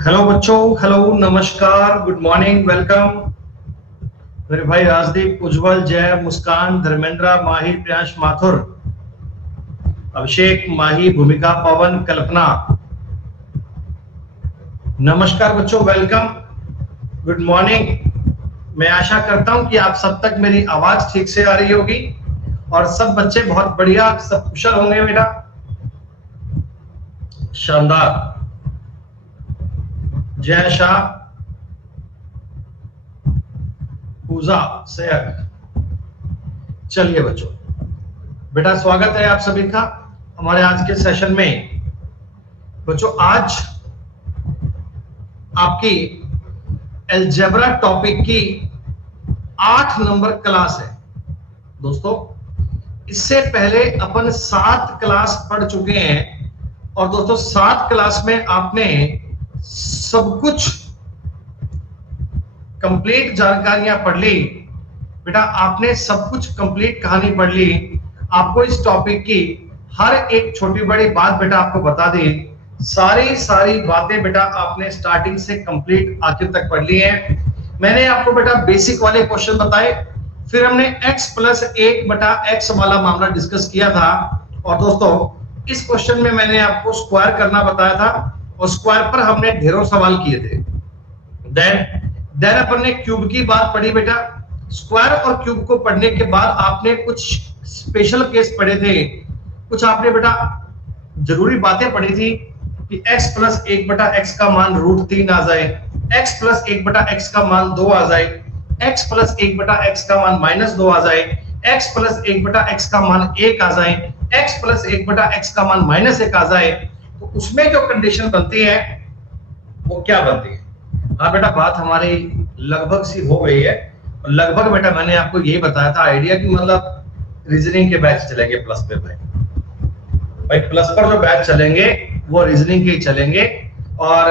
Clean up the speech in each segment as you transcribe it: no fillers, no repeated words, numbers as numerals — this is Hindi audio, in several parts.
हेलो बच्चों, हेलो, नमस्कार, गुड मॉर्निंग, वेलकम। मेरे भाई राजदीप, उज्जवल, जय, मुस्कान, धर्मेंद्र, माही, प्रियांश, माथुर, अभिषेक, माही, भूमिका, पवन, कल्पना। नमस्कार बच्चों, वेलकम, गुड मॉर्निंग। मैं आशा करता हूं कि आप सब तक मेरी आवाज ठीक से आ रही होगी और सब बच्चे बहुत बढ़िया, सब कुशल होंगे बेटा। शानदार। जय शाह, पूजा, सैयद। चलिए बच्चों, बेटा स्वागत है आप सभी का हमारे आज के सेशन में। बच्चों आज आपकी अलजेब्रा टॉपिक की 8 नंबर क्लास है दोस्तों। इससे पहले अपन 7 क्लास पढ़ चुके हैं और दोस्तों 7 क्लास में आपने सब कुछ कंप्लीट जानकारियां पढ़ ली बेटा। आपने सब कुछ कंप्लीट कहानी पढ़ ली। आपको इस टॉपिक की हर एक छोटी बड़ी बात बेटा आपको बता दी। सारी सारी बातें बेटा आपने स्टार्टिंग से कंप्लीट आखिर तक पढ़ ली है। मैंने आपको बेटा बेसिक वाले क्वेश्चन बताए, फिर हमने x प्लस 1/x वाला मामला डिस्कस किया था और दोस्तों इस क्वेश्चन में मैंने आपको स्क्वायर करना बताया था और स्क्वायर पर हमने ढेरों सवाल किए थे। देन अपन ने क्यूब की बात पढ़ी बेटा। स्क्वायर और क्यूब को पढ़ने के बाद आपने कुछ स्पेशल केस पढ़े थे, कुछ आपने बेटा जरूरी बातें पढ़ी थी कि x प्लस 1/x का मान √3 आ जाए, x प्लस 1/x का मान 2 आ जाए, x प्लस 1/x का मान -2 आ जाए, x प्लस 1/x का मान 1 आ जाए, x प्लस 1/x का मान -1 आ जाए। तो उसमें जो कंडीशन बनती है वो क्या बनती है? हाँ बेटा, बात हमारी लगभग सी हो गई है। लगभग बेटा मैंने आपको यही बताया था आइडिया कि मतलब रीजनिंग के बैच चलेंगे प्लस पे भाई प्लस पर जो बैच चलेंगे वो रीजनिंग के ही चलेंगे। और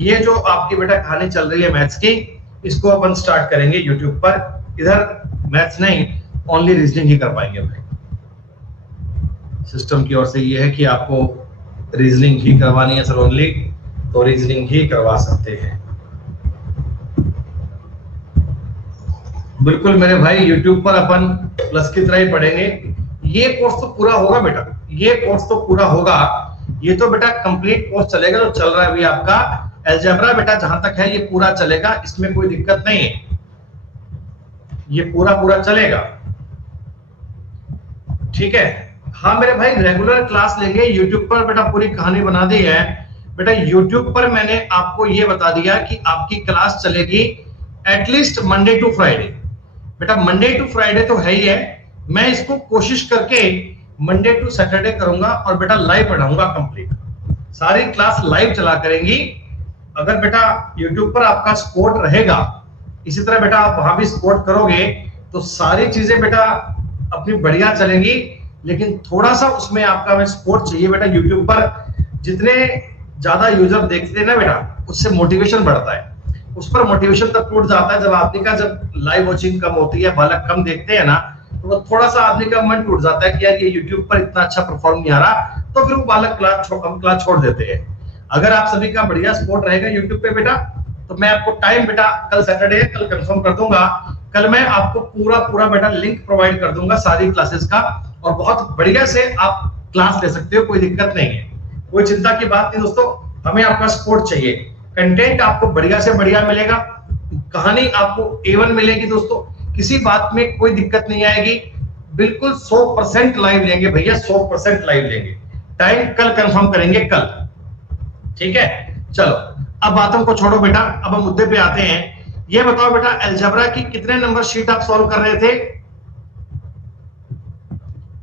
ये जो आपकी बेटा कहानी चल रही है मैथ्स की, इसको अपन स्टार्ट करेंगे यूट्यूब पर। इधर मैथ्स नहीं, ओनली रीजनिंग ही कर पाएंगे भाई। सिस्टम की ओर से ये है कि आपको रीजनिंग ही करवानी है सर ओनली, तो रीजनिंग ही करवा सकते हैं। बिल्कुल मेरे भाई, यूट्यूब पर अपन प्लस की तरह ही पढ़ेंगे। ये कोर्स तो पूरा होगा बेटा, ये कोर्स तो पूरा होगा। ये तो बेटा कंप्लीट कोर्स चलेगा जो चल रहा है अभी आपका अलजेब्रा बेटा, जहां तक है ये पूरा चलेगा, इसमें कोई दिक्कत नहीं है, ये पूरा पूरा चलेगा। ठीक है। हाँ मेरे भाई, रेगुलर क्लास लेंगे यूट्यूब पर बेटा, पूरी कहानी बना दी है बेटा। यूट्यूब पर मैंने आपको ये बता दिया कि आपकी क्लास चलेगी एटलीस्ट मंडे टू फ्राइडे बेटा। मंडे टू फ्राइडे तो है ही है, मैं इसको कोशिश करके मंडे टू सैटरडे करूंगा और बेटा लाइव पढ़ाऊंगा कंप्लीट। सारी क्लास लाइव चला करेंगी। अगर बेटा यूट्यूब पर आपका सपोर्ट रहेगा, इसी तरह बेटा आप वहां भी सपोर्ट करोगे तो सारी चीजें बेटा अपनी बढ़िया चलेंगी। लेकिन थोड़ा सा उसमें आपका में सपोर्ट चाहिए बेटा। यूट्यूब पर जितने ज्यादा यूजर देखते हैं ना बेटा, उससे मोटिवेशन बढ़ता है। उस पर मोटिवेशन तब टूट जाता है जब आदमी का जब लाइव वॉचिंग कम होती है, बालक कम देखते हैं ना, तो वो थोड़ा सा आदमी का मन टूट जाता है कि यार ये यूट्यूब पर इतना अच्छा परफॉर्म नहीं आ रहा, तो फिर वो बालक क्लास छोड़ देते हैं। अगर आप सभी का बढ़िया सपोर्ट रहेगा यूट्यूब पे बेटा, तो मैं आपको टाइम बेटा कल सैटरडे कल कंफर्म कर दूंगा। कल मैं आपको पूरा पूरा बेटा लिंक प्रोवाइड कर दूंगा सारी क्लासेस का, और बहुत बढ़िया से आप क्लास ले सकते हो, कोई दिक्कत नहीं है, कोई चिंता की बात नहीं दोस्तों। हमें आपका सपोर्ट चाहिए, कंटेंट आपको बढ़िया से बढ़िया मिलेगा, कहानी आपको A1 मिलेगी दोस्तों, किसी बात में कोई दिक्कत नहीं आएगी। बिल्कुल 100% लाइव लेंगे भैया, 100% लाइव लेंगे। टाइम कल कंफर्म करेंगे कल, ठीक है। चलो अब बातों को छोड़ो बेटा, अब हम मुद्दे पे आते हैं। ये बताओ बेटा, अलजेब्रा की कितने नंबर शीट आप सॉल्व कर रहे थे?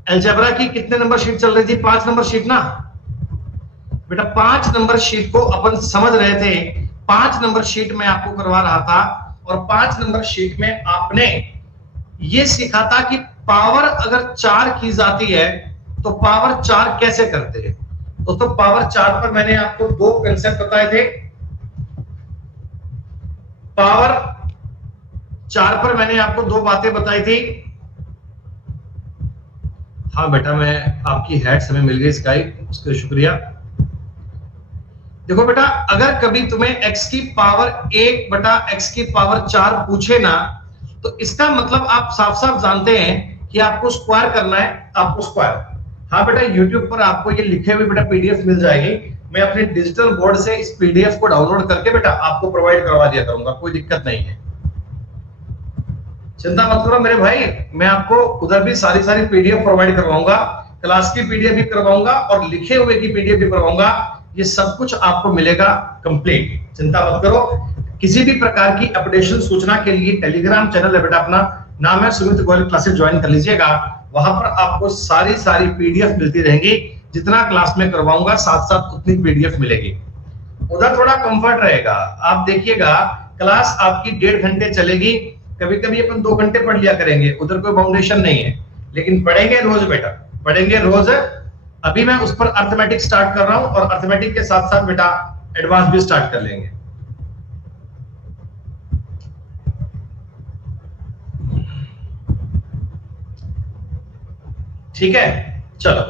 अलजेब्रा की कितने नंबर शीट चल रही थी? 5 नंबर शीट ना बेटा। 5 नंबर शीट को अपन समझ रहे थे, 5 नंबर शीट में आपको करवा रहा था, और 5 नंबर शीट में आपने ये सीखा था कि पावर अगर 4 की जाती है तो पावर 4 कैसे करते हैं। दोस्तों पावर 4 पर मैंने आपको 2 कंसेप्ट बताए थे। पावर 4 पर मैंने आपको 2 बातें बताई थी। हाँ बेटा, मैं आपकी हैट्स हमें मिल गई स्काई, उसके शुक्रिया। देखो बेटा, अगर कभी तुम्हें x की पावर 1 बटा x की पावर 4 पूछे ना, तो इसका मतलब आप साफ साफ जानते हैं कि आपको स्क्वायर करना है, आपको स्क्वायर। हाँ बेटा, यूट्यूब पर आपको ये लिखे हुए बेटा पीडीएफ मिल जाएगी। मैं अपने डिजिटल बोर्ड से इस पीडीएफ को डाउनलोड करके बेटा आपको प्रोवाइड करवा दिया करूंगा, कोई दिक्कत नहीं है, चिंता मत करो मेरे भाई। मैं आपको उधर भी सारी सारी पीडीएफ प्रोवाइड करवाऊंगा, क्लास की पीडीएफ भी करवाऊंगा और लिखे हुए की पीडीएफ भी करवाऊंगा। ये सब कुछ आपको मिलेगा कंप्लीट, चिंता मत करो। किसी भी प्रकार की अपडेशन सूचना के लिए टेलीग्राम चैनल है बेटा, अपना नाम है सुमित गोयल क्लासेस, ज्वाइन कर लीजिएगा। वहां पर आपको सारी सारी पीडीएफ मिलती रहेंगी, जितना क्लास में करवाऊंगा साथ साथ उतनी पीडीएफ मिलेगी। उधर थोड़ा कंफर्ट रहेगा, आप देखिएगा क्लास आपकी 1.5 घंटे चलेगी, कभी कभी अपन 2 घंटे पढ़ लिया करेंगे, उधर कोई बाउंडेशन नहीं है, लेकिन पढ़ेंगे रोज बेटा, पढ़ेंगे रोज। अभी मैं उस पर अर्थमेटिक स्टार्ट कर रहा हूं और अर्थमेटिक के साथ साथ बेटा एडवांस भी स्टार्ट कर लेंगे। ठीक है, चलो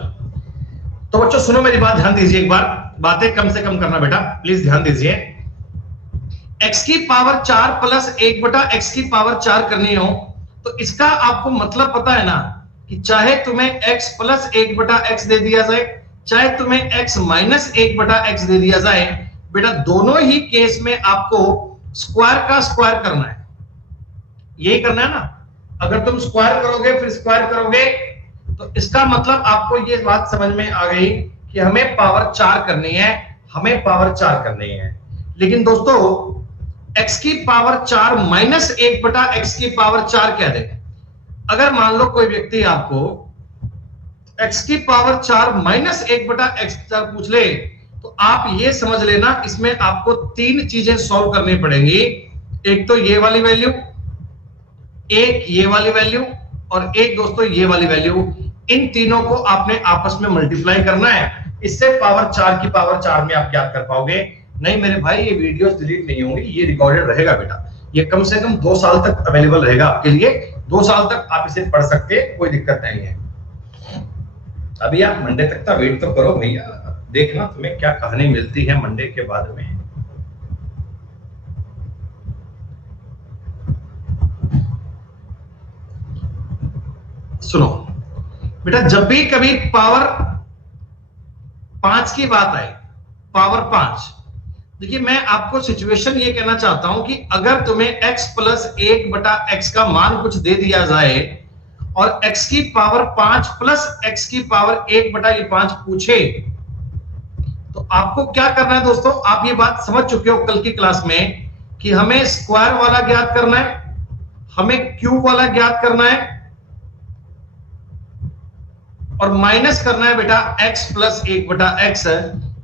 तो बच्चों सुनो मेरी बात, ध्यान दीजिए एक बार, बातें कम से कम करना बेटा, प्लीज ध्यान दीजिए। x की पावर 4 प्लस 1 बटा x की पावर 4 करनी हो तो इसका आपको मतलब पता है ना, कि चाहे तुम्हें x प्लस 1 बटा x दे दिया जाए, चाहे तुम्हें x माइनस 1 बटा x दे दिया जाए, बेटा दोनों ही केस में आपको स्क्वायर का स्क्वायर करना है, यही करना है ना। अगर तुम स्क्वायर करोगे फिर स्क्वायर करोगे, तो इसका मतलब आपको ये बात समझ में आ गई कि हमें पावर 4 करनी है, हमें पावर 4 करनी है। लेकिन दोस्तों x की पावर 4 माइनस 1 बटा x की पावर 4 कह दे, अगर मान लो कोई व्यक्ति आपको x की पावर 4 माइनस 1 बटा x 4 पूछ ले, तो आप ये समझ लेना इसमें आपको 3 चीजें सॉल्व करनी पड़ेंगी। एक तो ये वाली वैल्यू, एक ये वाली वैल्यू और एक दोस्तों ये वाली वैल्यू, इन तीनों को आपने आपस में मल्टीप्लाई करना है, इससे पावर 4 की पावर 4 में आप याद कर पाओगे। नहीं मेरे भाई ये वीडियोस डिलीट नहीं होंगी, ये रिकॉर्डेड रहेगा बेटा, ये कम से कम 2 साल तक अवेलेबल रहेगा आपके लिए, 2 साल तक आप इसे पढ़ सकते हैं, कोई दिक्कत नहीं है। अभी आप मंडे तक का वेट तो करो भैया, देखना तुम्हें क्या कहानी मिलती है मंडे के बाद में। सुनो बेटा, जब भी कभी पावर 5 की बात आए, पावर 5, देखिए मैं आपको सिचुएशन ये कहना चाहता हूं कि अगर तुम्हें x प्लस 1 बटा x का मान कुछ दे दिया जाए और x की पावर 5 प्लस x की पावर 1 बटा ये 5 पूछे, तो आपको क्या करना है दोस्तों, आप ये बात समझ चुके हो कल की क्लास में कि हमें स्क्वायर वाला ज्ञात करना है, हमें क्यूब वाला ज्ञात करना है और माइनस करना है बेटा x प्लस 1 बटा x।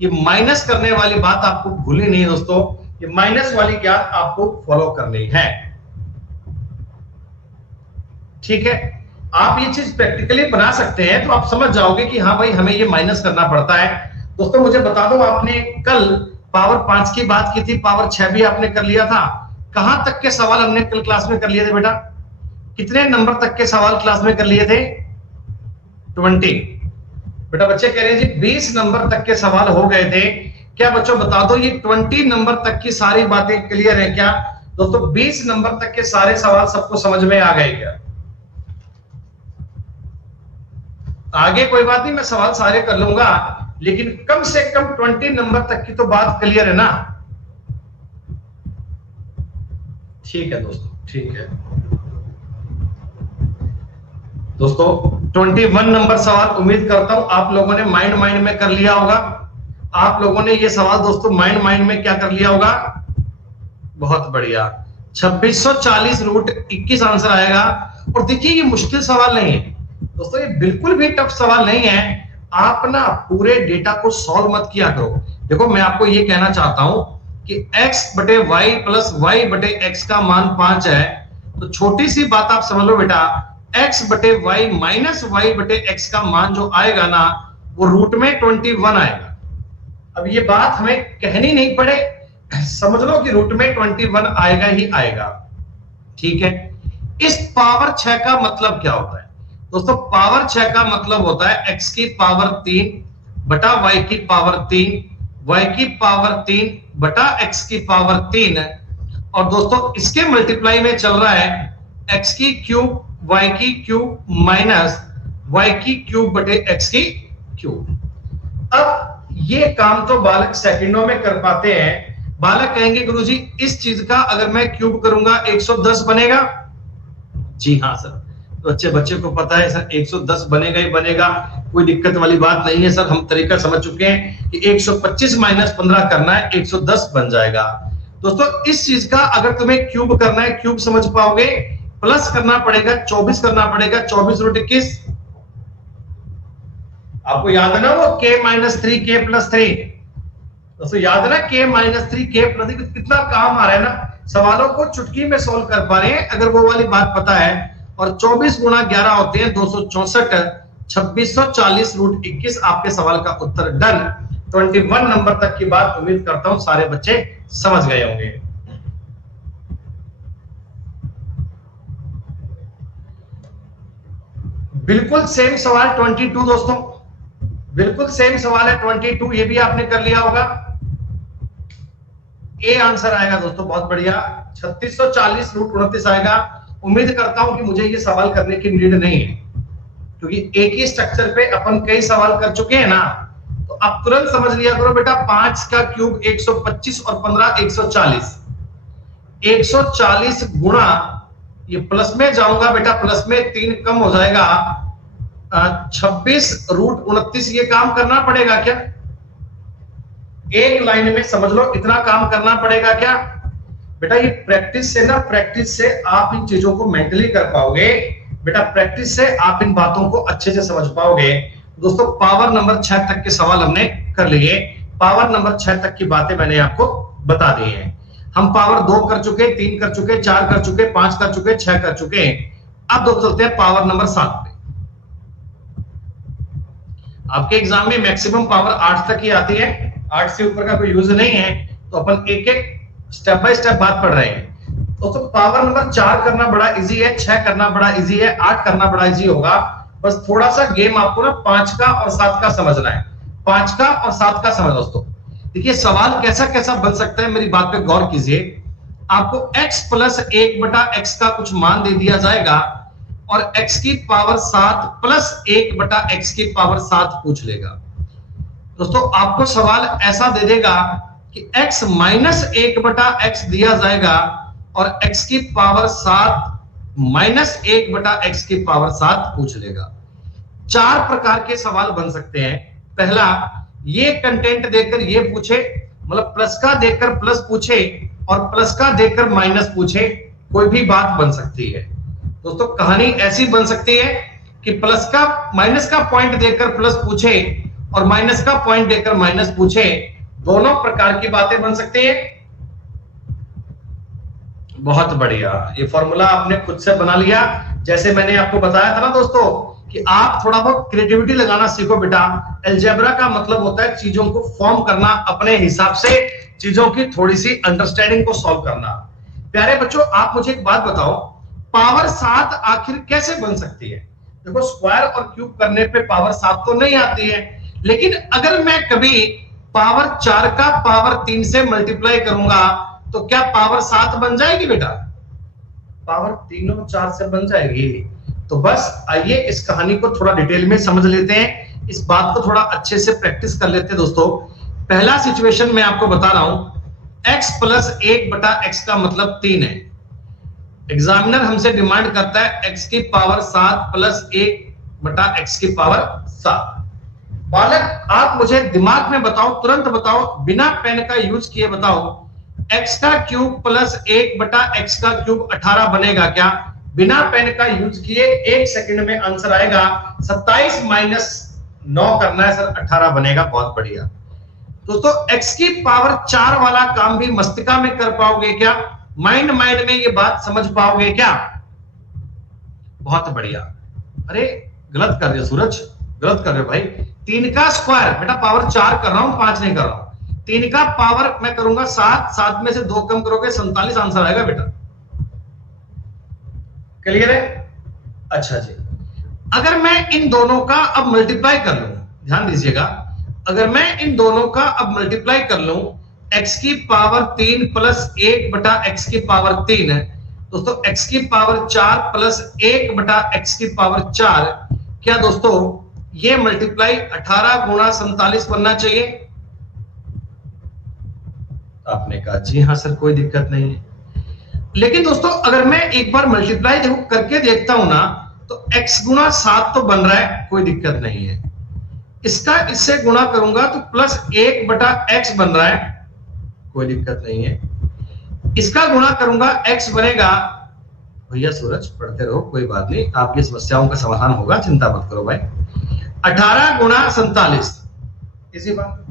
ये माइनस करने वाली बात आपको भूलनी नहीं है दोस्तों, ये माइनस वाली ज्ञात आपको फॉलो करनी है। ठीक है, आप ये चीज प्रैक्टिकली बना सकते हैं तो आप समझ जाओगे कि हाँ भाई हमें ये माइनस करना पड़ता है। दोस्तों मुझे बता दो, आपने कल पावर 5 की बात की थी, पावर 6 भी आपने कर लिया था, कहां तक के सवाल हमने कल क्लास में कर लिए थे बेटा, कितने नंबर तक के सवाल क्लास में कर लिए थे? 20। बेटा बच्चे कह रहे हैं जी 20 नंबर तक के सवाल हो गए थे, क्या बच्चों बता दो ये 20 नंबर तक की सारी बातें क्लियर है क्या? दोस्तों 20 नंबर तक के सारे सवाल सबको समझ में आ गए क्या? आगे कोई बात नहीं, मैं सवाल सारे कर लूंगा, लेकिन कम से कम 20 नंबर तक की तो बात क्लियर है ना? ठीक है दोस्तों, ठीक है दोस्तों 21 नंबर सवाल उम्मीद करता हूं आप लोगों ने माइंड में कर लिया होगा। आप लोगों ने ये सवाल दोस्तों माइंड में क्या कर लिया होगा? बहुत बढ़िया, 2640 रूट 21 आंसर आएगा। और देखिए ये मुश्किल सवाल नहीं है दोस्तों, ये बिल्कुल भी टफ सवाल नहीं है। आप ना पूरे डेटा को सॉल्व मत किया करो। देखो मैं आपको ये कहना चाहता हूं कि x बटे y प्लस y बटे x का मान 5 है, तो छोटी सी बात आप समझ लो बेटा, x बटे y माइनस y बटे x का मान जो आएगा ना वो रूट में 21 आएगा। अब ये बात हमें कहनी नहीं पड़े, समझ लो कि रूट में 21 आएगा ही आएगा। ठीक है, इस पावर 6 का मतलब क्या होता है दोस्तों? पावर 6 का मतलब होता है x की पावर 3 बटा y की पावर 3 y की पावर 3 बटा x की पावर 3, और दोस्तों इसके मल्टीप्लाई में चल रहा है x की क्यूब y की क्यूब माइनस y की क्यूब बटे x की क्यूब। अब ये काम तो बालक सेकंडों में कर पाते हैं। बालक कहेंगे गुरुजी इस चीज का अगर मैं क्यूब करूंगा 110 बनेगा। जी हाँ सर, तो अच्छे बच्चे को पता है सर 110 बनेगा ही बनेगा, कोई दिक्कत वाली बात नहीं है सर। हम तरीका समझ चुके हैं कि 125 माइनस 15 करना है, 110 बन जाएगा। दोस्तों इस चीज का अगर तुम्हें क्यूब करना है, क्यूब समझ पाओगे, प्लस करना पड़ेगा 24 करना पड़ेगा, 24 रूट 21। आपको याद है ना वो k माइनस 3 k प्लस 3, दोस्तों याद है ना k माइनस 3 k प्लस 3, कितना काम आ रहा है ना, सवालों को चुटकी में सोल्व कर पा रहे हैं अगर वो वाली बात पता है। और 24 गुणा 11 होते हैं 264, 2640 रूट 21 आपके सवाल का उत्तर डन। 21 नंबर तक की बात उम्मीद करता हूं सारे बच्चे समझ गए होंगे। बिल्कुल सेम सवाल 22 दोस्तों, बिल्कुल सेम सवाल है 22, ये भी आपने कर लिया होगा। ए आंसर आएगा दोस्तों, बहुत बढ़िया, 3640 रूट 29 आएगा। उम्मीद करता हूं कि मुझे ये सवाल करने की नीड नहीं है, क्योंकि एक ही स्ट्रक्चर पे अपन कई सवाल कर चुके हैं ना। तो अब तुरंत समझ लिया करो बेटा, 5 का क्यूब 125 और 15 140, 140 गुणा, ये प्लस में जाऊंगा बेटा, प्लस में 3 कम हो जाएगा, 26 रूट 29। ये काम करना पड़ेगा क्या एक लाइन में, समझ लो इतना काम करना पड़ेगा क्या बेटा। ये प्रैक्टिस से ना, प्रैक्टिस से आप इन चीजों को मेंटली कर पाओगे बेटा, प्रैक्टिस से आप इन बातों को अच्छे से समझ पाओगे। दोस्तों पावर नंबर 6 तक के सवाल हमने कर लिए, पावर नंबर 6 तक की बातें मैंने आपको बता दी है। हम पावर 2 कर चुके, 3 कर चुके, 4 कर चुके, 5 कर चुके, 6 कर चुके। अब दोस्तों चलते हैं पावर नंबर 7 पे। आपके एग्जाम में मैक्सिमम पावर 8 तक ही आती है, 8 से ऊपर का कोई यूज नहीं है, तो अपन एक एक स्टेप बाय स्टेप बात पढ़ रहे हैं। तो पावर नंबर 4 करना बड़ा इजी है, 6 करना बड़ा इजी है, 8 करना बड़ा इजी होगा। बस थोड़ा सा गेम आपको ना 5 का और 7 का समझना है, 5 का और 7 का समझ दोस्तों। देखिए सवाल कैसा कैसा बन सकता है, मेरी बात पे गौर कीजिए। आपको x प्लस 1 बटा x का कुछ मान दे दिया जाएगा और x की पावर 7 प्लस 1 बटा x की पावर 7 पूछ लेगा। दोस्तों आपको सवाल ऐसा दे देगा कि x माइनस 1 बटा x दिया जाएगा और x की पावर 7 माइनस 1 बटा x की पावर 7 पूछ लेगा। 4 प्रकार के सवाल बन सकते हैं। पहला, ये कंटेंट देकर ये पूछे, मतलब प्लस का देकर प्लस पूछे और प्लस का देकर माइनस पूछे, कोई भी बात बन सकती है। दोस्तों कहानी ऐसी बन सकती है कि प्लस का माइनस का पॉइंट देकर प्लस पूछे और माइनस का पॉइंट देकर माइनस पूछे, दोनों प्रकार की बातें बन सकती है। बहुत बढ़िया, ये फॉर्मूला आपने खुद से बना लिया। जैसे मैंने आपको बताया था ना दोस्तों कि आप थोड़ा बहुत क्रिएटिविटी लगाना सीखो बेटा। अलजेब्रा का मतलब होता है चीजों को फॉर्म करना, अपने हिसाब से चीजों की थोड़ी सी अंडरस्टैंडिंग को सॉल्व करना। प्यारे बच्चों आप मुझे एक बात बताओ, पावर 7 आखिर कैसे बन सकती है? देखो स्क्वायर और क्यूब करने पे पावर 7 तो नहीं आती है, लेकिन अगर मैं कभी पावर 4 का पावर 3 से मल्टीप्लाई करूंगा तो क्या पावर 7 बन जाएगी बेटा? पावर 3 और 4 से बन जाएगी। तो बस आइए इस कहानी को थोड़ा डिटेल में समझ लेते हैं, इस बात को थोड़ा अच्छे से प्रैक्टिस कर लेते हैं दोस्तों। पहला सिचुएशन मैं आपको बता रहा हूं, x प्लस 1 बटा x का मतलब 3 है। एग्जामिनर हमसे डिमांड करता है x की पावर 7 प्लस 1 बटा x की पावर 7। बालक आप मुझे दिमाग में बताओ, तुरंत बताओ, बिना पेन का यूज किए बताओ, x का क्यूब प्लस 1 बटा x का क्यूब 18 बनेगा क्या? बिना पेन का यूज किए 1 सेकंड में आंसर आएगा। 27 माइनस 9 करना है सर, 18 बनेगा। बहुत बढ़िया दोस्तों, x की पावर 4 वाला काम भी मस्तिष्क में कर पाओगे क्या? माइंड में ये बात समझ पाओगे क्या? बहुत बढ़िया। अरे गलत कर रहे हो सूरज, गलत कर रहे हो भाई। 3 का स्क्वायर बेटा पावर 4 कर रहा हूं, 5 नहीं कर रहा हूं। 3 का पावर मैं करूंगा 7, 7 में से 2 कम करोगे 47 आंसर आएगा बेटा। क्लियर है? अच्छा जी, अगर मैं इन दोनों का अब मल्टीप्लाई कर लूं, ध्यान दीजिएगा, अगर मैं इन दोनों का अब मल्टीप्लाई कर लूं, x की पावर 3 प्लस 1 बटा x की पावर 3 है दोस्तों, x की पावर 4 प्लस 1 बटा x की पावर 4, क्या दोस्तों ये मल्टीप्लाई 18 गुणा 47 बनना चाहिए? आपने कहा जी हाँ सर, कोई दिक्कत नहीं है। लेकिन दोस्तों अगर मैं एक बार मल्टीप्लाई करके देखता हूं ना, तो x गुणा 7 तो बन रहा है, कोई दिक्कत नहीं है। इसका इससे गुणा करूंगा तो प्लस 1 बटा x बन रहा है, कोई दिक्कत नहीं है। इसका गुणा करूंगा x बनेगा, भैया सूरज पढ़ते रहो, कोई बात नहीं, आपकी समस्याओं का समाधान होगा, चिंता मत करो भाई। 18 गुणा 47, इसी बात।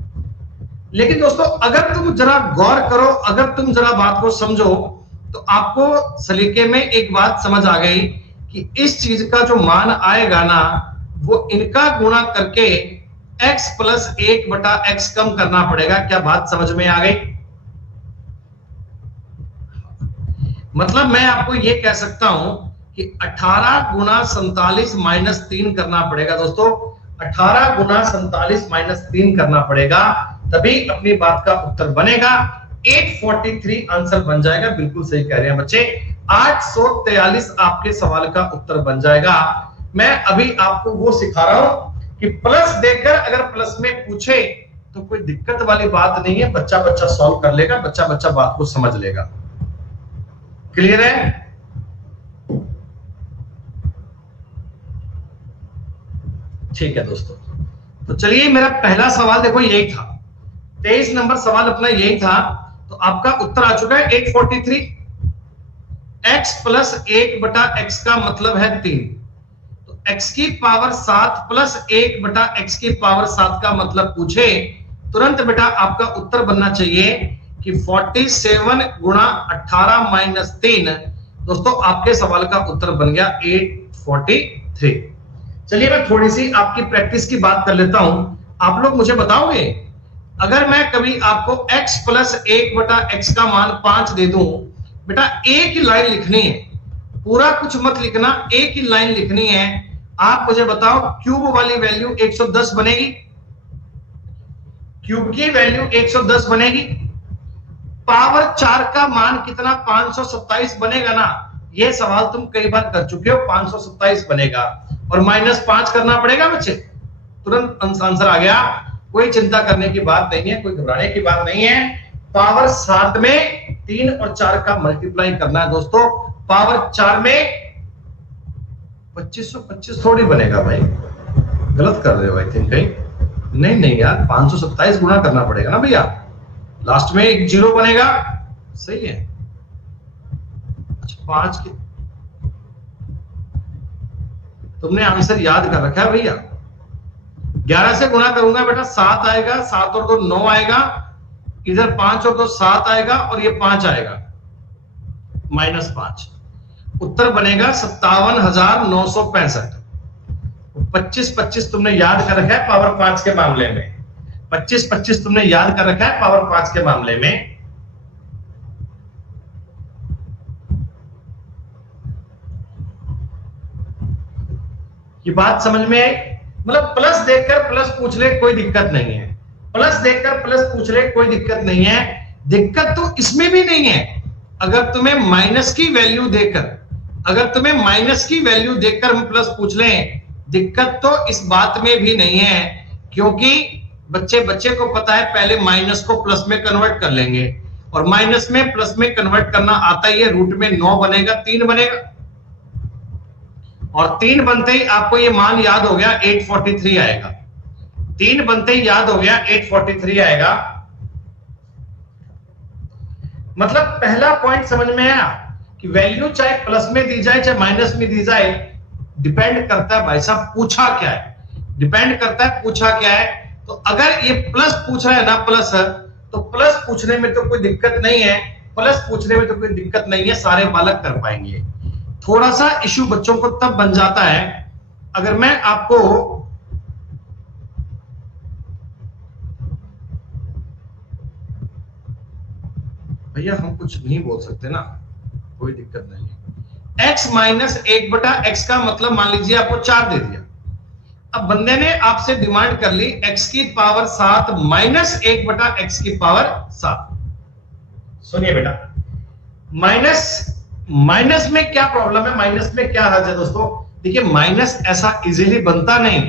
लेकिन दोस्तों अगर तुम जरा गौर करो, अगर तुम जरा बात को समझो, तो आपको सलीके में एक बात समझ आ गई कि इस चीज का जो मान आएगा ना, वो इनका गुणा करके x प्लस 1 बटा x कम करना पड़ेगा। क्या बात समझ में आ गई? मतलब मैं आपको ये कह सकता हूं कि 18 गुणा 47 माइनस 3 करना पड़ेगा दोस्तों, 18 गुणा 47 माइनस 3 करना पड़ेगा, तभी अपनी बात का उत्तर बनेगा। 843 आंसर बन जाएगा। बिल्कुल सही कह रहे हैं बच्चे, 843 आपके सवाल का उत्तर बन जाएगा। मैं अभी आपको वो सिखा रहा हूं कि प्लस देकर अगर प्लस में पूछे तो कोई दिक्कत वाली बात नहीं है, बच्चा बच्चा सॉल्व कर लेगा, बच्चा बच्चा बात को समझ लेगा। क्लियर है? ठीक है दोस्तों, तो चलिए मेरा पहला सवाल देखो यही था, 23 नंबर सवाल अपना यही था। तो आपका उत्तर आ चुका है 843। x प्लस 1 बटा x का मतलब है 3, तो x की पावर 7 प्लस 1 बटा x की पावर 7 का मतलब पूछे, तुरंत बेटा आपका उत्तर बनना चाहिए कि 47 गुणा 18 माइनस 3। दोस्तों आपके सवाल का उत्तर बन गया 843। चलिए मैं थोड़ी सी आपकी प्रैक्टिस की बात कर लेता हूं। आप लोग मुझे बताओगे, अगर मैं कभी आपको x प्लस 1 बटा x का मान 5 दे दूं, बेटा एक ही लाइन लिखनी है, पूरा कुछ मत लिखना, एक ही लाइन लिखनी है। आप मुझे बताओ क्यूब वाली वैल्यू 110 बनेगी? क्यूब की वैल्यू 110 बनेगी। पावर 4 का मान कितना? 527 बनेगा ना? यह सवाल तुम कई बार कर चुके हो, 527 बनेगा। और माइनस 5 करना पड़ेगा बच्चे, तुरंत आंसर आ गया। कोई चिंता करने की बात नहीं है, कोई घबराने की बात नहीं है। पावर 7 में 3 और 4 का मल्टीप्लाई करना है दोस्तों। पावर 4 में 2525 थोड़ी बनेगा भाई, गलत कर रहे हो आई थिंक कहीं। नहीं यार, 527 गुना करना पड़ेगा ना भैया, लास्ट में एक जीरो बनेगा, सही है। अच्छा 5 के तुमने आंसर याद कर रखा है भैया। 11 से गुना करूंगा बेटा 7 आएगा, 7 और 2 9 आएगा, इधर 5 और 2 7 आएगा, और ये 5 आएगा, माइनस 5। उत्तर बनेगा 57,965। 25-25 तुमने याद कर रखा है पावर 5 के मामले में, 25-25 तुमने याद कर रखा है पावर 5 के मामले में। ये बात समझ में आई? मतलब प्लस देखकर प्लस पूछ ले कोई दिक्कत नहीं है, प्लस देखकर प्लस पूछ ले कोई दिक्कत नहीं है। दिक्कत तो इसमें भी नहीं है, अगर तुम्हें माइनस की वैल्यू देकर, अगर तुम्हें माइनस की वैल्यू देकर हम प्लस पूछ लें, दिक्कत तो इस बात में भी नहीं है, क्योंकि बच्चे को पता है पहले माइनस को प्लस में कन्वर्ट कर लेंगे, और माइनस में प्लस में कन्वर्ट करना आता ही है। रूट में 9 बनेगा, 3 बनेगा, और 3 बनते ही आपको ये मान याद हो गया, 843 आएगा। 3 बनते ही याद हो गया, 843 आएगा। मतलब पहला पॉइंट समझ में आया कि वैल्यू चाहे प्लस में दी जाए चाहे माइनस में दी जाए, डिपेंड करता है भाई साहब पूछा क्या है, डिपेंड करता है पूछा क्या है। तो अगर ये प्लस पूछ रहा है ना, प्लस, तो प्लस पूछने में तो कोई दिक्कत नहीं है, प्लस पूछने में तो कोई दिक्कत नहीं है, सारे बालक कर पाएंगे। थोड़ा सा इश्यू बच्चों को तब बन जाता है अगर मैं आपको भैया हम कुछ नहीं बोल सकते ना, कोई दिक्कत नहीं है। x माइनस 1 बटा x का मतलब मान लीजिए आपको 4 दे दिया, अब बंदे ने आपसे डिमांड कर ली x की पावर 7 माइनस 1/x की पावर 7। सुनिए बेटा, माइनस माइनस में क्या प्रॉब्लम है, माइनस में क्या हर्ज है दोस्तों? देखिए माइनस ऐसा इजीली बनता नहीं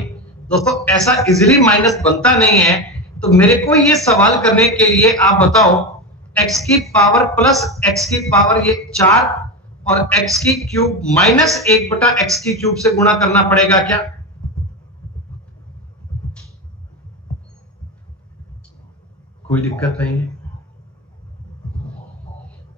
दोस्तों, ऐसा इजीली माइनस बनता नहीं है। तो मेरे को ये सवाल करने के लिए आप बताओ, x की पावर प्लस x की पावर ये 4 और x की क्यूब माइनस 1/x की क्यूब से गुणा करना पड़ेगा क्या? कोई दिक्कत नहीं है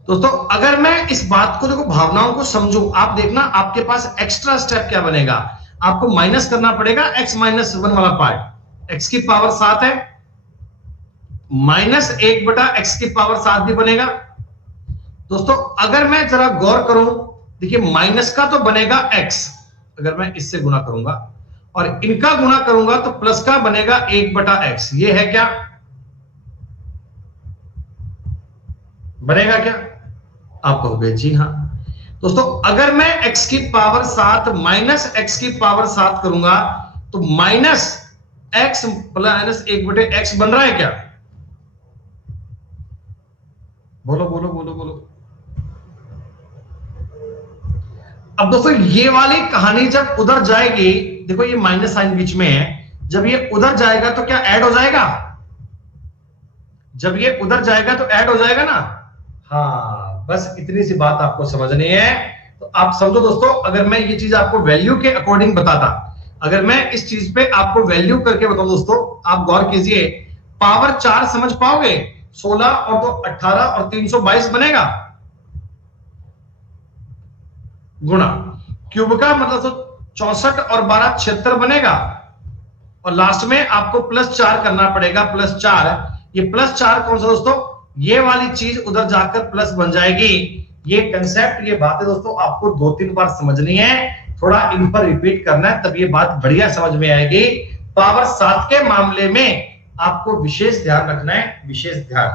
दोस्तों। अगर मैं इस बात को देखो, भावनाओं को समझूं, आप देखना आपके पास एक्स्ट्रा स्टेप क्या बनेगा, आपको माइनस करना पड़ेगा x माइनस 1 वाला पार्ट। x की पावर 7 है, माइनस 1/x की पावर 7 भी बनेगा दोस्तों। अगर मैं जरा गौर करूं, देखिए माइनस का तो बनेगा x, अगर मैं इससे गुणा करूंगा, और इनका गुणा करूंगा तो प्लस का बनेगा 1/x। ये है क्या, बनेगा क्या? आप कहोगे जी हाँ। दोस्तों अगर मैं x की पावर 7 माइनस x की पावर 7 करूंगा तो माइनस x प्लस 1/x बन रहा है क्या? बोलो बोलो बोलो बोलो। अब दोस्तों ये वाली कहानी जब उधर जाएगी, देखो ये माइनस साइन बीच में है, जब ये उधर जाएगा तो क्या ऐड हो जाएगा? जब ये उधर जाएगा तो ऐड हो जाएगा ना। हाँ, बस इतनी सी बात आपको समझनी है। तो आप समझो दोस्तों, अगर मैं ये चीज आपको वैल्यू के अकॉर्डिंग बताता, अगर मैं इस चीज पे आपको वैल्यू करके बताऊं दोस्तों, आप गौर कीजिए, पावर 4 समझ पाओगे? 16 और 2 18 और 322 बनेगा, गुणा क्यूब का मतलब तो 64 और 12 76 बनेगा, और लास्ट में आपको प्लस 4 करना पड़ेगा, प्लस 4। ये प्लस 4 कौन सा दोस्तों? ये वाली चीज उधर जाकर प्लस बन जाएगी। ये कंसेप्ट, ये बातें दोस्तों आपको 2-3 बार समझनी है, थोड़ा इन पर रिपीट करना है, तब ये बात बढ़िया समझ में आएगी। पावर 7 के मामले में आपको विशेष ध्यान रखना है, विशेष ध्यान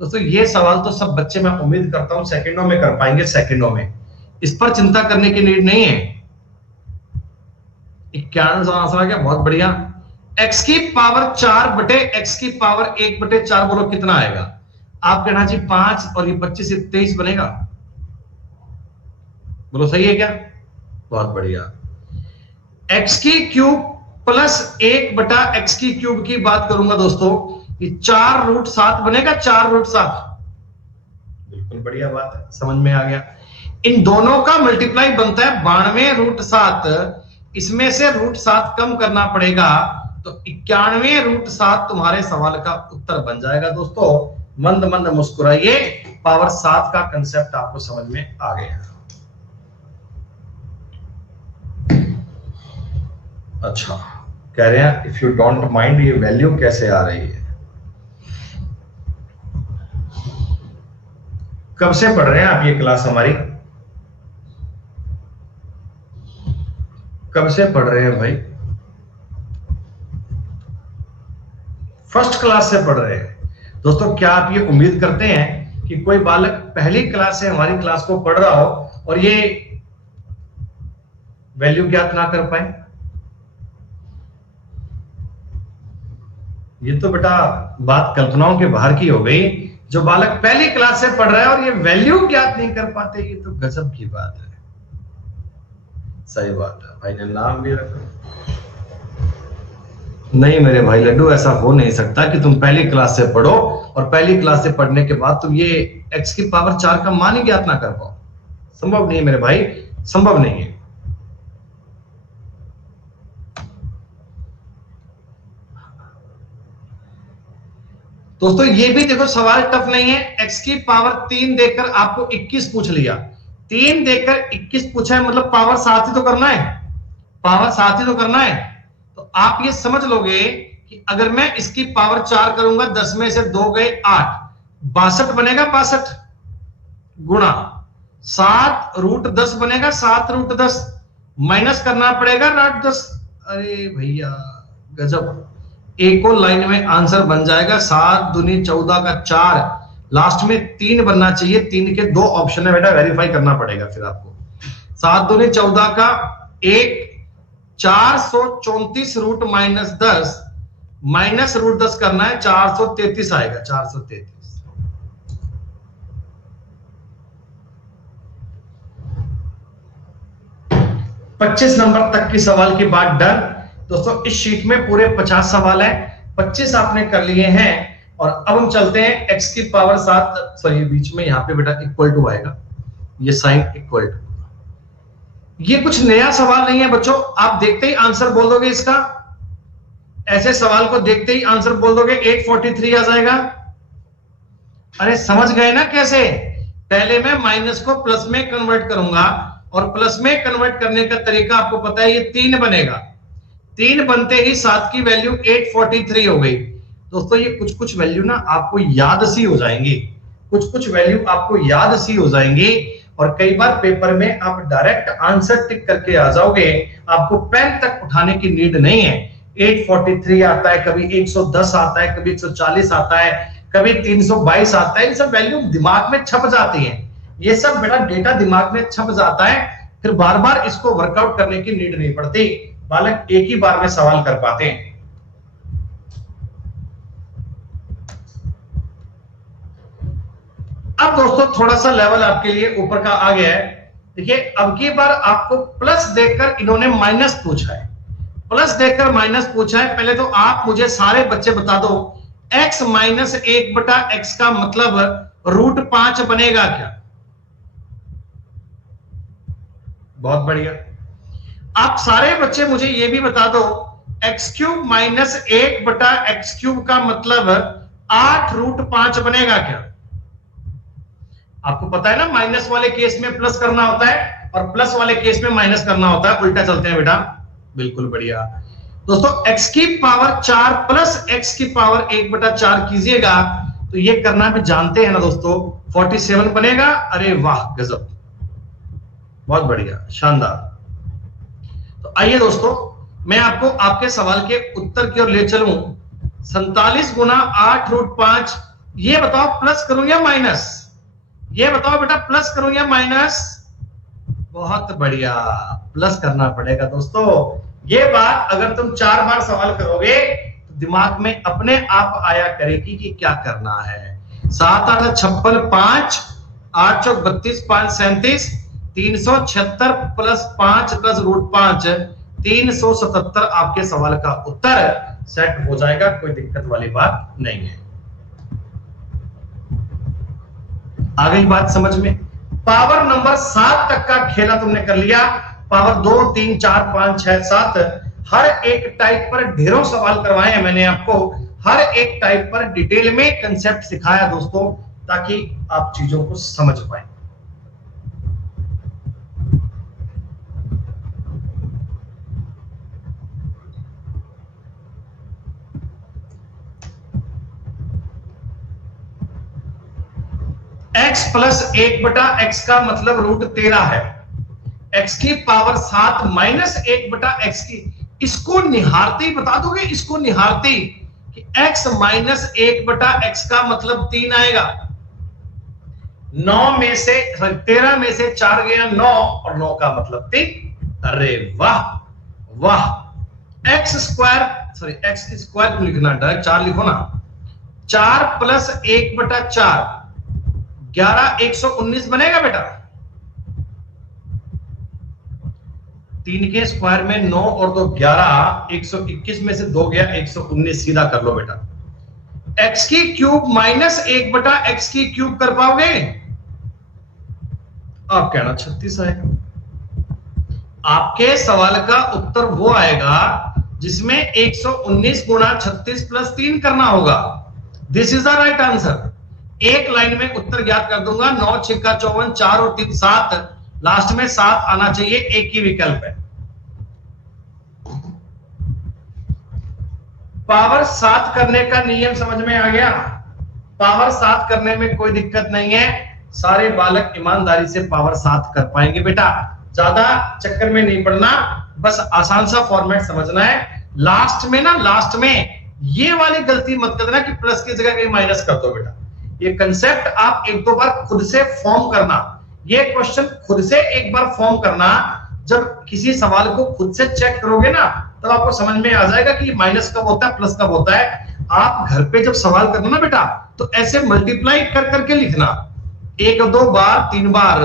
दोस्तों। ये सवाल तो सब बच्चे मैं उम्मीद करता हूं सेकंडों में कर पाएंगे, सेकंडों में, इस पर चिंता करने की नीड नहीं है। 91 आंसर आ गया, बहुत बढ़िया। x की पावर 4/x की पावर 1/4 बोलो कितना आएगा? आप कहना जी 5 और ये 25 से 23 बनेगा, बोलो सही है क्या? बहुत बढ़िया। x की क्यूब प्लस 1/x की क्यूब की बात करूंगा दोस्तों, ये 4√7 बनेगा, 4√7। बिल्कुल बढ़िया बात है, समझ में आ गया। इन दोनों का मल्टीप्लाई बनता है 92√7, इसमें से √7 कम करना पड़ेगा, तो 91√7 तुम्हारे सवाल का उत्तर बन जाएगा दोस्तों। मंद मंद मुस्कुराइए, पावर 7 का कंसेप्ट आपको समझ में आ गया। अच्छा, कह रहे हैं इफ यू डोंट माइंड, ये वैल्यू कैसे आ रही है? कब से पढ़ रहे हैं आप ये क्लास हमारी? कब से पढ़ रहे हैं भाई? फर्स्ट क्लास से पढ़ रहे हैं दोस्तों। क्या आप ये उम्मीद करते हैं कि कोई बालक पहली क्लास से हमारी क्लास को पढ़ रहा हो और ये वैल्यू ज्ञात ना कर पाए? ये तो बेटा बात कल्पनाओं के बाहर की हो गई। जो बालक पहली क्लास से पढ़ रहा है और ये वैल्यू ज्ञात नहीं कर पाते, ये तो गजब की बात है। सही बात है, भाई ने नाम भी रखा। नहीं मेरे भाई लड्डू, ऐसा हो नहीं सकता कि तुम पहली क्लास से पढ़ो और पहली क्लास से पढ़ने के बाद तुम ये x की पावर 4 का मान ही ज्ञात ना कर पाओ। संभव नहीं है मेरे भाई, संभव नहीं है। दोस्तों ये भी देखो सवाल टफ नहीं है। x की पावर 3 देकर आपको 21 पूछ लिया, 3 देकर 21 पूछा है, मतलब पावर 7 ही तो करना है, पावर 7 ही तो करना है। तो आप ये समझ लोगे कि अगर मैं इसकी पावर 4 करूंगा, 10 में से 2 गए 8, 62 बनेगा, 62 गुणा 7√10 बनेगा, 7√10 माइनस करना पड़ेगा √10। अरे भैया गजब, एक और लाइन में आंसर बन जाएगा। 7 दूनी 14 का 4, लास्ट में 3 बनना चाहिए, 3 के 2 ऑप्शन है बेटा, वेरीफाई करना पड़ेगा फिर आपको। 7 दूनी 14 का 1 434 रूट -10 माइनस रूट 10 करना है, 433 आएगा, 433। 25 नंबर तक की सवाल की बात डन। दोस्तों इस शीट में पूरे 50 सवाल है, 25 आपने कर लिए हैं। और अब हम चलते हैं x की पावर 7, सॉरी बीच में यहाँ पे बेटा इक्वल टू आएगा, ये साइन इक्वल टू। ये कुछ नया सवाल नहीं है बच्चों, आप देखते ही आंसर बोल दोगे इसका। ऐसे सवाल को देखते ही आंसर बोल दोगे, 843 आ जाएगा। अरे समझ गए ना कैसे? पहले मैं माइनस को प्लस में कन्वर्ट करूंगा, और प्लस में कन्वर्ट करने का तरीका आपको पता है, ये 3 बनेगा। 3 बनते ही 7 की वैल्यू 843 हो गई। दोस्तों ये कुछ कुछ वैल्यू ना आपको याद सी हो जाएंगी, कुछ कुछ वैल्यू आपको याद सी हो जाएंगी, और कई बार पेपर में आप डायरेक्ट आंसर टिक करके आ जाओगे, आपको पेन तक उठाने की नीड नहीं है। 843 आता है, कभी 110 आता है, कभी 140 आता है, कभी 322 आता है। इन सब वैल्यू दिमाग में छप जाती हैं, ये सब बेटा डेटा दिमाग में छप जाता है, फिर बार बार इसको वर्कआउट करने की नीड नहीं पड़ती, बालक एक ही बार में सवाल कर पाते हैं। अब दोस्तों थोड़ा सा लेवल आपके लिए ऊपर का आ गया है। देखिए अब की बार आपको प्लस देकर इन्होंने माइनस पूछा है, प्लस देकर माइनस पूछा है। पहले तो आप मुझे सारे बच्चे बता दो, x माइनस 1/x का मतलब रूट 5 बनेगा क्या? बहुत बढ़िया। आप सारे बच्चे मुझे ये भी बता दो, x³ माइनस 1/x³ का मतलब 8 रूट 5 बनेगा क्या? आपको पता है ना, माइनस वाले केस में प्लस करना होता है और प्लस वाले केस में माइनस करना होता है, उल्टा चलते हैं बेटा। बिल्कुल बढ़िया। दोस्तों x की पावर 4 प्लस x की पावर 1/4 कीजिएगा तो ये करना भी जानते हैं ना दोस्तों, 47 बनेगा। अरे वाह गजब, बहुत बढ़िया, शानदार। तो आइए दोस्तों मैं आपको आपके सवाल के उत्तर की ओर ले चलूं। 47 गुना 8 रूट 5, ये बताओ प्लस करूं या माइनस? ये बताओ बेटा प्लस करूं या माइनस? बहुत बढ़िया, प्लस करना पड़ेगा दोस्तों। ये बात अगर तुम 4 बार सवाल करोगे तो दिमाग में अपने आप आया करेगी कि क्या करना है। 7 8 56 5 8 चौक 32 5 37 376 प्लस 5 प्लस रूट 5 377 आपके सवाल का उत्तर सेट हो जाएगा, कोई दिक्कत वाली बात नहीं है। आ गई बात समझ में? पावर नंबर 7 तक का खेला तुमने कर लिया। पावर 2 3 4 5 6 7 हर एक टाइप पर ढेरों सवाल करवाए हैं मैंने आपको, हर एक टाइप पर डिटेल में कंसेप्ट सिखाया दोस्तों, ताकि आप चीजों को समझ पाए। x प्लस 1/x का मतलब रूट 13 है। x की पावर 7 माइनस 1/x की, इसको निहारते बता दोगे, इसको निहारते कि x माइनस 1/x का मतलब 3 आएगा। 9 में से 13 में से 4 गया 9 और 9 का मतलब 3। अरे वाह वाह। x square, sorry x square क्यों लिखना, डायरेक्ट 4 लिखो ना। 4 प्लस 1/4 11 119 बनेगा बेटा। 3 के स्क्वायर में 9 और 2 11, 121 में से 2 गया 119, सीधा कर लो बेटा। x की क्यूब माइनस 1/x की क्यूब कर पाओगे? आप कहना 36 आएगा। आपके सवाल का उत्तर वो आएगा जिसमें 119 गुना 36 प्लस 3 करना होगा। This is the right answer. एक लाइन में उत्तर ज्ञात कर दूंगा। 9 6 54, 4 और 3 7, लास्ट में 7 आना चाहिए, एक ही विकल्प है। पावर 7 करने का नियम समझ में आ गया? पावर 7 करने में कोई दिक्कत नहीं है, सारे बालक ईमानदारी से पावर 7 कर पाएंगे बेटा। ज्यादा चक्कर में नहीं पड़ना, बस आसान सा फॉर्मेट समझना है। लास्ट में ना, लास्ट में ये वाली गलती मत करना कि प्लस की जगह कहीं माइनस कर दो बेटा। ये कंसेप्ट आप 1-2 बार खुद से फॉर्म करना, ये क्वेश्चन खुद से एक बार फॉर्म करना, जब किसी सवाल को खुद से चेक करोगे ना तब आपको समझ में आ जाएगा कि माइनस कब होता है, प्लस कब होता है। आप घर पे जब सवाल करना ना बेटा तो ऐसे मल्टीप्लाई कर करके लिखना, 1 2 बार 3 बार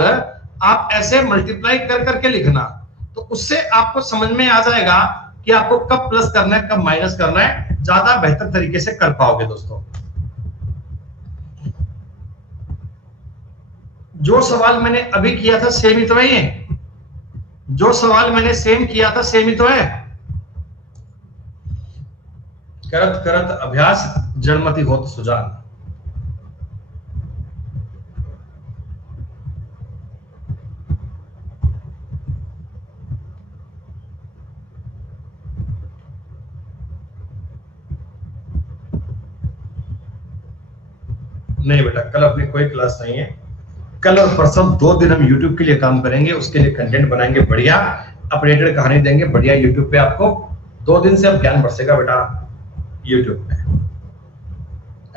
आप ऐसे मल्टीप्लाई कर करके लिखना, तो उससे आपको समझ में आ जाएगा कि आपको कब प्लस करना है कब माइनस करना है, ज्यादा बेहतर तरीके से कर पाओगे दोस्तों। जो सवाल मैंने अभी किया था सेम ही तो है, ये जो सवाल मैंने सेम किया था सेम ही तो है। करत करत अभ्यास जड़मति होत सुजान। नहीं बेटा कल अपनी कोई क्लास नहीं है, कल और परसों 2 दिन हम YouTube के लिए काम करेंगे, उसके लिए कंटेंट बनाएंगे बढ़िया, अपडेटेड कहानी देंगे बढ़िया YouTube पे आपको। 2 दिन से अब ज्ञान बरसेगा बेटा YouTube पे।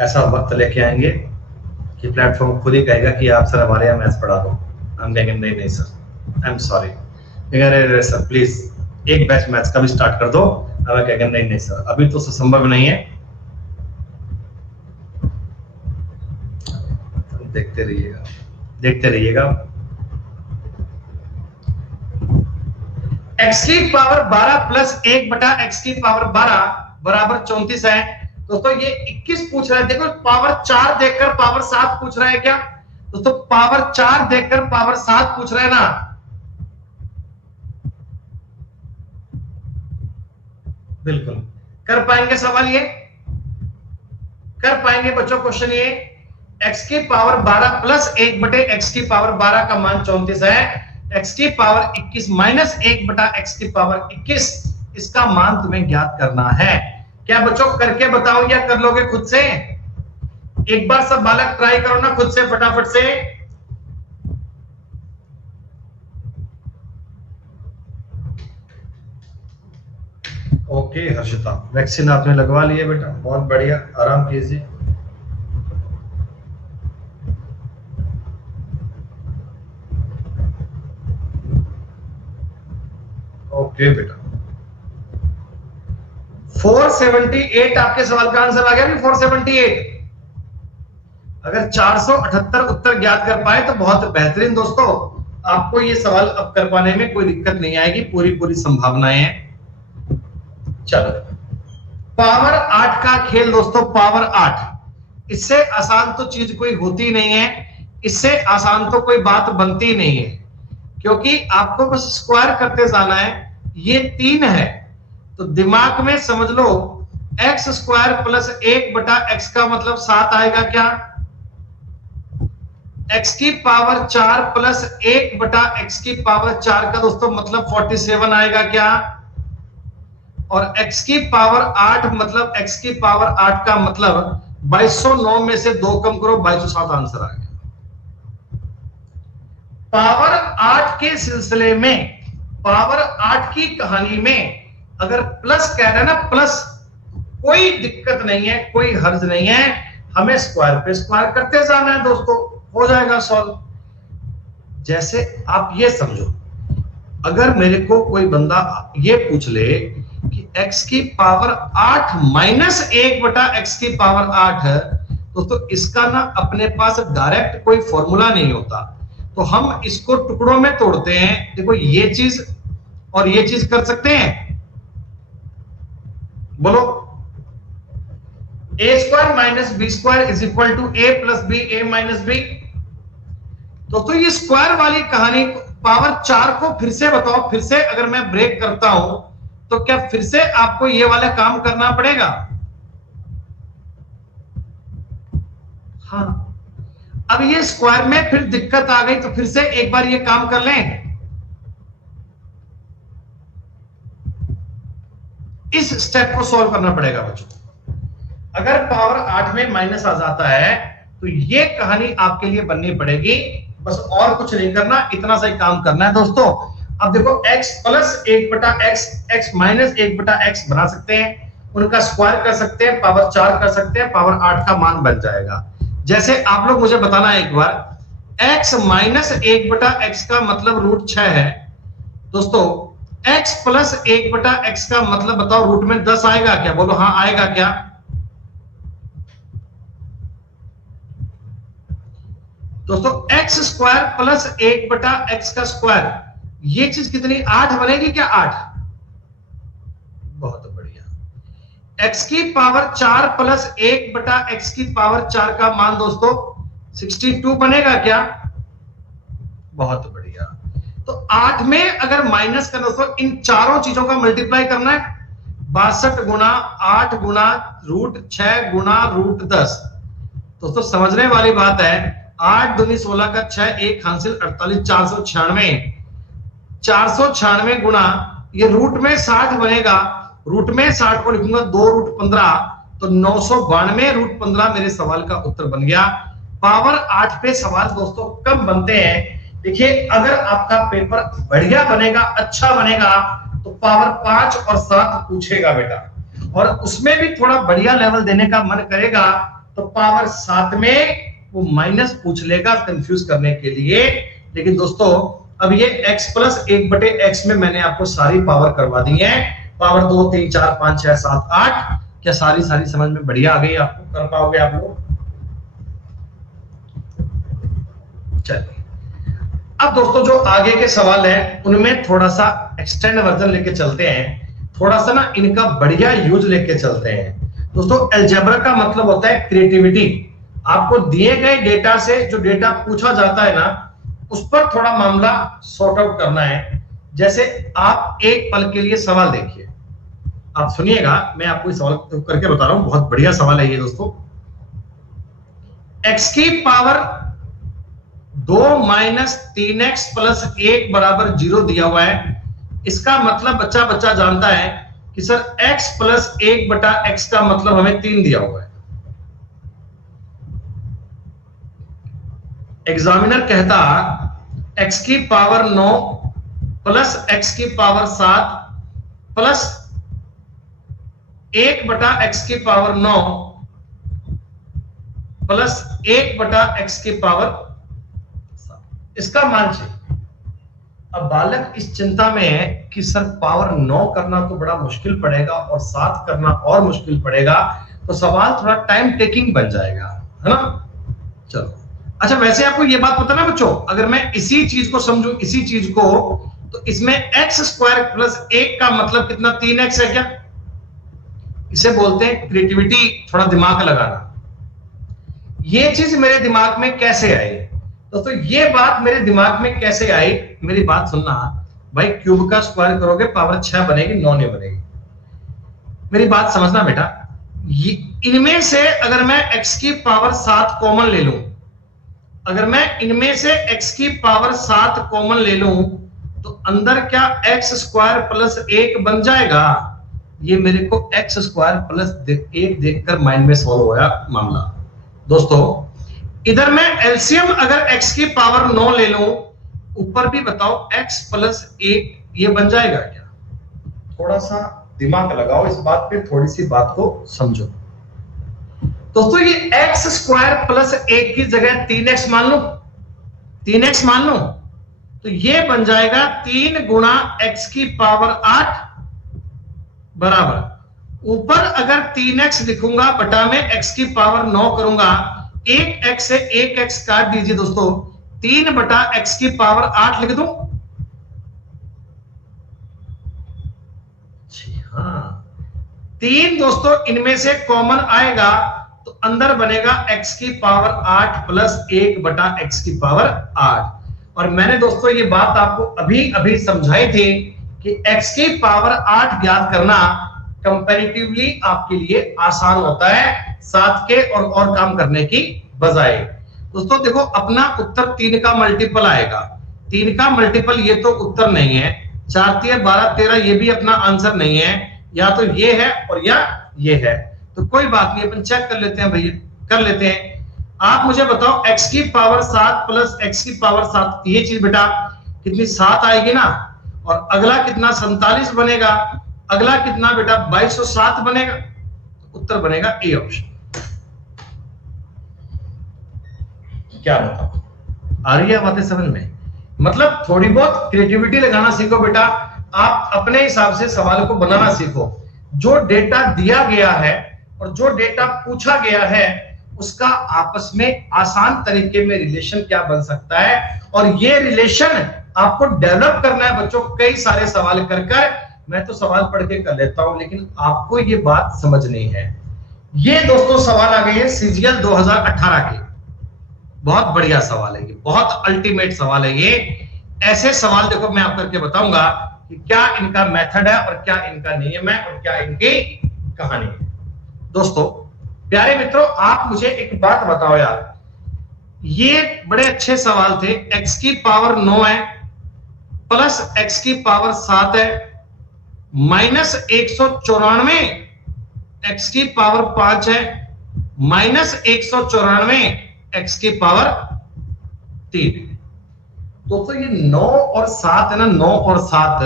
ऐसा वक्त लेके आएंगे कि प्लेटफॉर्म खुद ही कहेगा कि आप सर हमारे यहाँ मैथ्स पढ़ा दो, हम कहेंगे नहीं नहीं सर आई एम सॉरी, अरे सर प्लीज एक बैच मैथ्स का भी स्टार्ट कर दो, हमें कहेंगे नहीं नहीं सर अभी तो संभव नहीं है। देखते रहिएगा। x की पावर 12 प्लस 1 बटा x की पावर 12 बराबर 34 है। दोस्तों ये 21 पूछ रहा है, देखो पावर 4 देखकर पावर 7 पूछ रहा है क्या दोस्तों, पावर 4 देखकर पावर 7 पूछ रहा है ना। बिल्कुल कर पाएंगे सवाल, ये कर पाएंगे बच्चों क्वेश्चन। ये x की पावर 12 प्लस 1 बटे x की पावर 12 का मान 34 है, x की पावर 21 माइनस 1 बटा x की पावर 21, इसका मान तुम्हें ज्ञात करना है। क्या बच्चों करके बताओ या कर लोगे खुद से? एक बार सब बालक ट्राई करो ना खुद से फटाफट से। ओके हर्षिता, वैक्सीन आपने लगवा ली है बेटा, बहुत बढ़िया, आराम कीजिए। ओके बेटा 478 आपके सवाल का आंसर आ गया भी 478। अगर 478 उत्तर ज्ञात कर पाए तो बहुत बेहतरीन दोस्तों, आपको ये सवाल अब कर पाने में कोई दिक्कत नहीं आएगी, पूरी संभावनाएं हैं। चलो पावर 8 का खेल दोस्तों, पावर 8, इससे आसान तो चीज कोई होती नहीं है, इससे आसान तो कोई बात बनती नहीं है, क्योंकि आपको बस स्क्वायर करते जाना है। ये 3 है तो दिमाग में समझ लो x स्क्वायर प्लस 1 बटा x का मतलब 7 आएगा क्या, x की पावर 4 प्लस 1 बटा x की पावर 4 का दोस्तों मतलब 47 आएगा क्या, और x की पावर 8 मतलब x की पावर 8 का मतलब 2209 में से 2 कम करो 2207 आंसर आ गया। पावर 8 के सिलसिले में, पावर 8 की कहानी में अगर प्लस कह रहे हैं ना, प्लस कोई दिक्कत नहीं है, कोई हर्ज नहीं है, हमें स्क्वायर पे स्क्वायर करते जाना है दोस्तों, हो जाएगा सॉल्व। जैसे आप ये समझो, अगर मेरे को कोई बंदा ये पूछ ले कि x की पावर 8 माइनस 1 बटा x की पावर 8 है दोस्तों, इसका ना अपने पास डायरेक्ट कोई फॉर्मूला नहीं होता, तो हम इसको टुकड़ों में तोड़ते हैं। देखो ये चीज और ये चीज कर सकते हैं, बोलो a square minus B square is equal to a plus B A minus B. दोस्तों ये स्क्वायर वाली कहानी, पावर 4 को फिर से बताओ, फिर से अगर मैं ब्रेक करता हूं तो क्या फिर से आपको ये वाला काम करना पड़ेगा? हाँ, अब ये स्क्वायर में फिर दिक्कत आ गई तो फिर से एक बार ये काम कर लें। इस स्टेप को सॉल्व करना पड़ेगा बच्चों। अगर पावर 8 में माइनस आ जाता है तो ये कहानी आपके लिए बननी पड़ेगी, बस और कुछ नहीं करना, इतना सा ही काम करना है दोस्तों। अब देखो x प्लस 1 बटा x, x माइनस 1 बटा x बना सकते हैं, उनका स्क्वायर कर सकते हैं, पावर 4 कर सकते हैं, पावर 8 का मान बन जाएगा। जैसे आप लोग मुझे बताना एक बार, x माइनस 1 बटा x का मतलब रूट 6 है, दोस्तों x प्लस 1/x का मतलब बताओ रूट में 10 आएगा क्या? बोलो हाँ आएगा क्या? दोस्तों x स्क्वायर प्लस 1/x का स्क्वायर, ये चीज कितनी 8 बनेगी क्या? 8। बहुत बढ़िया। x की पावर 4 प्लस 1/x की पावर 4 का मान दोस्तों 62 बनेगा क्या? बहुत बढ़िया। तो 8 में अगर माइनस करना दोस्तों इन चारों चीजों का मल्टीप्लाई करना है, 62 गुना 8 गुना रूट 6 गुना रूट 10। दोस्तों समझने वाली बात है, 8 दूनी 16 का 6 1 हासिल 48 496 496 गुना ये रूट में 60 बनेगा, रूट में 60 को लिखूंगा 2 रूट 15 तो 992 रूट 15 मेरे सवाल का उत्तर बन गया। पावर 8 पे सवाल दोस्तों कम बनते हैं। देखिए अगर आपका पेपर बढ़िया बनेगा, अच्छा बनेगा तो पावर 5 और 7 पूछेगा बेटा, और उसमें भी थोड़ा बढ़िया लेवल देने का मन करेगा तो पावर 7 में वो माइनस पूछ लेगा कंफ्यूज करने के लिए। लेकिन दोस्तों अब ये x प्लस 1/x में मैंने आपको सारी पावर करवा दी है, पावर 2 3 4 5 6 7 8। क्या सारी समझ में बढ़िया आ गई? आपको कर पाओगे आप लोग? चलिए अब दोस्तों जो आगे के सवाल हैं उनमें थोड़ा सा एक्सटेंड वर्जन लेके चलते हैं, थोड़ा सा ना इनका बढ़िया यूज लेके चलते हैं। दोस्तों अलजेब्रा का मतलब होता है क्रिएटिविटी। आपको दिए गए डेटा से जो डेटा पूछा जाता है ना, उस पर थोड़ा मामला सॉर्ट आउट करना है। जैसे आप एक पल के लिए सवाल देखिए, आप सुनिएगा, मैं आपको इस सवाल करके बता रहा हूं, बहुत बढ़िया सवाल है ये दोस्तों। x की पावर 2 माइनस 3x प्लस 1 बराबर 0 दिया हुआ है। इसका मतलब बच्चा जानता है कि सर x प्लस 1/x का मतलब हमें 3 दिया हुआ है। एग्जामिनर कहता x की पावर 9 प्लस x की पावर 7 प्लस 1/x की पावर 9 प्लस 1/x की पावर, इसका मान चाहिए। अब बालक इस चिंता में है कि सर पावर 9 करना तो बड़ा मुश्किल पड़ेगा और 7 करना और मुश्किल पड़ेगा, तो सवाल थोड़ा टाइम टेकिंग बन जाएगा, है ना? चलो अच्छा, वैसे आपको ये बात पता ना बच्चों, अगर मैं इसी चीज को समझूं, इसी चीज को, तो इसमें x स्क्वायर प्लस 1 का मतलब कितना 3x है क्या? इसे बोलते हैं क्रिएटिविटी, थोड़ा दिमाग लगाना। ये चीज मेरे दिमाग में कैसे आई दोस्तों? ये बात मेरे दिमाग में कैसे आई, मेरी बात सुनना भाई। क्यूब का स्क्वायर करोगे पावर 6 बनेगी, 9 नहीं बनेगी। मेरी बात समझना बेटा, इनमें से अगर मैं x की पावर 7 कॉमन ले लूं, अगर मैं इनमें से x की पावर 7 कॉमन ले लूं तो अंदर क्या x स्क्वायर प्लस 1 बन जाएगा? ये मेरे को x स्क्वायर प्लस 1 देखकर माइंड में सॉल्व होया मामला। दोस्तों इधर मैं एलसीएम अगर x की पावर 9 ले लूं, ऊपर भी बताओ x प्लस 1 ये बन जाएगा क्या? थोड़ा सा दिमाग लगाओ इस बात पे, थोड़ी सी बात को समझो। दोस्तों ये x स्क्वायर प्लस 1 की जगह 3x मान लो, 3x मान लो, तो ये बन जाएगा 3 गुना x की पावर 8 बराबर, ऊपर अगर 3x लिखूंगा बटा में x की पावर 9 करूंगा, 1x से 1x काट दीजिए दोस्तों, 3 बटा x की पावर 8 लिख दूं। जी हाँ, 3 दोस्तों इनमें से कॉमन आएगा तो अंदर बनेगा x की पावर 8 प्लस 1 बटा x की पावर 8। और मैंने दोस्तों ये बात आपको अभी अभी समझाई थी कि x की पावर 8 ज्ञात करना कंपैरेटिवली आपके लिए आसान होता है 7 के और काम करने की बजाय। दोस्तों देखो अपना उत्तर 3 का मल्टीपल आएगा, 3 का मल्टीपल ये तो उत्तर नहीं है, 4 3 12 13 ये भी अपना आंसर नहीं है, या तो ये है और या ये है। तो कोई बात नहीं, अपन चेक कर लेते हैं भैया, कर लेते हैं। आप मुझे बताओ x की पावर 7 प्लस x की पावर 7, ये चीज बेटा कितनी 7 आएगी ना, और अगला कितना 47 बनेगा, अगला कितना बेटा 2207 बनेगा, उत्तर बनेगा ए ऑप्शन। क्या बताओ, आ रही है बातें समझ में? मतलब थोड़ी बहुत क्रिएटिविटी लगाना सीखो बेटा, आप अपने हिसाब से सवाल को बनाना सीखो। जो डेटा दिया गया है और जो डेटा पूछा गया है उसका आपस में आसान तरीके में रिलेशन क्या बन सकता है, और ये रिलेशन आपको डेवलप करना है बच्चों। कई सारे सवाल कर कर, मैं तो सवाल पढ़ के कर लेता हूं, लेकिन आपको ये बात समझनी है। ये दोस्तों सवाल आ गए हैं सीजीएल 2018 के। बहुत बढ़िया सवाल है ये, बहुत अल्टीमेट सवाल है ये। ऐसे सवाल देखो मैं आप करके बताऊंगा कि क्या इनका मेथड है और क्या इनका नियम है और क्या इनकी कहानी है। दोस्तों प्यारे मित्रों, आप मुझे एक बात बताओ यार, ये बड़े अच्छे सवाल थे। x की पावर 9 है प्लस x की पावर 7 है माइनस 194, x की पावर 5 है माइनस 194, x की पावर 3। दोस्तों ये 9 और 7 है ना, 9 और 7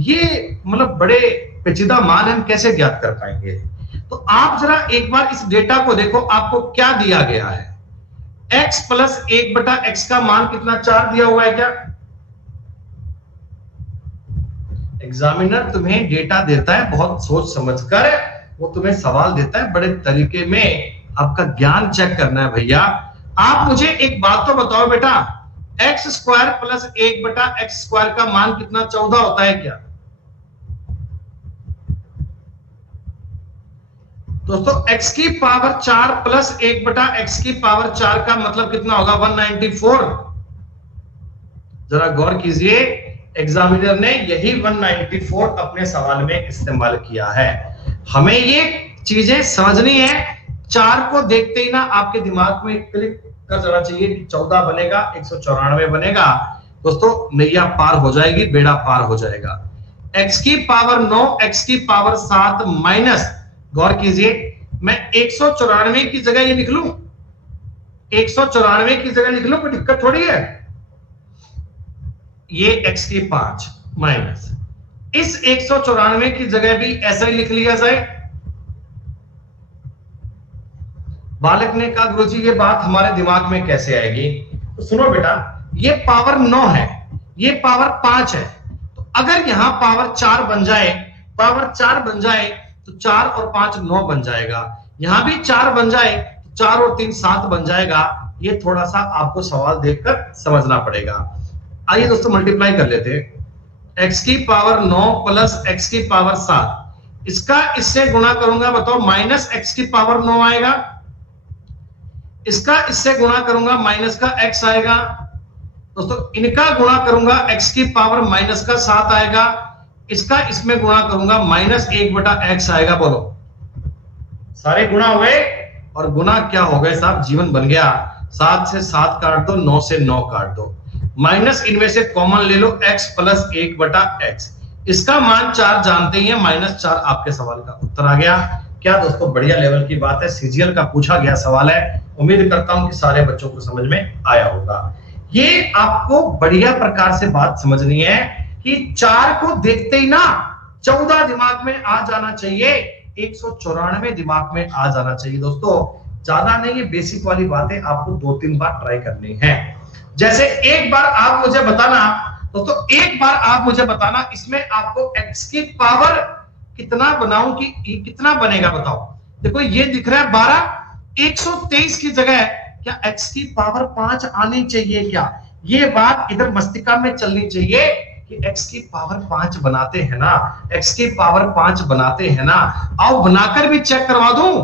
ये मतलब बड़े पेचीदा मान, हम कैसे ज्ञात कर पाएंगे? तो आप जरा एक बार इस डेटा को देखो, आपको क्या दिया गया है। x प्लस 1/x का मान कितना, 4 दिया हुआ है क्या? एग्जामिनर तुम्हें डेटा देता है बहुत सोच समझकर, वो तुम्हें सवाल देता है बड़े तरीके में, आपका ज्ञान चेक करना है भैया। आप मुझे एक बात तो बताओ बेटा, x square plus 1/x square का मान कितना, 14 होता है क्या? दोस्तों x की पावर 4 प्लस 1/x की पावर 4 का मतलब कितना होगा, 194। जरा गौर कीजिए, एग्जामिनर ने यही 194 अपने सवाल में इस्तेमाल किया है। हमें ये चीजें समझनी है। 4 को देखते ही ना आपके दिमाग में क्लिक कर जाना चाहिए कि 14 बनेगा, 194 बनेगा। दोस्तों नैया पार हो जाएगी, बेड़ा पार हो जाएगा। x की पावर 9, x की पावर 7 माइनस, गौर कीजिए, मैं 194 की जगह ये लिख लूं, 194 की जगह लिख लूं, कोई दिक्कत थोड़ी है। ये x की 5 माइनस इस 194 की जगह भी ऐसा ही लिख लिया जाए। बालक ने कहा गुरुजी ये बात हमारे दिमाग में कैसे आएगी? तो सुनो बेटा, ये पावर 9 है, ये पावर 5 है, तो अगर यहां पावर 4 बन जाए, पावर 4 बन जाए तो 4 और 5 9 बन जाएगा। यहां भी 4 बन जाए तो 4 और 3 7 बन जाएगा। ये थोड़ा सा आपको सवाल देखकर समझना पड़ेगा। आइए दोस्तों मल्टीप्लाई कर लेते हैं। x की पावर 9 प्लस x की पावर 7, इसका इससे गुणा करूंगा, बताओ माइनस x की पावर 9 आएगा, इसका इससे गुणा करूंगा माइनस का x आएगा। दोस्तों इनका गुणा करूंगा x की पावर माइनस का 7 आएगा, इसका इसमें गुणा करूंगा माइनस 1/x आएगा। बोलो सारे गुणा हुए, और गुणा क्या हो गए साहब, जीवन बन गया। 7 से 7 काट दो, 9 से 9 काट दो, माइनस इनमें से कॉमन ले लो, x प्लस 1/x, इसका मान 4 जानते ही हैं, -4 आपके सवाल का उत्तर आ गया। क्या दोस्तों बढ़िया लेवल की बात है, सीजीएल का पूछा गया सवाल है। उम्मीद करता हूं कि सारे बच्चों को समझ में आया होगा। ये आपको बढ़िया प्रकार से बात समझनी है कि 4 को देखते ही ना 14 दिमाग में आ जाना चाहिए, 194 दिमाग में आ जाना चाहिए। दोस्तों ज्यादा नहीं, ये बेसिक वाली बातें आपको 2-3 बार ट्राई करनी है। जैसे एक बार आप मुझे बताना, दोस्तों एक बार आप मुझे बताना, इसमें आपको x की पावर कितना बनाऊं कि कितना बनेगा, बताओ। देखो ये दिख रहा है 12, 123 की जगह क्या x की पावर 5 आनी चाहिए क्या? ये बात इधर मस्तिष्क में चलनी चाहिए कि x की पावर 5 बनाते हैं ना, x की पावर 5 बनाते हैं ना। आओ बनाकर भी चेक करवा दूं।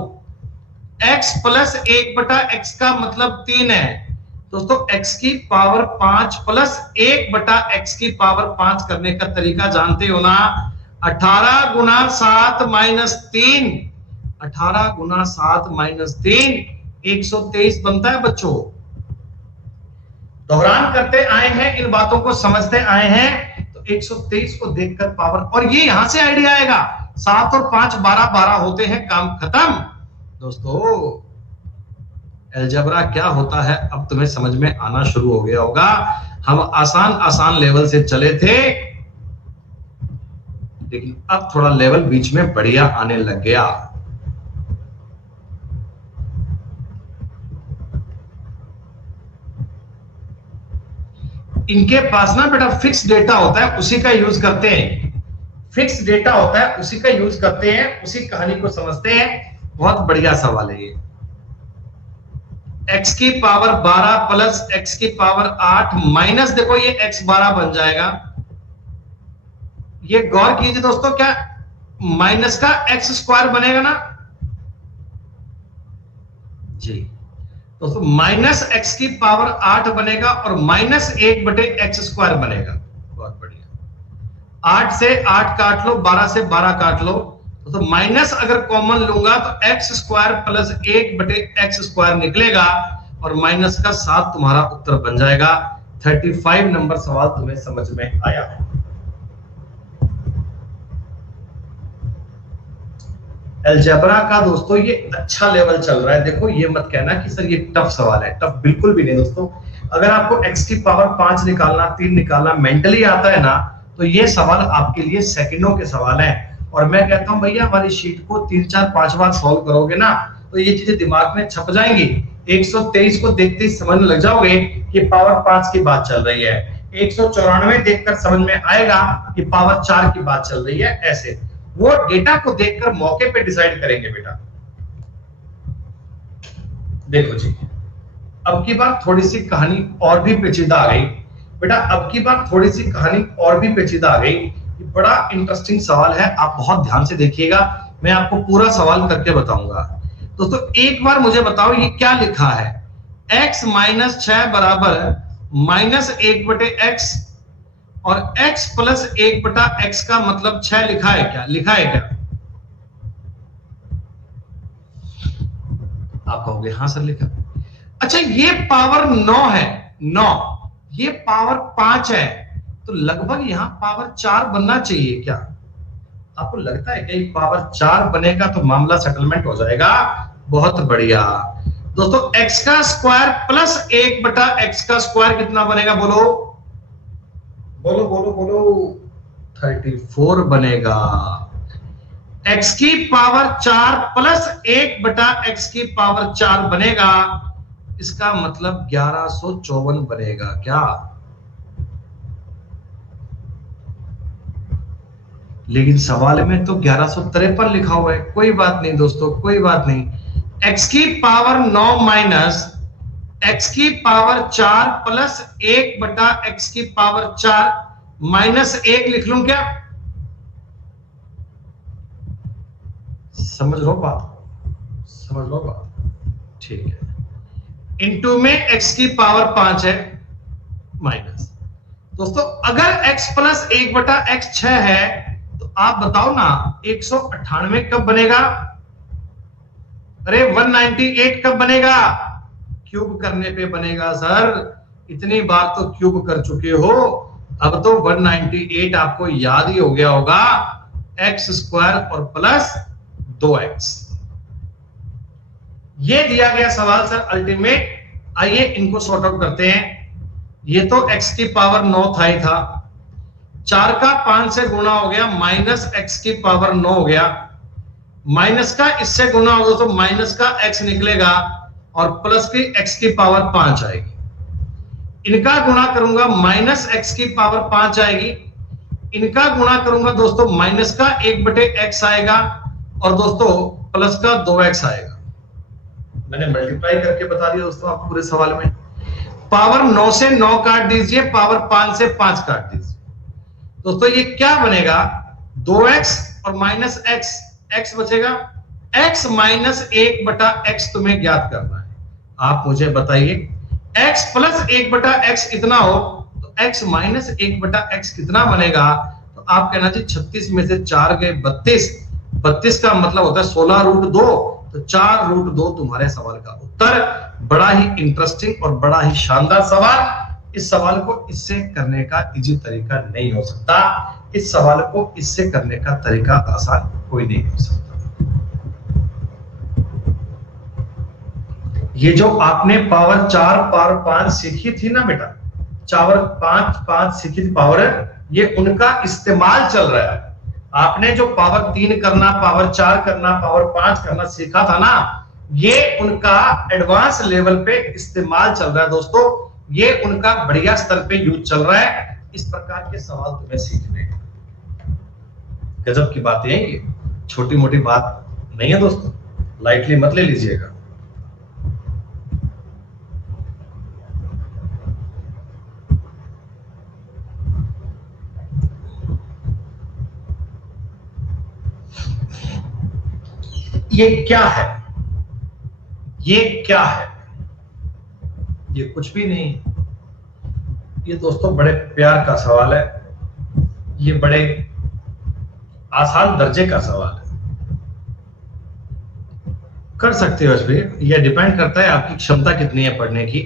x प्लस 1/x का मतलब 3 है। दोस्तों x की पावर 5 प्लस 1/x की पावर 5 करने का तरीका जानते हो ना, 18 गुना 7 माइनस 3, 18 गुना 7 माइनस 3 123 बनता है बच्चों। दोहरान करते आए हैं, इन बातों को समझते आए हैं, तो 123 को देखकर पावर, और ये यहां से आइडिया आएगा, 7 और 5 12 12 होते हैं, काम खत्म। दोस्तों अलजेब्रा क्या होता है अब तुम्हें समझ में आना शुरू हो गया होगा। हम आसान आसान लेवल से चले थे, लेकिन अब थोड़ा लेवल बीच में बढ़िया आने लग गया। इनके पास ना बेटा फिक्स डेटा होता है, उसी का यूज करते हैं। फिक्स डेटा होता है, उसी का यूज करते हैं, उसी कहानी को समझते हैं। बहुत बढ़िया सवाल है ये। x की पावर 12 प्लस x की पावर 8 माइनस, देखो ये x 12 बन जाएगा। ये गौर कीजिए दोस्तों, क्या माइनस का x स्क्वायर बनेगा ना जी। दोस्तों माइनस x की पावर 8 बनेगा और माइनस 1 बटे x स्क्वायर बनेगा। बहुत बढ़िया। 8 से 8 काट लो, 12 से 12 काट लो, तो माइनस अगर कॉमन लूंगा तो x स्क्वायर प्लस 1 बटे x स्क्वायर निकलेगा और माइनस का 7 तुम्हारा उत्तर बन जाएगा। 35 नंबर सवाल तुम्हें समझ में आया है। अलजेब्रा का दोस्तों ये अच्छा लेवल चल रहा है। देखो ये मत कहना कि सर ये टफ सवाल है, टफ बिल्कुल भी नहीं दोस्तों। अगर आपको x की पावर 5 निकालना, 3 निकालना मेंटली आता है ना, तो ये सवाल आपके लिए सेकंडों के सवाल है। और मैं कहता हूं भैया हमारी शीट को 3 4 5 बार सॉल्व करोगे ना, तो ये चीजें दिमाग में छप जाएंगी। 123 को देखते ही समझने लग जाओगे कि पावर 5 की बात चल रही है। 194 देखकर समझ में आएगा कि पावर 4 की बात चल रही है। ऐसे वो डेटा को देखकर मौके पे डिसाइड करेंगे बेटा। देखो जी, अब की बार थोड़ी सी कहानी और भी पेचीदा आ गई बेटा। अब की बार थोड़ी सी कहानी और भी पेचीदा आ गई। ये बड़ा इंटरेस्टिंग सवाल है, आप बहुत ध्यान से देखिएगा। मैं आपको पूरा सवाल करके बताऊंगा। दोस्तों एक बार मुझे बताओ ये क्या लिखा है। x माइनस 6 बराबर माइनस 1 बटे x और x प्लस 1 बटा x का मतलब 6 लिखा है क्या? लिखा है क्या? आप कहोगे हाँ सर लिखा। अच्छा ये पावर 9 है, 9, ये पावर 5 है, तो लगभग यहां पावर 4 बनना चाहिए क्या? आपको लगता है कि पावर 4 बनेगा तो मामला सेटलमेंट हो जाएगा? बहुत बढ़िया दोस्तों। x का स्क्वायर प्लस 1 बटा x का स्क्वायर कितना बनेगा? बोलो बोलो बोलो बोलो। 34 बनेगा। x की पावर 4 प्लस 1 बटा x की पावर 4 बनेगा, इसका मतलब 1154 बनेगा क्या? लेकिन सवाल में तो 1153 लिखा हुआ है। कोई बात नहीं दोस्तों, कोई बात नहीं। x की पावर 9 माइनस x की पावर 4 प्लस 1 बटा x की पावर 4 माइनस 1 लिख लूं क्या? समझ लो बात, समझ लो बात, ठीक है। इनटू में x की पावर 5 है माइनस। दोस्तों अगर x प्लस 1 बटा x 6 है, तो आप बताओ ना 198 कब बनेगा? अरे 198 कब बनेगा? क्यूब करने पे बनेगा सर। इतनी बार तो क्यूब कर चुके हो, अब तो 198 आपको याद ही हो गया होगा। x स्क्वायर और प्लस 2x। ये दिया गया सवाल सर अल्टीमेट। आइए इनको सॉर्ट आउट करते हैं। ये तो x की पावर 9 था ही था, 4 का 5 से गुणा हो गया, माइनस x की पावर 9 हो गया, माइनस का इससे गुणा होगा तो माइनस का x निकलेगा और प्लस की x की पावर 5 आएगी। इनका गुणा करूंगा माइनस x की पावर 5 आएगी, इनका गुणा करूंगा दोस्तों माइनस का 1 बटे x आएगा और दोस्तों प्लस का 2x आएगा। मैंने मल्टीप्लाई करके बता दिया दोस्तों आपको पूरे सवाल में। पावर 9 से 9 काट दीजिए, पावर 5 से 5 काट दीजिए। दोस्तों ये क्या बनेगा? 2x और माइनस x, x बचेगा। x माइनस 1 बटा x तुम्हें ज्ञात करना है। आप मुझे बताइए x प्लस 1 बटा x कितना हो, तो x माइनस 1 बटा x कितना बनेगा? तो आप कहना जी 36 में से 4 गए 32, 32 का मतलब होता है 16 रूट 2, तो 4 रूट 2 तुम्हारे सवाल का उत्तर। बड़ा ही इंटरेस्टिंग और बड़ा ही शानदार सवाल। इस सवाल को इससे करने का इजी तरीका नहीं हो सकता। इस सवाल को इससे करने का तरीका आसान कोई नहीं हो सकता। ये जो आपने पावर 4 पावर 5 सीखी थी ना बेटा, 4 5 5 सीखी थी पावर, ये उनका इस्तेमाल चल रहा है। आपने जो पावर 3 करना, पावर 4 करना, पावर 5 करना सीखा था ना, ये उनका एडवांस लेवल पे इस्तेमाल चल रहा है दोस्तों। ये उनका बढ़िया स्तर पे यूज चल रहा है। इस प्रकार के सवाल तुम्हें सीखने हैं। गजब की बात है, ये छोटी मोटी बात नहीं है दोस्तों, लाइटली मत ले लीजिएगा। ये क्या है, ये क्या है? ये कुछ भी नहीं। ये दोस्तों बड़े प्यार का सवाल है, ये बड़े आसान दर्जे का सवाल है। कर सकते हो भी, ये डिपेंड करता है आपकी क्षमता कितनी है पढ़ने की।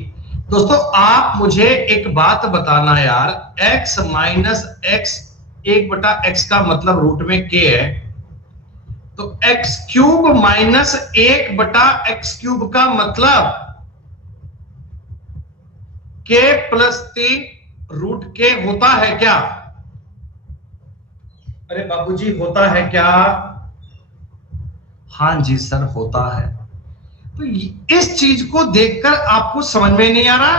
दोस्तों आप मुझे एक बात बताना यार, x माइनस एक्स 1/x का मतलब रूट में k है, तो x क्यूब माइनस 1/x³ का मतलब k प्लस 3 रूट k होता है क्या? अरे बाबूजी होता है क्या? हाँ जी सर होता है। तो इस चीज को देखकर आपको समझ में नहीं आ रहा,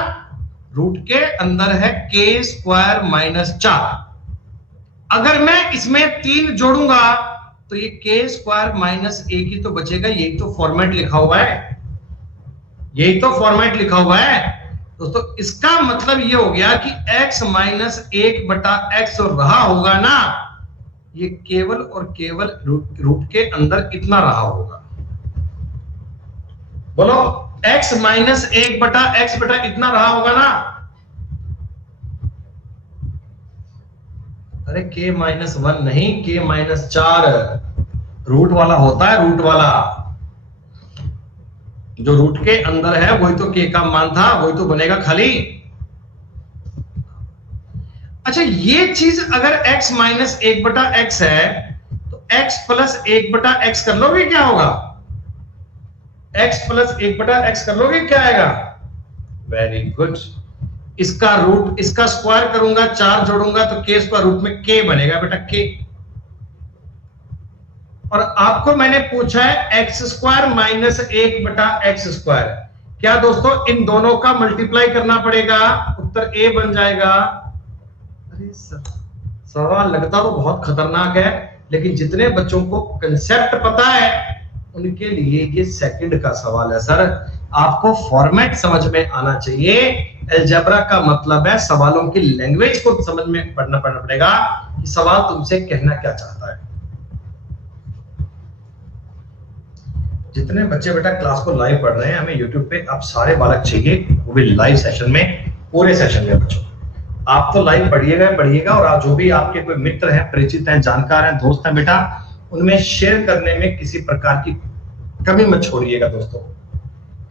रूट के अंदर है k² माइनस 4। अगर मैं इसमें 3 जोड़ूंगा तो ये k² माइनस 1 ही तो बचेगा। यही तो फॉर्मेट लिखा हुआ है, यही तो फॉर्मेट लिखा हुआ है दोस्तों। इसका मतलब ये हो गया कि x माइनस 1/x रहा होगा ना, ये केवल और केवल रूट के अंदर इतना रहा होगा। बोलो x माइनस 1/x इतना रहा होगा ना। अरे k माइनस 1 नहीं, k माइनस 4 रूट वाला होता है, रूट वाला। जो रूट के अंदर है वही तो k का मान था, वही तो बनेगा खाली। अच्छा ये चीज अगर x माइनस 1/x है तो x प्लस 1/x कर लोगे, क्या होगा? x प्लस 1/x कर लोगे, क्या आएगा? Very good. इसका रूट, इसका स्क्वायर करूंगा, 4 जोड़ूंगा तो k² रूट में k बनेगा बेटा, k। और आपको मैंने पूछा है x² माइनस 1/x²। क्या दोस्तों इन दोनों का मल्टीप्लाई करना पड़ेगा, उत्तर a बन जाएगा। अरे सवाल लगता तो बहुत खतरनाक है, लेकिन जितने बच्चों को कंसेप्ट पता है उनके लिए ये सेकंड का सवाल है। सर आपको फॉर्मेट समझ में आना चाहिए। अलजेब्रा का मतलब है सवालों की लैंग्वेज को समझ में पढ़ना पड़ेगा कि सवाल तुमसे कहना क्या चाहता है। जितने बच्चे बेटा क्लास को लाइव पढ़ रहे हैं, हमें यूट्यूब पे आप सारे बालक चाहिए, वो भी लाइव सेशन में, पूरे सेशन में। बच्चों आप तो लाइव पढ़िएगा और आप जो भी आपके कोई मित्र हैं, परिचित हैं, जानकार हैं, दोस्त हैं बेटा, उनमें शेयर करने में किसी प्रकार की कमी मत छोड़िएगा दोस्तों,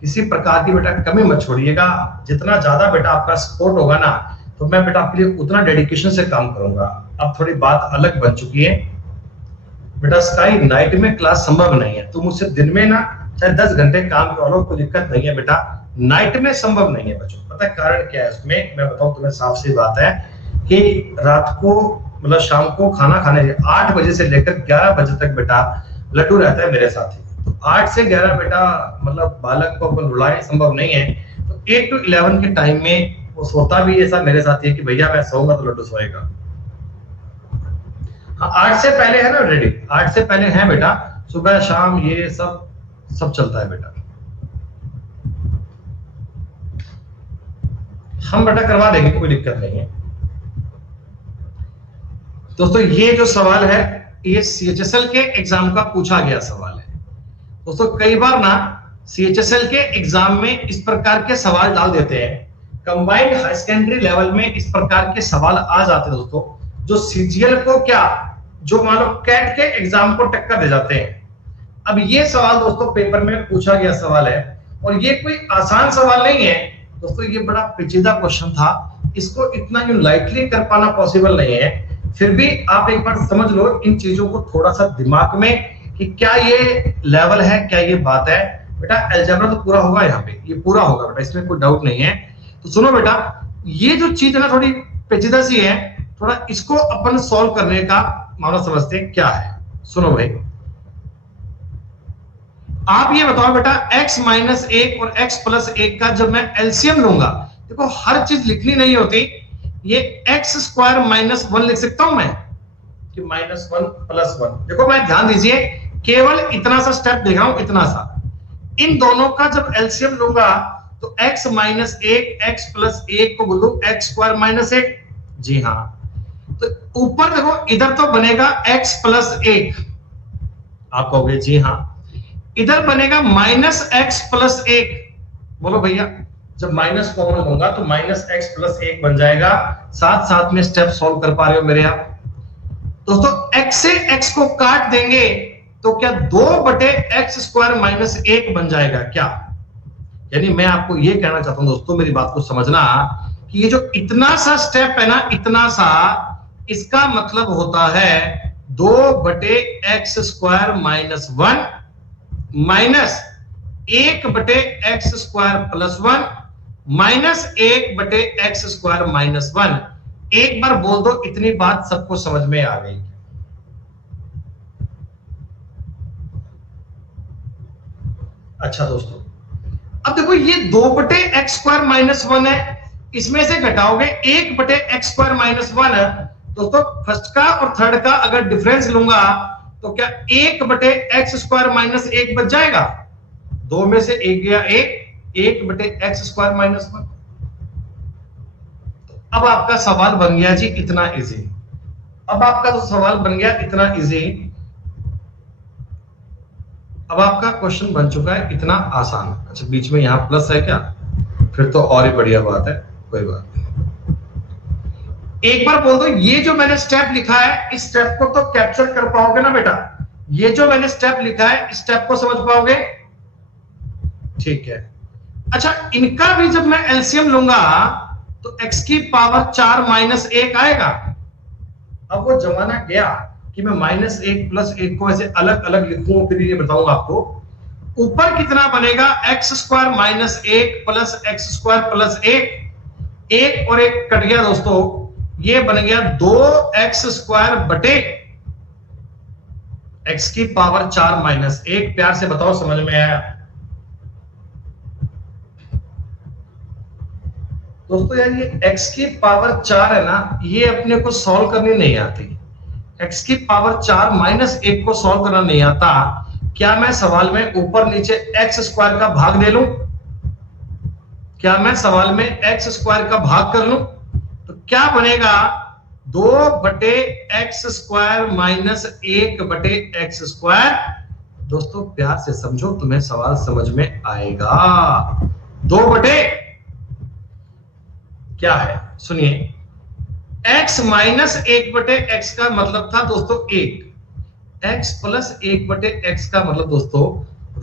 किसी प्रकार की बेटा कमी मत छोड़िएगा। जितना ज्यादा बेटा आपका सपोर्ट होगा ना, तो मैं बेटा आपके लिए उतना डेडिकेशन से काम करूंगा। अब थोड़ी बात अलग बन चुकी है बेटा, स्काई नाइट में क्लास संभव नहीं है। तुम मुझसे दिन में ना चाहे 10 घंटे काम कर लो, कोई दिक्कत नहीं है बेटा, नाइट में संभव नहीं है बच्चों। पता है कारण क्या है उसमें? मैं बताऊं तुम्हें, साफ सी बात है कि रात को मतलब शाम को खाना खाने 8 बजे से लेकर 11 बजे तक बेटा लड्डू रहता है मेरे साथ ही। तो 8 से 11 बेटा मतलब बालक को अपन रुलाए संभव नहीं है। तो 8 to 11 के टाइम में वो सोता भी ऐसा मेरे साथ ही है कि भैया मैं सोऊंगा तो लड्डू सोएगा। हाँ 8 से पहले है ना रेडी, 8 से पहले है बेटा, सुबह शाम ये सब चलता है बेटा। हम बेटा करवा देंगे, कोई दिक्कत नहीं है दोस्तों। ये जो सवाल है ये CHSL के एग्जाम का पूछा गया सवाल है दोस्तों। कई बार ना CHSL के एग्जाम में इस प्रकार के सवाल डाल देते हैं, कंबाइंड हाई सेकेंडरी लेवल में इस प्रकार के सवाल आ जाते हैं दोस्तों, जो CGL को क्या, जो मान लो कैट के एग्जाम को टक्कर दे जाते हैं। अब ये सवाल दोस्तों पेपर में पूछा गया सवाल है और ये कोई आसान सवाल नहीं है दोस्तों, ये बड़ा पेचीदा क्वेश्चन था। इसको इतना यूं लाइटली कर पाना पॉसिबल नहीं है। फिर भी आप एक बार समझ लो इन चीजों को थोड़ा सा दिमाग में कि क्या ये लेवल है, क्या ये बात है बेटा। अलजेब्रा तो पूरा होगा यहाँ पे, ये पूरा होगा बेटा, इसमें कोई डाउट नहीं है। तो सुनो बेटा, ये जो चीज है ना थोड़ी पेचीदा सी है, थोड़ा इसको अपन सॉल्व करने का मामला समझते हैं क्या है। सुनो भाई, आप ये बताओ बेटा x माइनस 1 और x प्लस 1 का जब मैं एलसीएम लूंगा देखो हर चीज लिखनी नहीं होती, ये एक्स स्क्वायर माइनस वन लिख सकता हूं मैं कि माइनस वन प्लस वन। देखो मैं ध्यान दीजिए, केवल इतना सा स्टेप देख रहा हूं, इतना सा। इन दोनों का जब एलसीएम लूंगा तो x माइनस एक एक्स प्लस एक को बोल दो एक्स स्क्वायर माइनस एक। जी हाँ, तो ऊपर देखो इधर तो बनेगा x प्लस एक, आप कहोगे जी हाँ। इधर बनेगा माइनस एक्स प्लस एक। बोलो भैया, जब माइनस कॉमन होगा तो माइनस एक्स प्लस एक बन जाएगा। साथ साथ में स्टेप सॉल्व कर पा रहे हो मेरे आप दोस्तों? x से x को काट देंगे तो क्या 2/x स्क्वायर माइनस एक बन जाएगा क्या? यानी मैं आपको यह कहना चाहता हूं दोस्तों, मेरी बात को समझना कि ये जो इतना सा स्टेप है ना, इतना सा, इसका मतलब होता है 2/x square minus one minus 1/x square plus one minus 1/x square minus one. एक बार बोल दो, इतनी बात सबको समझ में आ गई? अच्छा दोस्तों, अब देखो ये 2/x स्क्वायर माइनस वन है, इसमें से घटाओगे 1/x स्क्वायर माइनस वन है दोस्तों। फर्स्ट का और थर्ड का अगर डिफरेंस लूंगा तो क्या 1/x स्क्वायर माइनस एक बच जाएगा? दो में से एक गया एक, 1/x स्क्वायर माइनस वन। अब आपका सवाल बन गया जी इतना इजी। अब आपका जो सवाल बन गया इतना इजी, अब आपका क्वेश्चन बन चुका है इतना आसान। अच्छा, बीच में यहां प्लस है क्या? फिर तो और ही बढ़िया बात है, कोई बात नहीं। एक बार बोल दो, ये जो मैंने स्टेप लिखा है इस स्टेप को तो कैप्चर कर पाओगे ना बेटा? ये जो मैंने स्टेप लिखा है इस स्टेप को समझ पाओगे? ठीक है। अच्छा, इनका भी जब मैं एलसीएम लूंगा तो x की पावर 4 माइनस एक आएगा। अब वो जमाना गया कि मैं माइनस एक प्लस एक को ऐसे अलग अलग लिखूं, फिर ये बताऊंगा आपको। ऊपर कितना बनेगा? एक्स स्क्वायर माइनस एक प्लस एक्स स्क्वायर प्लस एक। एक और एक कट गया दोस्तों, ये बन गया 2x स्क्वायर बटे x की पावर 4 माइनस एक। प्यार से बताओ समझ में आया? दोस्तों यार ये x की पावर 4 है ना, ये अपने को सॉल्व करनी नहीं आती। x की पावर 4 माइनस एक को सॉल्व करना नहीं आता। क्या मैं सवाल में ऊपर नीचे x स्क्वायर का भाग ले लूं? क्या मैं सवाल में x स्क्वायर का भाग कर लूं तो क्या बनेगा? 2/x square minus 1/x square. दोस्तों प्यार से समझो, तुम्हें सवाल समझ में आएगा। 2 बटे क्या है सुनिए, x माइनस 1/x का मतलब था दोस्तों 1, x प्लस 1/x का मतलब दोस्तों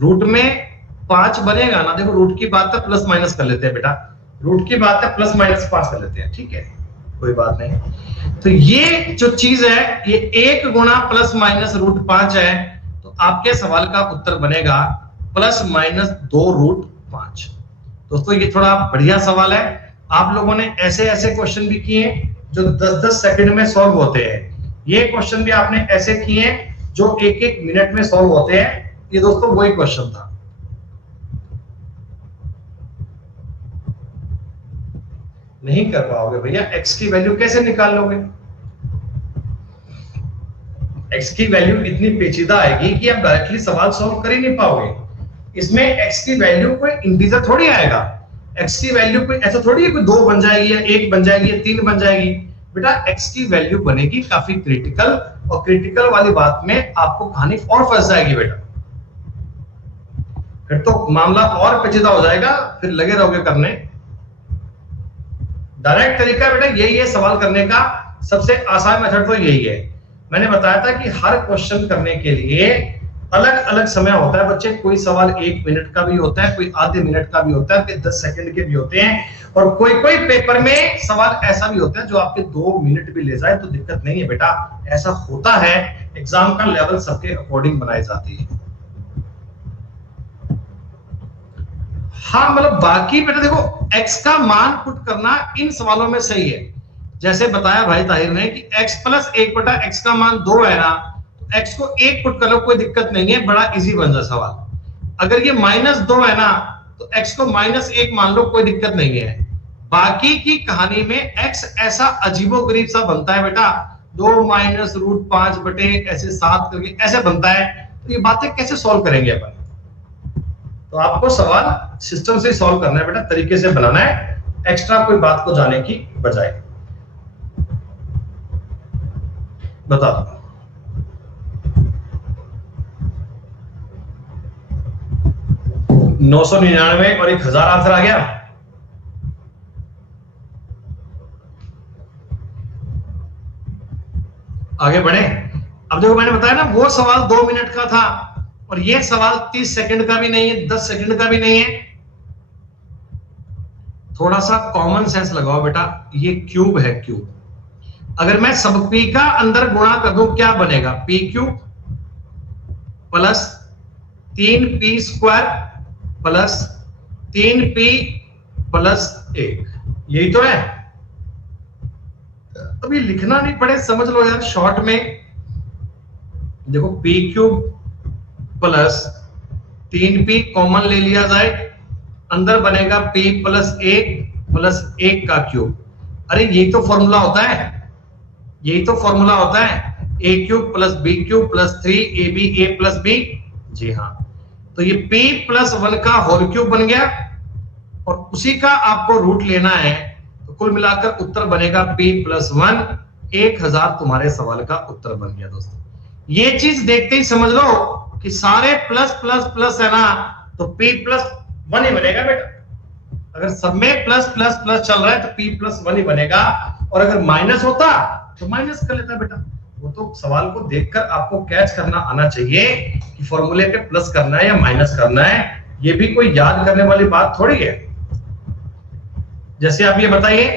रूट में 5 बनेगा ना। देखो रूट की बात है, प्लस माइनस कर लेते हैं बेटा, रूट की बात है प्लस माइनस 5 कर लेते हैं, ठीक है कोई बात नहीं। तो ये जो चीज है ये 1 गुणा प्लस माइनस रूट 5 है, तो आपके सवाल का उत्तर बनेगा प्लस माइनस 2 रूट 5। दोस्तों ये थोड़ा बढ़िया सवाल है। आप लोगों ने ऐसे ऐसे क्वेश्चन भी किए जो 10-10 सेकंड में सॉल्व होते हैं। ये क्वेश्चन भी आपने ऐसे किए जो 1-1 मिनट में सॉल्व होते हैं। ये दोस्तों वही क्वेश्चन था। नहीं कर पाओगे भैया, x की वैल्यू कैसे निकाल लोगे? x की वैल्यू इतनी पेचीदा आएगी कि आप डायरेक्टली सवाल सॉल्व कर ही नहीं पाओगे। इसमें x की वैल्यू कोई इंटीजर थोड़ी आएगा। x की वैल्यू कोई ऐसा थोड़ी है कोई 2 बन जाएगी या 1 बन जाएगी या 3 बन जाएगी। बेटा x की वैल्यू बनेगी काफी क्रिटिकल, और क्रिटिकल वाली बात में आपको कहानी और फंस जाएगी बेटा, फिर तो मामला और पेचीदा हो जाएगा, फिर लगे रहोगे करने। डायरेक्ट तरीका बेटा यही है सवाल करने का, सबसे आसान मेथड तो यही है। मैंने बताया था कि हर क्वेश्चन करने के लिए अलग अलग समय होता है बच्चे। कोई सवाल 1 मिनट का भी होता है, कोई आधे मिनट का भी होता है, कोई 10 सेकंड के भी होते हैं, और कोई कोई पेपर में सवाल ऐसा भी होता है जो आपके 2 मिनट भी ले जाए तो दिक्कत नहीं है बेटा, ऐसा होता है। एग्जाम का लेवल सबके अकॉर्डिंग बनाई जाती है। हाँ मतलब बाकी बेटा देखो x का मान पुट करना इन सवालों में सही है। जैसे बताया भाई ताहिर ने कि x प्लस 1/x का मान 2 है ना, तो x को 1 पुट कर लो, कोई दिक्कत नहीं है, बड़ा इजी बन जाए सवाल। अगर ये -2 है ना तो x को -1 मान लो, कोई दिक्कत नहीं है। बाकी की कहानी में x ऐसा अजीबोगरीब सा बनता है बेटा, 2 - √5 ऐसे 7 करके ऐसे बनता है। तो ये बातें कैसे सॉल्व करेंगे अपन? तो आपको सवाल सिस्टम से सॉल्व करना है बेटा, तरीके से बनाना है, एक्स्ट्रा कोई बात को जाने की बजाय। बता दो 999 और 1000 आंसर आ गया। आगे बढ़े। अब देखो मैंने बताया ना, वो सवाल 2 मिनट का था और ये सवाल 30 सेकंड का भी नहीं है, 10 सेकंड का भी नहीं है। थोड़ा सा कॉमन सेंस लगाओ बेटा, ये क्यूब है, क्यूब। अगर मैं सब पी का अंदर गुणा कर दूं क्या बनेगा? P cube plus 3p² plus 3p plus 1, यही तो है। अभी लिखना नहीं पड़े, समझ लो यार शॉर्ट में। देखो p cube plus 3p common ले लिया जाए, अंदर बनेगा p प्लस 1 का क्यूब। अरे यही तो फॉर्मूला होता है, यही तो फॉर्मूला होता है, a cube plus b cube plus 3ab a plus b। जी हाँ, तो ये p प्लस 1 का होल क्यूब बन गया और उसी का आपको रूट लेना है। तो कुल मिलाकर उत्तर बनेगा p प्लस 1, 1000 तुम्हारे सवाल का उत्तर बन गया दोस्तों। ये चीज देखते ही समझ लो कि सारे प्लस प्लस प्लस है ना, तो p प्लस 1 ही बनेगा बेटा। अगर सब में प्लस प्लस प्लस चल रहा है तो p प्लस 1 ही बनेगा, और अगर माइनस होता तो माइनस कर लेता बेटा। वो तो सवाल को देखकर आपको कैच करना आना चाहिए कि फॉर्मूले पे प्लस करना है या माइनस करना है। ये भी कोई याद करने वाली बात थोड़ी है। जैसे आप ये बताइए,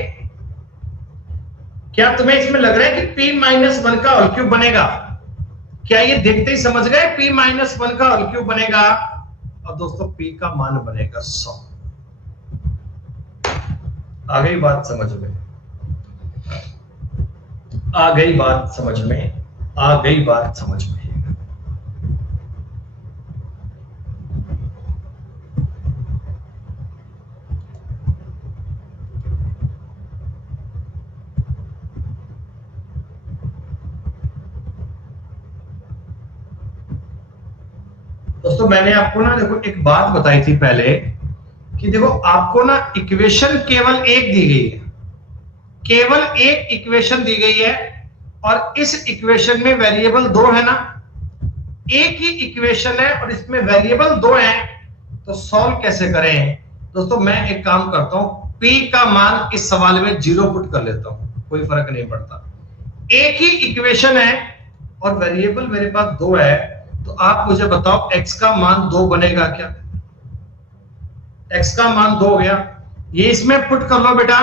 क्या तुम्हें इसमें लग रहा है कि p माइनस 1 का होल क्यूब बनेगा? क्या ये देखते ही समझ गए p माइनस 1 का होल क्यूब बनेगा? और दोस्तों p का मान बनेगा 100। आ गई बात समझ में? आ गई बात समझ में? आ गई बात समझ में? दोस्तों मैंने आपको ना देखो एक बात बताई थी पहले कि देखो आपको ना इक्वेशन केवल एक दी गई है, केवल एक इक्वेशन दी गई है और इस इक्वेशन में वेरिएबल 2 है ना, एक ही इक्वेशन है और इसमें वेरिएबल 2 है, तो सॉल्व कैसे करें? दोस्तों मैं एक काम करता हूं, p का मान इस सवाल में 0 पुट कर लेता हूं, कोई फर्क नहीं पड़ता। एक ही इक्वेशन है और वेरिएबल मेरे पास 2 है, तो आप मुझे बताओ x का मान 2 बनेगा क्या? x का मान 2 हो गया, ये इसमें पुट कर लो बेटा,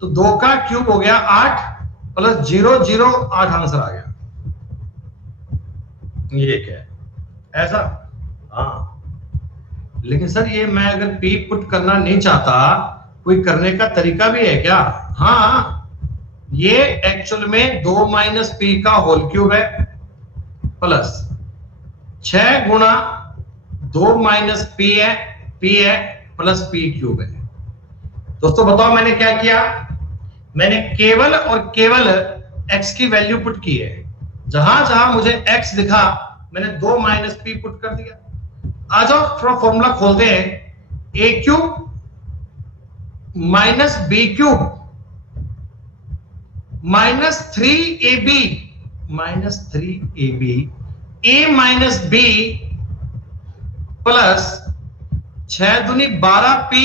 तो 2 का क्यूब हो गया 8 प्लस 0 0 8 आंसर आ गया। ये क्या है ऐसा? हाँ, लेकिन सर ये मैं अगर p पुट करना नहीं चाहता, कोई करने का तरीका भी है क्या? हाँ, ये एक्चुअल में 2 माइनस p का होल क्यूब है प्लस 6 गुणा 2 माइनस p है प्लस p क्यूब है। दोस्तों बताओ मैंने क्या किया? मैंने केवल और केवल x की वैल्यू पुट की है, जहां जहां मुझे x दिखा मैंने 2 माइनस p पुट कर दिया। आ जाओ थोड़ा फॉर्मूला खोलते हैं, a cube minus b cube minus 3ab a minus b plus 6 दूनी 12p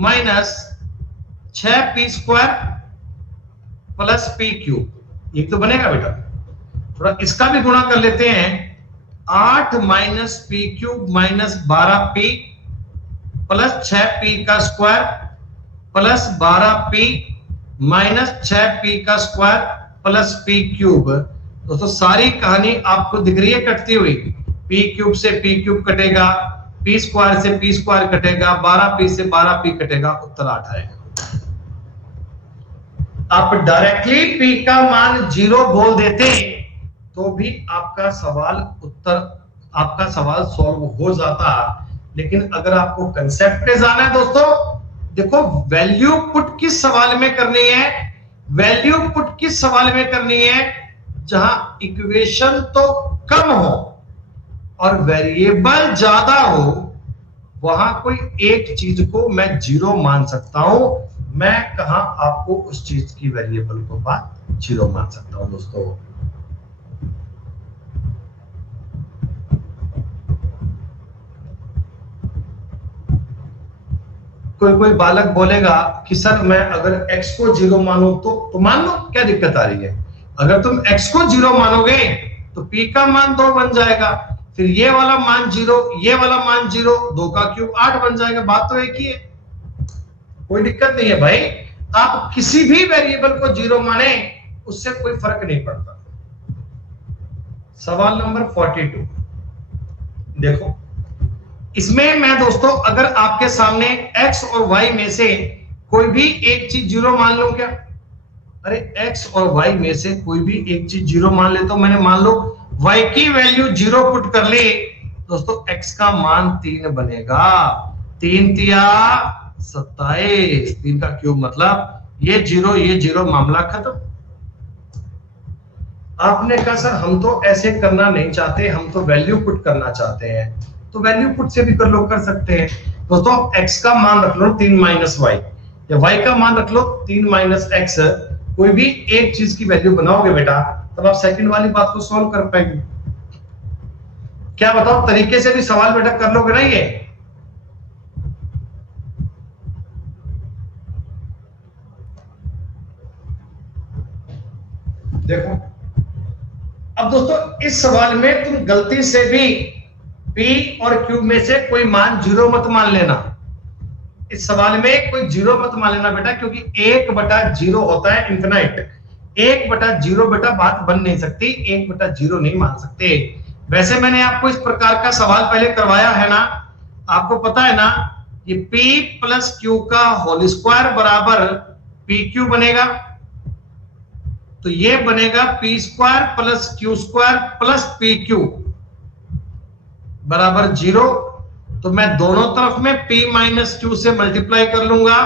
minus 6p² plus p cube. ये तो बनेगा बेटा, थोड़ा इसका भी गुणा कर लेते हैं, 8 minus p cube minus 12p plus 6p का square plus 12p minus 6p का स्क्वायर प्लस p क्यूब। दोस्तों सारी कहानी आपको दिख रही है कटती हुई, p क्यूब से p क्यूब कटेगा, p स्क्वायर से p स्क्वायर कटेगा, 12p से 12p कटेगा, उत्तर 8 आएगा। आप डायरेक्टली p का मान 0 बोल देते तो भी आपका सवाल सॉल्व हो जाता, लेकिन अगर आपको कंसेप्ट पे जाना है दोस्तों, देखो वैल्यू पुट किस सवाल में करनी है, वैल्यू पुट किस सवाल में करनी है जहां इक्वेशन तो कम हो और वेरिएबल ज्यादा हो, वहां कोई एक चीज को मैं जीरो मान सकता हूं। मैं कहां आपको उस चीज की वेरिएबल को बात जीरो मान सकता हूं दोस्तों। कोई बालक बोलेगा कि सर मैं अगर x को जीरो मानूं तो मान लो, क्या दिक्कत आ रही है? अगर तुम x को जीरो मानोगे तो p का मान 2 बन जाएगा, फिर ये वाला मान जीरो, ये वाला मान जीरो, 2 का क्यूब 8 बन जाएगा। बात तो एक ही है, कोई दिक्कत नहीं है भाई। आप किसी भी वेरिएबल को जीरो माने उससे कोई फर्क नहीं पड़ता। सवाल नंबर 42 देखो, इसमें मैं दोस्तों अगर आपके सामने x और y में से कोई भी एक चीज जीरो मान लूं क्या? अरे x और y में से कोई भी एक चीज जीरो मान लेता हूं मैंने, मान लो y की वैल्यू जीरो पुट कर ली दोस्तों, x का मान 3 बनेगा। 3 तिया 27, 3 का क्यूब मतलब ये जीरो, मामला खत्म। आपने कहा सर हम तो ऐसे करना नहीं चाहते, हम तो वैल्यू पुट करना चाहते हैं, तो वैल्यू पुट से भी कर सकते हैं दोस्तों। x का मान रख लो 3 माइनस वाई, या y का मान रख लो 3 माइनस एक्स। कोई भी एक चीज की वैल्यू बनाओगे बेटा तब आप सेकंड वाली बात को सॉल्व कर पाएंगे। क्या बताओ, तरीके से भी सवाल बेटा कर लोगे ना ये? देखो अब दोस्तों इस सवाल में तुम गलती से भी p और q में से कोई मान जीरो मत मान लेना। इस सवाल में कोई जीरो मत मान लेना बेटा, क्योंकि 1/0 होता है इंफिनाइट। 1/0 बेटा बात बन नहीं सकती, 1/0 नहीं मान सकते। वैसे मैंने आपको इस प्रकार का सवाल पहले करवाया है ना, आपको पता है ना, ये p प्लस q का होल स्क्वायर बराबर pq बनेगा, तो ये बनेगा p square plus q square plus pq बराबर 0। तो मैं दोनों तरफ में p माइनस q से मल्टीप्लाई कर लूंगा,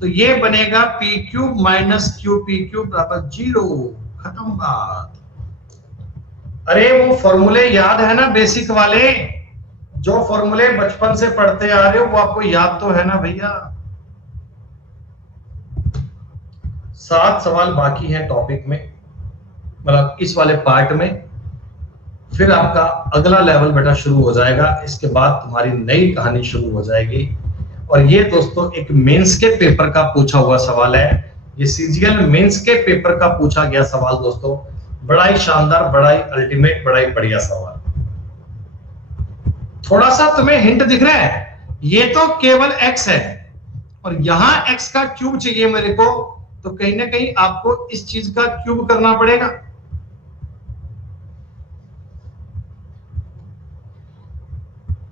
तो ये बनेगा p cube minus q p cube बराबर 0। खत्म बात। अरे वो फॉर्मूले याद है ना, बेसिक वाले, जो फॉर्मूले बचपन से पढ़ते आ रहे हो वो आपको याद तो है ना भैया। 7 सवाल बाकी हैं टॉपिक में, मतलब इस वाले पार्ट में, फिर आपका अगला लेवल बेटा शुरू हो जाएगा। इसके बाद तुम्हारी नई कहानी शुरू हो जाएगी। और ये दोस्तों एक मेंस के पेपर का पूछा हुआ सवाल है, ये सीजीएल मेंस के पेपर का पूछा गया सवाल दोस्तों। बड़ा ही शानदार, बड़ा ही अल्टीमेट, बड़ा ही बढ़िया सवाल। थोड़ा सा तुम्हें हिंट दिख रहा है, ये तो केवल x है और यहां x का क्यूब चाहिए मेरे को, तो कहीं ना कहीं आपको इस चीज का क्यूब करना पड़ेगा।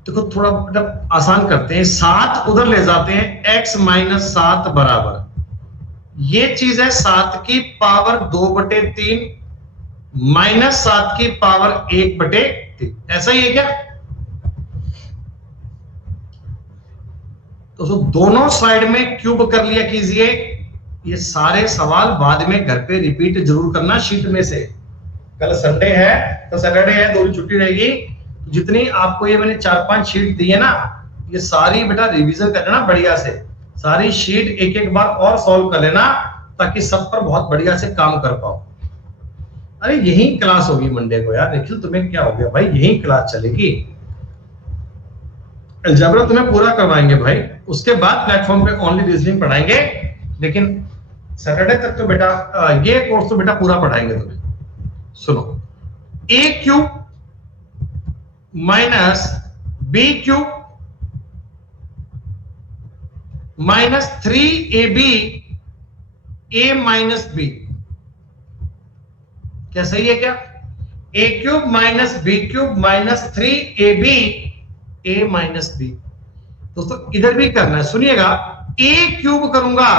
देखो थोड़ा मतलब आसान करते हैं, 7 उधर ले जाते हैं, x माइनस 7 बराबर, ये चीज है 7 की पावर 2/3 माइनस 7 की पावर 1/3, ऐसा ही है क्या? तो दोनों साइड में क्यूब कर लिया कीजिए। ये सारे सवाल बाद में घर पे रिपीट जरूर करना शीट में से। कल संडे है तो सैटरडे है, 2 दिन छुट्टी रहेगी। जितनी आपको ये मैंने 4-5 शीट दी है ना, ये सारी बेटा रिवीजन कर लेना बढ़िया से। सारी शीट एक एक बार और सॉल्व कर लेना, ताकि सब पर बहुत बढ़िया से काम कर पाओ। अरे यही क्लास होगी मंडे को यार। निखिल तुम्हें क्या हो गया भाई, यही क्लास चलेगी। अलजेब्रा तुम्हें पूरा करवाएंगे भाई, उसके बाद प्लेटफॉर्म पे ओनली रीजनिंग पढ़ाएंगे, लेकिन सैटरडे तक तो बेटा ये कोर्स तो बेटा पूरा पढ़ाएंगे तुम्हें। सुनो, a cube minus b cube minus 3ab a minus b, क्या सही है क्या? a cube minus b cube minus 3ab a minus b। दोस्तों इधर भी करना है, सुनिएगा। a क्यूब करूंगा,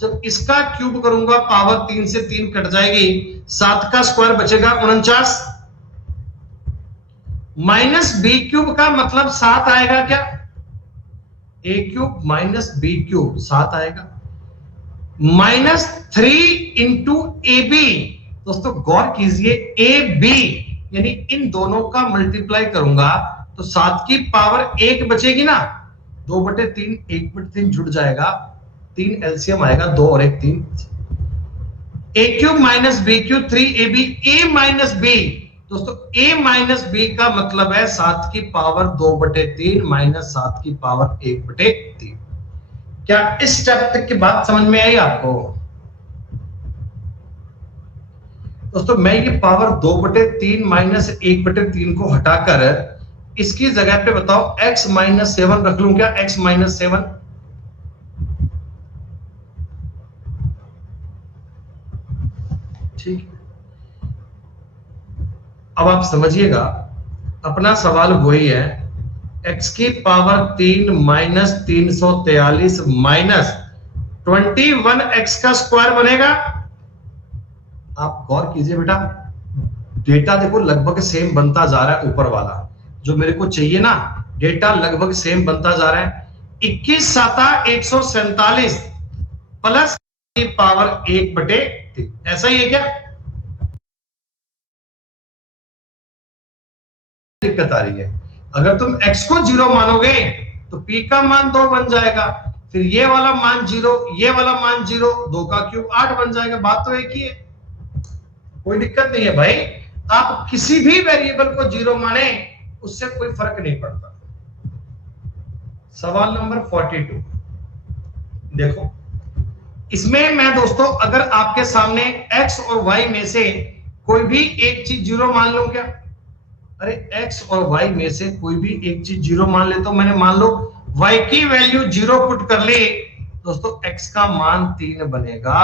जब इसका क्यूब करूंगा पावर 3 से 3 कट जाएगी, 7 का स्क्वायर बचेगा 49, माइनस बी क्यूब का मतलब 7 आएगा क्या? A cube minus B cube 7 आएगा, -3 इंटू ए बी। दोस्तों गौर कीजिए, ए बी यानी इन दोनों का मल्टीप्लाई करूंगा तो 7 की पावर 1 बचेगी ना, 2/3, 1/3 जुड़ जाएगा, 3 एलसीएम आएगा, 2 और 1 3। A cube minus B cube 3ab, A minus B. दोस्तों a माइनस बी का मतलब है 7 की पावर 2/3 माइनस 7 की पावर 1/3। क्या इस स्टेप तक की बात समझ में आई आपको? दोस्तों मैं ये पावर 2/3 माइनस 1/3 को हटाकर इसकी जगह पे बताओ x माइनस 7 रख लूं क्या? x माइनस 7, ठीक। अब आप समझिएगा, अपना सवाल वही है, x की पावर 3 माइनस 343 माइनस 21x का स्क्वायर बनेगा। आप गौर कीजिए बेटा, डेटा देखो लगभग सेम बनता जा रहा है, ऊपर वाला जो मेरे को चाहिए ना, डेटा लगभग सेम बनता जा रहा है। 21 7 147 प्लस की पावर 1/3, ऐसा ही है क्या? दिक्कत आ रही है? अगर तुम x को 0 मानोगे तो p का मान 2 बन जाएगा, फिर ये वाला मान 0, ये वाला मान 0, 2 का क्यूब 8 बन जाएगा। बात तो एक ही है, कोई दिक्कत नहीं है भाई। आप किसी भी वेरिएबल को 0 माने उससे कोई फर्क नहीं पड़ता। सवाल नंबर 42 देखो, इसमें मैं दोस्तों अगर आपके सामने x और y में से कोई भी एक चीज 0 मान लूं क्या? अरे x और y में से कोई भी एक चीज 0 मान लेता हूं मैंने, मान लो y की वैल्यू 0 पुट कर ली, दोस्तों x का मान 3 बनेगा।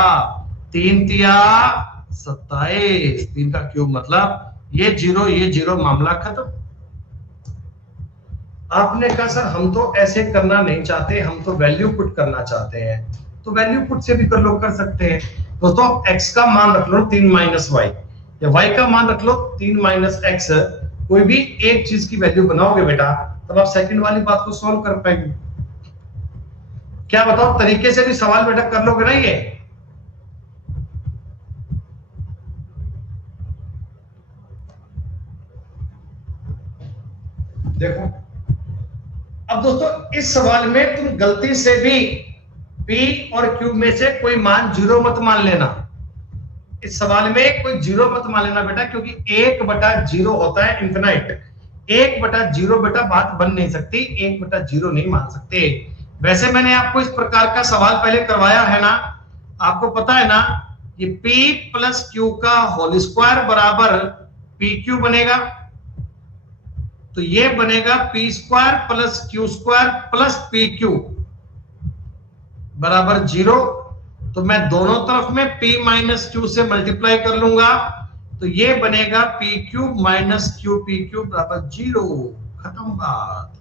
3 तिया 27, 3 का क्यूब मतलब ये 0 मामला खत्म। आपने कहा सर हम तो ऐसे करना नहीं चाहते, हम तो वैल्यू पुट करना चाहते हैं, तो वैल्यू पुट से भी कर लो, कर सकते हैं। दोस्तों x का मान रख लो 3 माइनस y, या y का मान रख लो 3 माइनस x, कोई भी एक चीज की वैल्यू बनाओगे बेटा तब आप सेकंड वाली बात को सॉल्व कर पाएंगे। क्या बताओ, तरीके से भी सवाल बेटा कर लोगे ना ये? देखो अब दोस्तों इस सवाल में तुम गलती से भी p और q में से कोई मान 0 मत मान लेना। इस सवाल में कोई 0 मत मान लेना बेटा, क्योंकि 1/0 होता है इंफिनाइट। 1/0 बेटा बात बन नहीं सकती, 1/0 नहीं मान सकते। वैसे मैंने आपको इस प्रकार का सवाल पहले करवाया है ना, आपको पता है ना, ये p प्लस क्यू का होल स्क्वायर बराबर पी क्यू बनेगा, तो ये बनेगा P square plus Q square plus P Q बराबर 0। तो मैं दोनों तरफ में p माइनस क्यू से मल्टीप्लाई कर लूंगा, तो ये बनेगा p cube minus Q P cube बराबर 0। खत्म बात।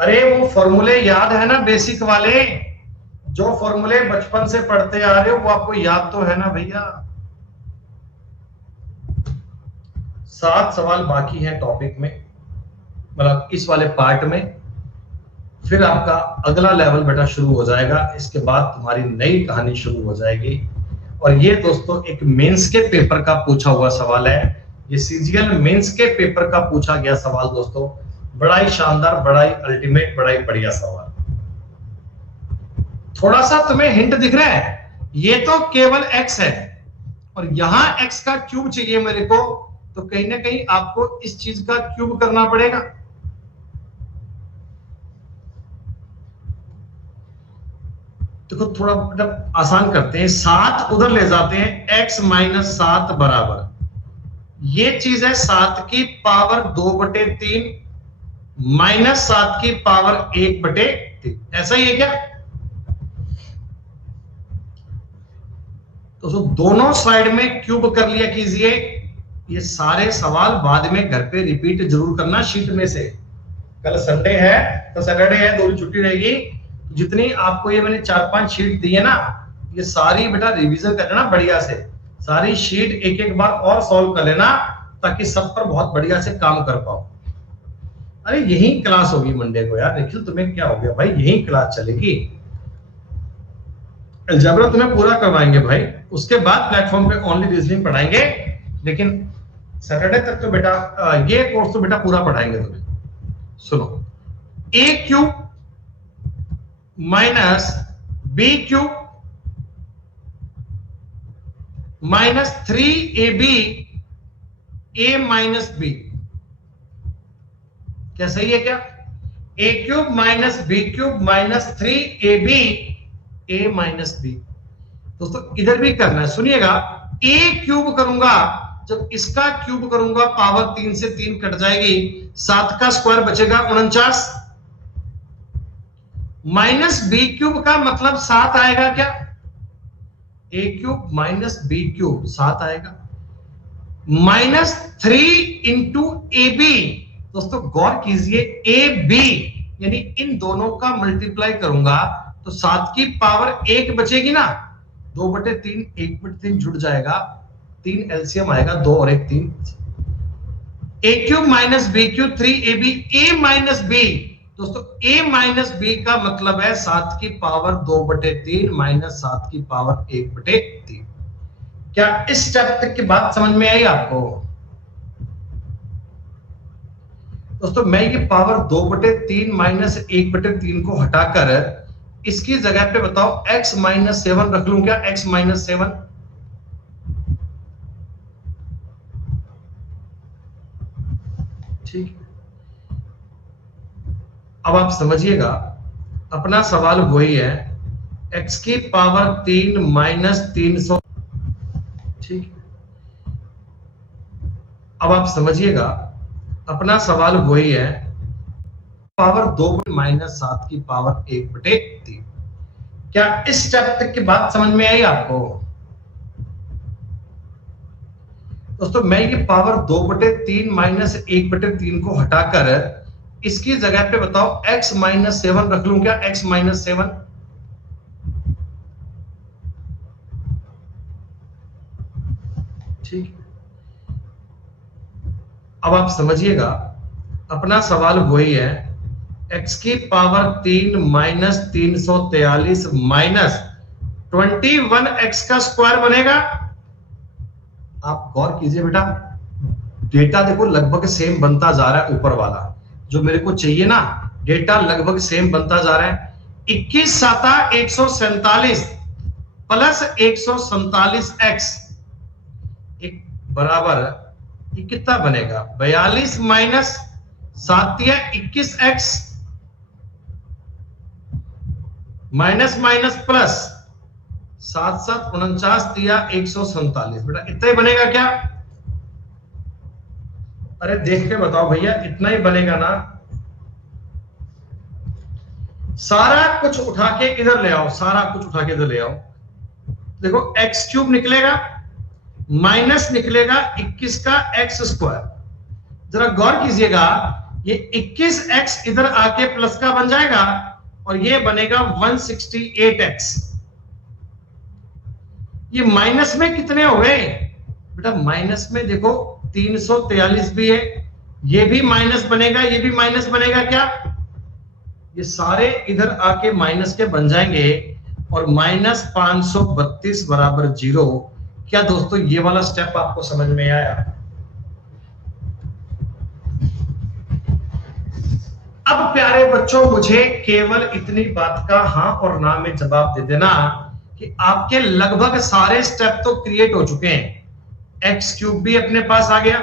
अरे वो फॉर्मूले याद है ना, बेसिक वाले, जो फॉर्मूले बचपन से पढ़ते आ रहे हो वो आपको याद तो है ना भैया। 7 सवाल बाकी हैं टॉपिक में, मतलब इस वाले पार्ट में, फिर आपका अगला लेवल बेटा शुरू हो जाएगा। इसके बाद तुम्हारी नई कहानी शुरू हो जाएगी। और ये दोस्तों एक मेंस के पेपर का पूछा हुआ सवाल है, ये सीजीएल मेंस के पेपर का पूछा गया सवाल दोस्तों, बड़ा ही शानदार, बड़ा ही अल्टीमेट, बड़ा ही बढ़िया सवाल। थोड़ा सा तुम्हें हिंट दिख रहा है, ये तो केवल x है और यहां x का क्यूब चाहिए मेरे को, तो कहीं ना कहीं आपको इस चीज का क्यूब करना पड़ेगा। देखो थोड़ा मतलब आसान करते हैं, 7 उधर ले जाते हैं, x माइनस 7 बराबर, ये चीज है 7 की पावर 2/3 माइनस 7 की पावर 1/3, ऐसा ही है क्या? तो दोनों साइड में क्यूब कर लिया कीजिए। ये सारे सवाल बाद में घर पे रिपीट जरूर करना शीट में से। कल संडे है तो सैटरडे है, 2 दिन छुट्टी रहेगी, जितनी आपको ये मैंने 4-5 शीट दी है ना, ये सारी बेटा रिवीजन कर लेना बढ़िया से, सारी शीट एक एक बार और सॉल्व कर लेना, ताकि सब पर बहुत बढ़िया से काम कर पाओ। अरे यही क्लास होगी मंडे को यार। निखिल तुम्हें क्या हो गया भाई, यही क्लास चलेगी। अलजेब्रा तुम्हें पूरा करवाएंगे भाई, उसके बाद प्लेटफॉर्म पे ओनली रीजनिंग पढ़ाएंगे। लेकिन सैटरडे तक तो बेटा ये कोर्स तो बेटा पूरा पढ़ाएंगे तुम्हें। सुनो, A cube minus B cube minus 3ab A minus B, क्या सही है क्या? A cube minus B cube minus 3ab A minus B. दोस्तों इधर भी करना है, सुनिएगा। ए क्यूब करूंगा, जब इसका क्यूब करूंगा पावर 3 से 3 कट जाएगी, 7 का स्क्वायर बचेगा 49, माइनस बी क्यूब का मतलब 7 आएगा क्या? A cube minus B cube 7 आएगा, माइनस 3 इंटू ए बी। दोस्तों गौर कीजिए, ए बी यानी इन दोनों का मल्टीप्लाई करूंगा तो 7 की पावर 1 बचेगी ना, 2/3 1/3 जुड़ जाएगा, 3 एलसीएम आएगा, 2 और 1 3। A cube minus B cube 3ab A minus B. दोस्तों a माइनस बी का मतलब है 7 की पावर 2/3 माइनस 7 की पावर 1/3। क्या इस स्टेप तक की बात समझ में आई आपको? दोस्तों मैं ये पावर 2/3 माइनस 1/3 को हटाकर इसकी जगह पे बताओ x माइनस 7 रख लूं क्या? x माइनस 7, ठीक। अब आप समझिएगा, अपना सवाल वही है, x की पावर 3 माइनस 300, ठीक। अब आप समझिएगा, अपना सवाल वही है, पावर 2 माइनस 7 की पावर 1/3। क्या इस स्टेप तक की बात समझ में आई आपको? दोस्तों मैं ये पावर 2/3 माइनस 1/3 को हटाकर इसकी जगह पे बताओ x माइनस 7 रख लूं क्या? x माइनस 7, ठीक। अब आप समझिएगा, अपना सवाल वही है, x की पावर 3 माइनस 343 माइनस 21x का स्क्वायर बनेगा। आप गौर कीजिए बेटा, डेटा देखो लगभग सेम बनता जा रहा है, ऊपर वाला जो मेरे को चाहिए ना, डेटा लगभग सेम बनता जा रहा है। 21 साता 147 प्लस 147x एक बराबर ये कितना बनेगा? 42 minus 7 21x minus minus plus 7 7 49 दिया 147। बेटा इतना ही बनेगा क्या? अरे देख के बताओ भैया, इतना ही बनेगा ना? सारा कुछ उठा के इधर ले आओ, सारा कुछ उठा के इधर ले आओ। देखो एक्स क्यूब निकलेगा माइनस निकलेगा 21 का एक्स स्क्वायर। जरा गौर कीजिएगा, ये 21x इधर आके प्लस का बन जाएगा और ये बनेगा 168x। ये माइनस में कितने हो गए बेटा? माइनस में देखो 343 भी है, ये भी माइनस बनेगा, ये भी माइनस बनेगा। क्या ये सारे इधर आके माइनस के बन जाएंगे और माइनस 532 बराबर 0। क्या दोस्तों ये वाला स्टेप आपको समझ में आया? अब प्यारे बच्चों, मुझे केवल इतनी बात का हाँ और ना में जवाब दे देना कि आपके लगभग सारे स्टेप तो क्रिएट हो चुके हैं। एक्स क्यूब भी अपने पास आ गया,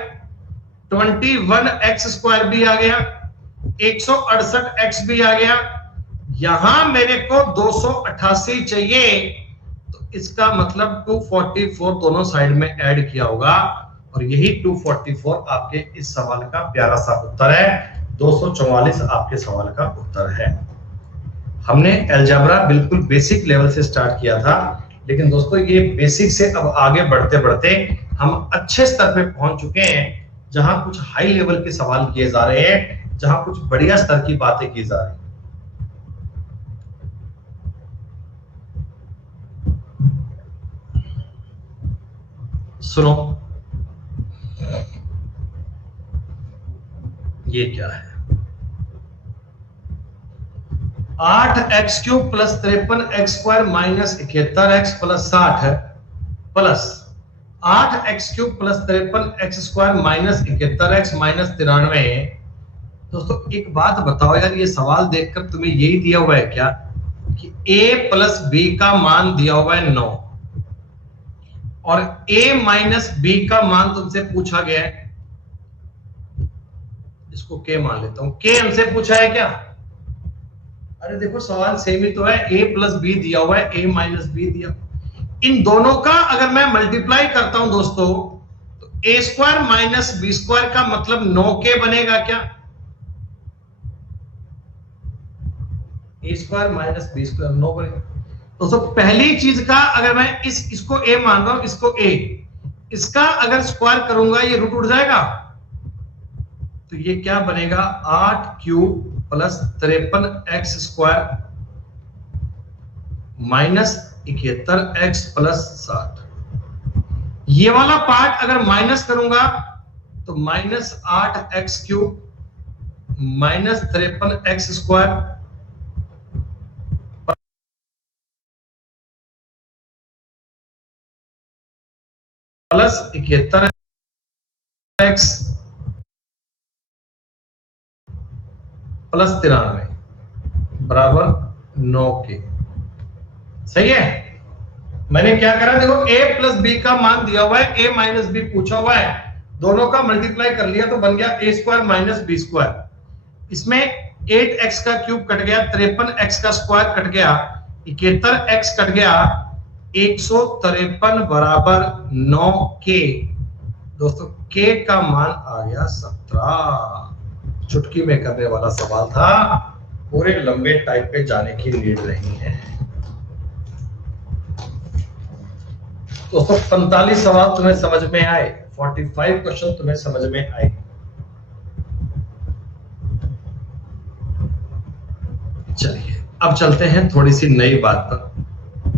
21x स्क्वायर भी आ गया, 168x भी आ गया, यहां मेरे को 288 चाहिए, तो इसका मतलब 244 दोनों साइड में ऐड किया होगा और यही 244 आपके इस सवाल का प्यारा सा उत्तर है। 244 आपके सवाल का उत्तर है। हमने अलजेब्रा बिल्कुल बेसिक लेवल से स्टार्ट किया था, लेकिन दोस्तों ये बेसिक से अब आगे बढ़ते बढ़ते हम अच्छे स्तर पे पहुंच चुके हैं, जहां कुछ हाई लेवल के सवाल किए जा रहे हैं, जहां कुछ बढ़िया स्तर की बातें की जा रही हैं। सुनो, ये क्या है? 8x³ plus 53x² minus 71x plus 60 plus 8x³ plus 53x² minus 71x minus 93। दोस्तों एक बात बताओ यार, ये सवाल देखकर तुम्हें यही दिया हुआ है क्या कि a प्लस बी का मान दिया हुआ है 9 और a माइनस बी का मान तुमसे पूछा गया है, इसको k मान लेता हूं, k हमसे पूछा है क्या? अरे देखो सवाल सेम ही तो है, a प्लस बी दिया हुआ है, a माइनस बी दिया। इन दोनों का अगर मैं मल्टीप्लाई करता हूं दोस्तों, तो a² माइनस b² का मतलब 9k बनेगा क्या? a² माइनस b² 9 बनेगा। दोस्तों पहली चीज का अगर मैं इसको a मान रहा हूं, इसको a, इसका अगर स्क्वायर करूंगा ये रूट उड़ जाएगा, तो ये क्या बनेगा 8³ plus 53x² minus 71x plus 60। ये वाला पार्ट अगर माइनस करूंगा तो -8x³ minus 53x² plus 71x plus 93 बराबर 9 के। सही है। मैंने क्या करा, देखो a प्लस बी का मान दिया हुआ है, a माइनस बी पूछा हुआ है, दोनों का मल्टीप्लाई कर लिया तो बन गया a² माइनस b²। इसमें 8x का क्यूब कट गया, 53x का स्क्वायर कट गया, 71x कट गया, 153 बराबर 9 के। दोस्तों k का मान आ गया 17। चुटकी में करने वाला सवाल था, पूरे लंबे टाइप पे जाने की नीड नहीं है। दोस्तों 45 सवाल तुम्हें समझ में आए, 45 क्वेश्चन तुम्हें समझ में आए। चलिए अब चलते हैं थोड़ी सी नई बात पर,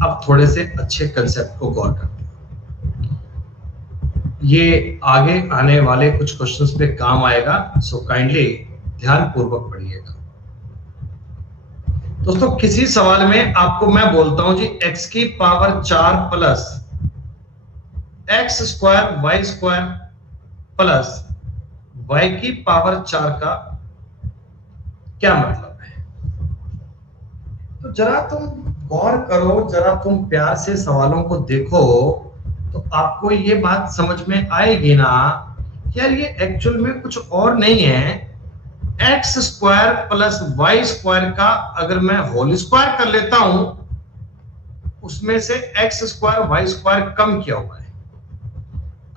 अब थोड़े से अच्छे कंसेप्ट को गौर करते हैं। ये आगे आने वाले कुछ क्वेश्चंस पे काम आएगा, सो काइंडली ध्यान पूर्वक पढ़िएगा। दोस्तों किसी सवाल में आपको मैं बोलता हूं जी x की power 4 plus x² y² plus y की पावर 4 का क्या मतलब है? तो जरा तुम गौर करो, जरा तुम प्यार से सवालों को देखो, तो आपको ये बात समझ में आएगी ना यार ये एक्चुअल में कुछ और नहीं है, x² प्लस y² का अगर मैं होल स्क्वायर कर लेता हूं, उसमें से x² y² कम किया हुआ है।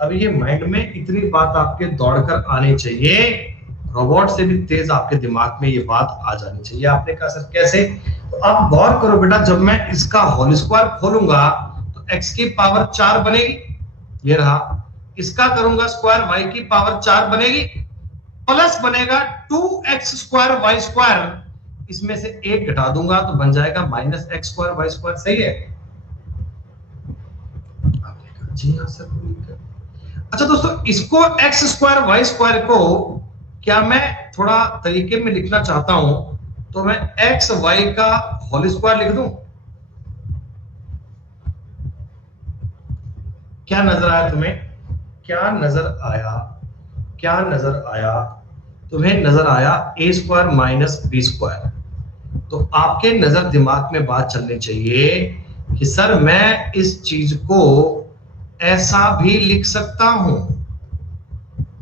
अब ये माइंड में इतनी बात आपके दौड़कर आनी चाहिए, रोबोट से भी तेज आपके दिमाग में ये बात आ जानी चाहिए। आपने कहा सर कैसे? तो आप गौर करो बेटा, जब मैं इसका होल स्क्वायर खोलूंगा तो x की पावर 4 बनेगी, ये रहा। इसका करूंगा स्क्वायर, y की पावर 4 बनेगी, प्लस बनेगा 2x² y², इसमें से एक घटा दूंगा तो बन जाएगा -x² y²। सही है? आपने कहा जी हाँ सर। अच्छा दोस्तों इसको x² y² को क्या मैं थोड़ा तरीके में लिखना चाहता हूं, तो मैं x y का होल स्क्वायर लिख दूं। क्या नजर आया तुम्हें? क्या नजर आया? क्या नजर आया? तुम्हें नजर आया a² माइनस b²। तो आपके नजर दिमाग में बात चलनी चाहिए कि सर मैं इस चीज को ऐसा भी लिख सकता हूं,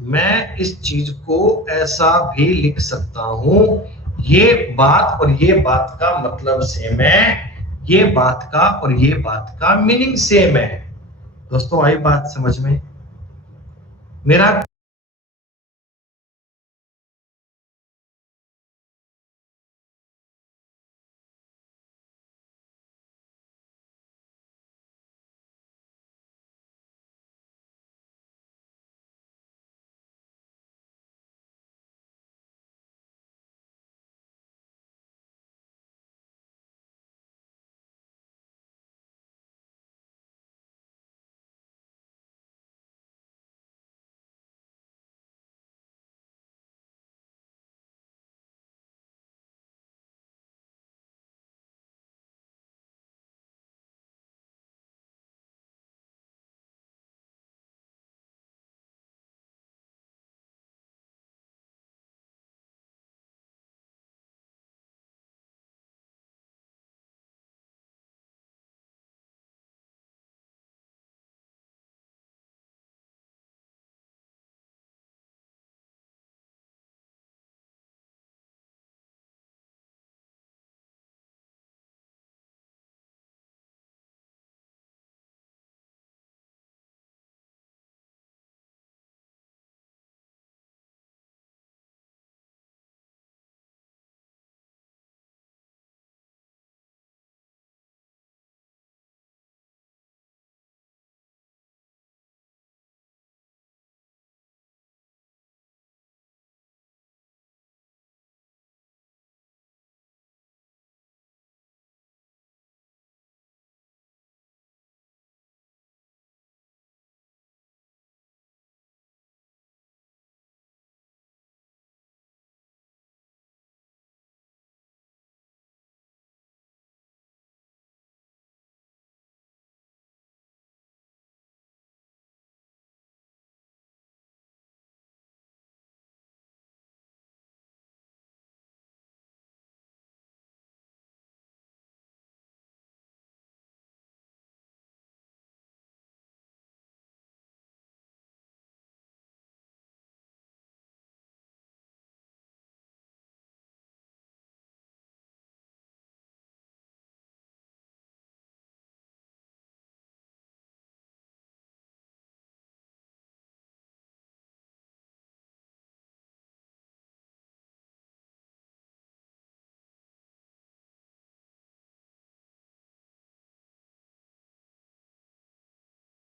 मैं इस चीज को ऐसा भी लिख सकता हूं। ये बात और ये बात का मतलब सेम है, ये बात का और ये बात का मीनिंग सेम है। दोस्तों आई बात समझ में? मेरा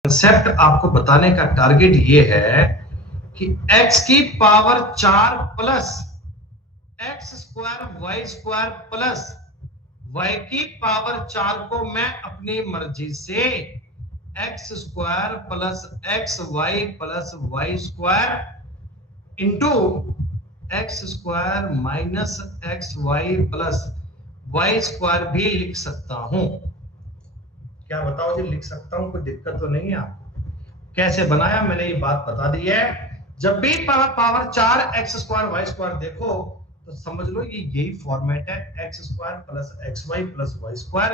कंसेप्ट आपको बताने का टारगेट ये है कि x की power 4 plus X square Y square plus y की पावर 4 को मैं अपनी मर्जी से X square plus X Y plus Y square into X square minus X Y plus Y square भी लिख सकता हूं। क्या बताओ जी, लिख सकता हूं, कोई दिक्कत तो नहीं है आपको? कैसे बनाया मैंने ये बात बता दी है। जब भी power 4 X square Y square देखो तो समझ लो ये यही फॉर्मेट है, X square plus X Y plus Y square,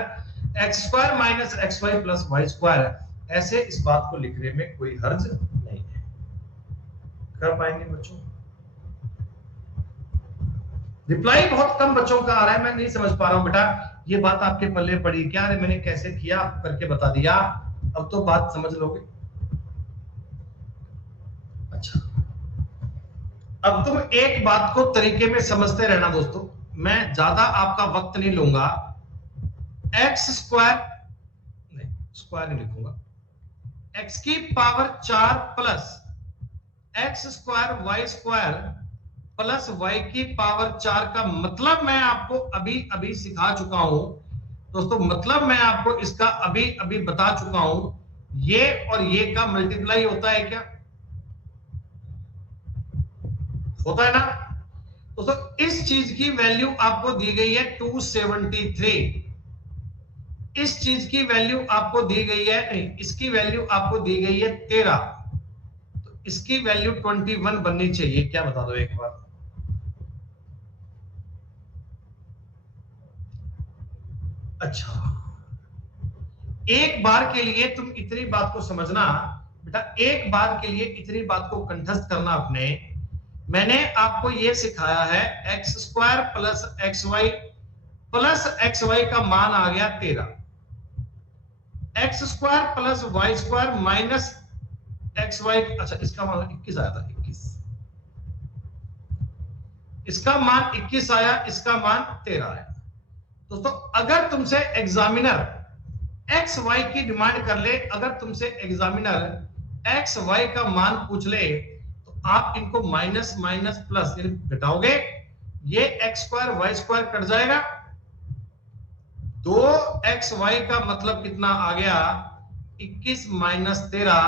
X square minus X Y plus Y square. ऐसे इस बात को लिखने में कोई हर्ज नहीं है। कर पाएंगे बच्चों? रिप्लाई बहुत कम बच्चों का आ रहा है, मैं नहीं समझ पा रहा हूं बेटा ये बात आपके पल्ले पड़ी क्या? अरे मैंने कैसे किया करके बता दिया, अब तो बात समझ लोगे। अच्छा, अब तुम एक बात को तरीके में समझते रहना दोस्तों, मैं ज्यादा आपका वक्त नहीं लूंगा। एक्स स्क्वायर नहीं, स्क्वायर नहीं लिखूंगा, एक्स की power 4 plus X square Y square plus Y की पावर 4 का मतलब मैं आपको अभी अभी सिखा चुका हूं दोस्तों, मतलब मैं आपको इसका अभी अभी बता चुका हूं। ये और ये का मल्टीप्लाई होता है क्या? होता है ना दोस्तों। इस चीज की वैल्यू आपको दी गई है 273, इस चीज की वैल्यू आपको दी गई है, नहीं इसकी वैल्यू आपको दी गई है 13, तो इसकी वैल्यू 21 बननी चाहिए। क्या बता दो एक बार? अच्छा, एक बार के लिए तुम इतनी बात को समझना बेटा, एक बार के लिए इतनी बात को कंठस्थ करना अपने। मैंने आपको यह सिखाया है X square plus X Y का मान आ गया 13, X square plus Y square minus X Y, अच्छा इसका मान 21 आया था, 21, इसका मान 21 आया, इसका मान 13 आया। दोस्तों अगर तुमसे एग्जामिनर एक्स वाई की डिमांड कर ले, अगर तुमसे एग्जामिनर एक्स वाई का मान पूछ ले तो आप इनको माइनस माइनस प्लस घटाओगे, ये X square Y square cut जाएगा, 2xy का मतलब कितना आ गया 21 माइनस 13,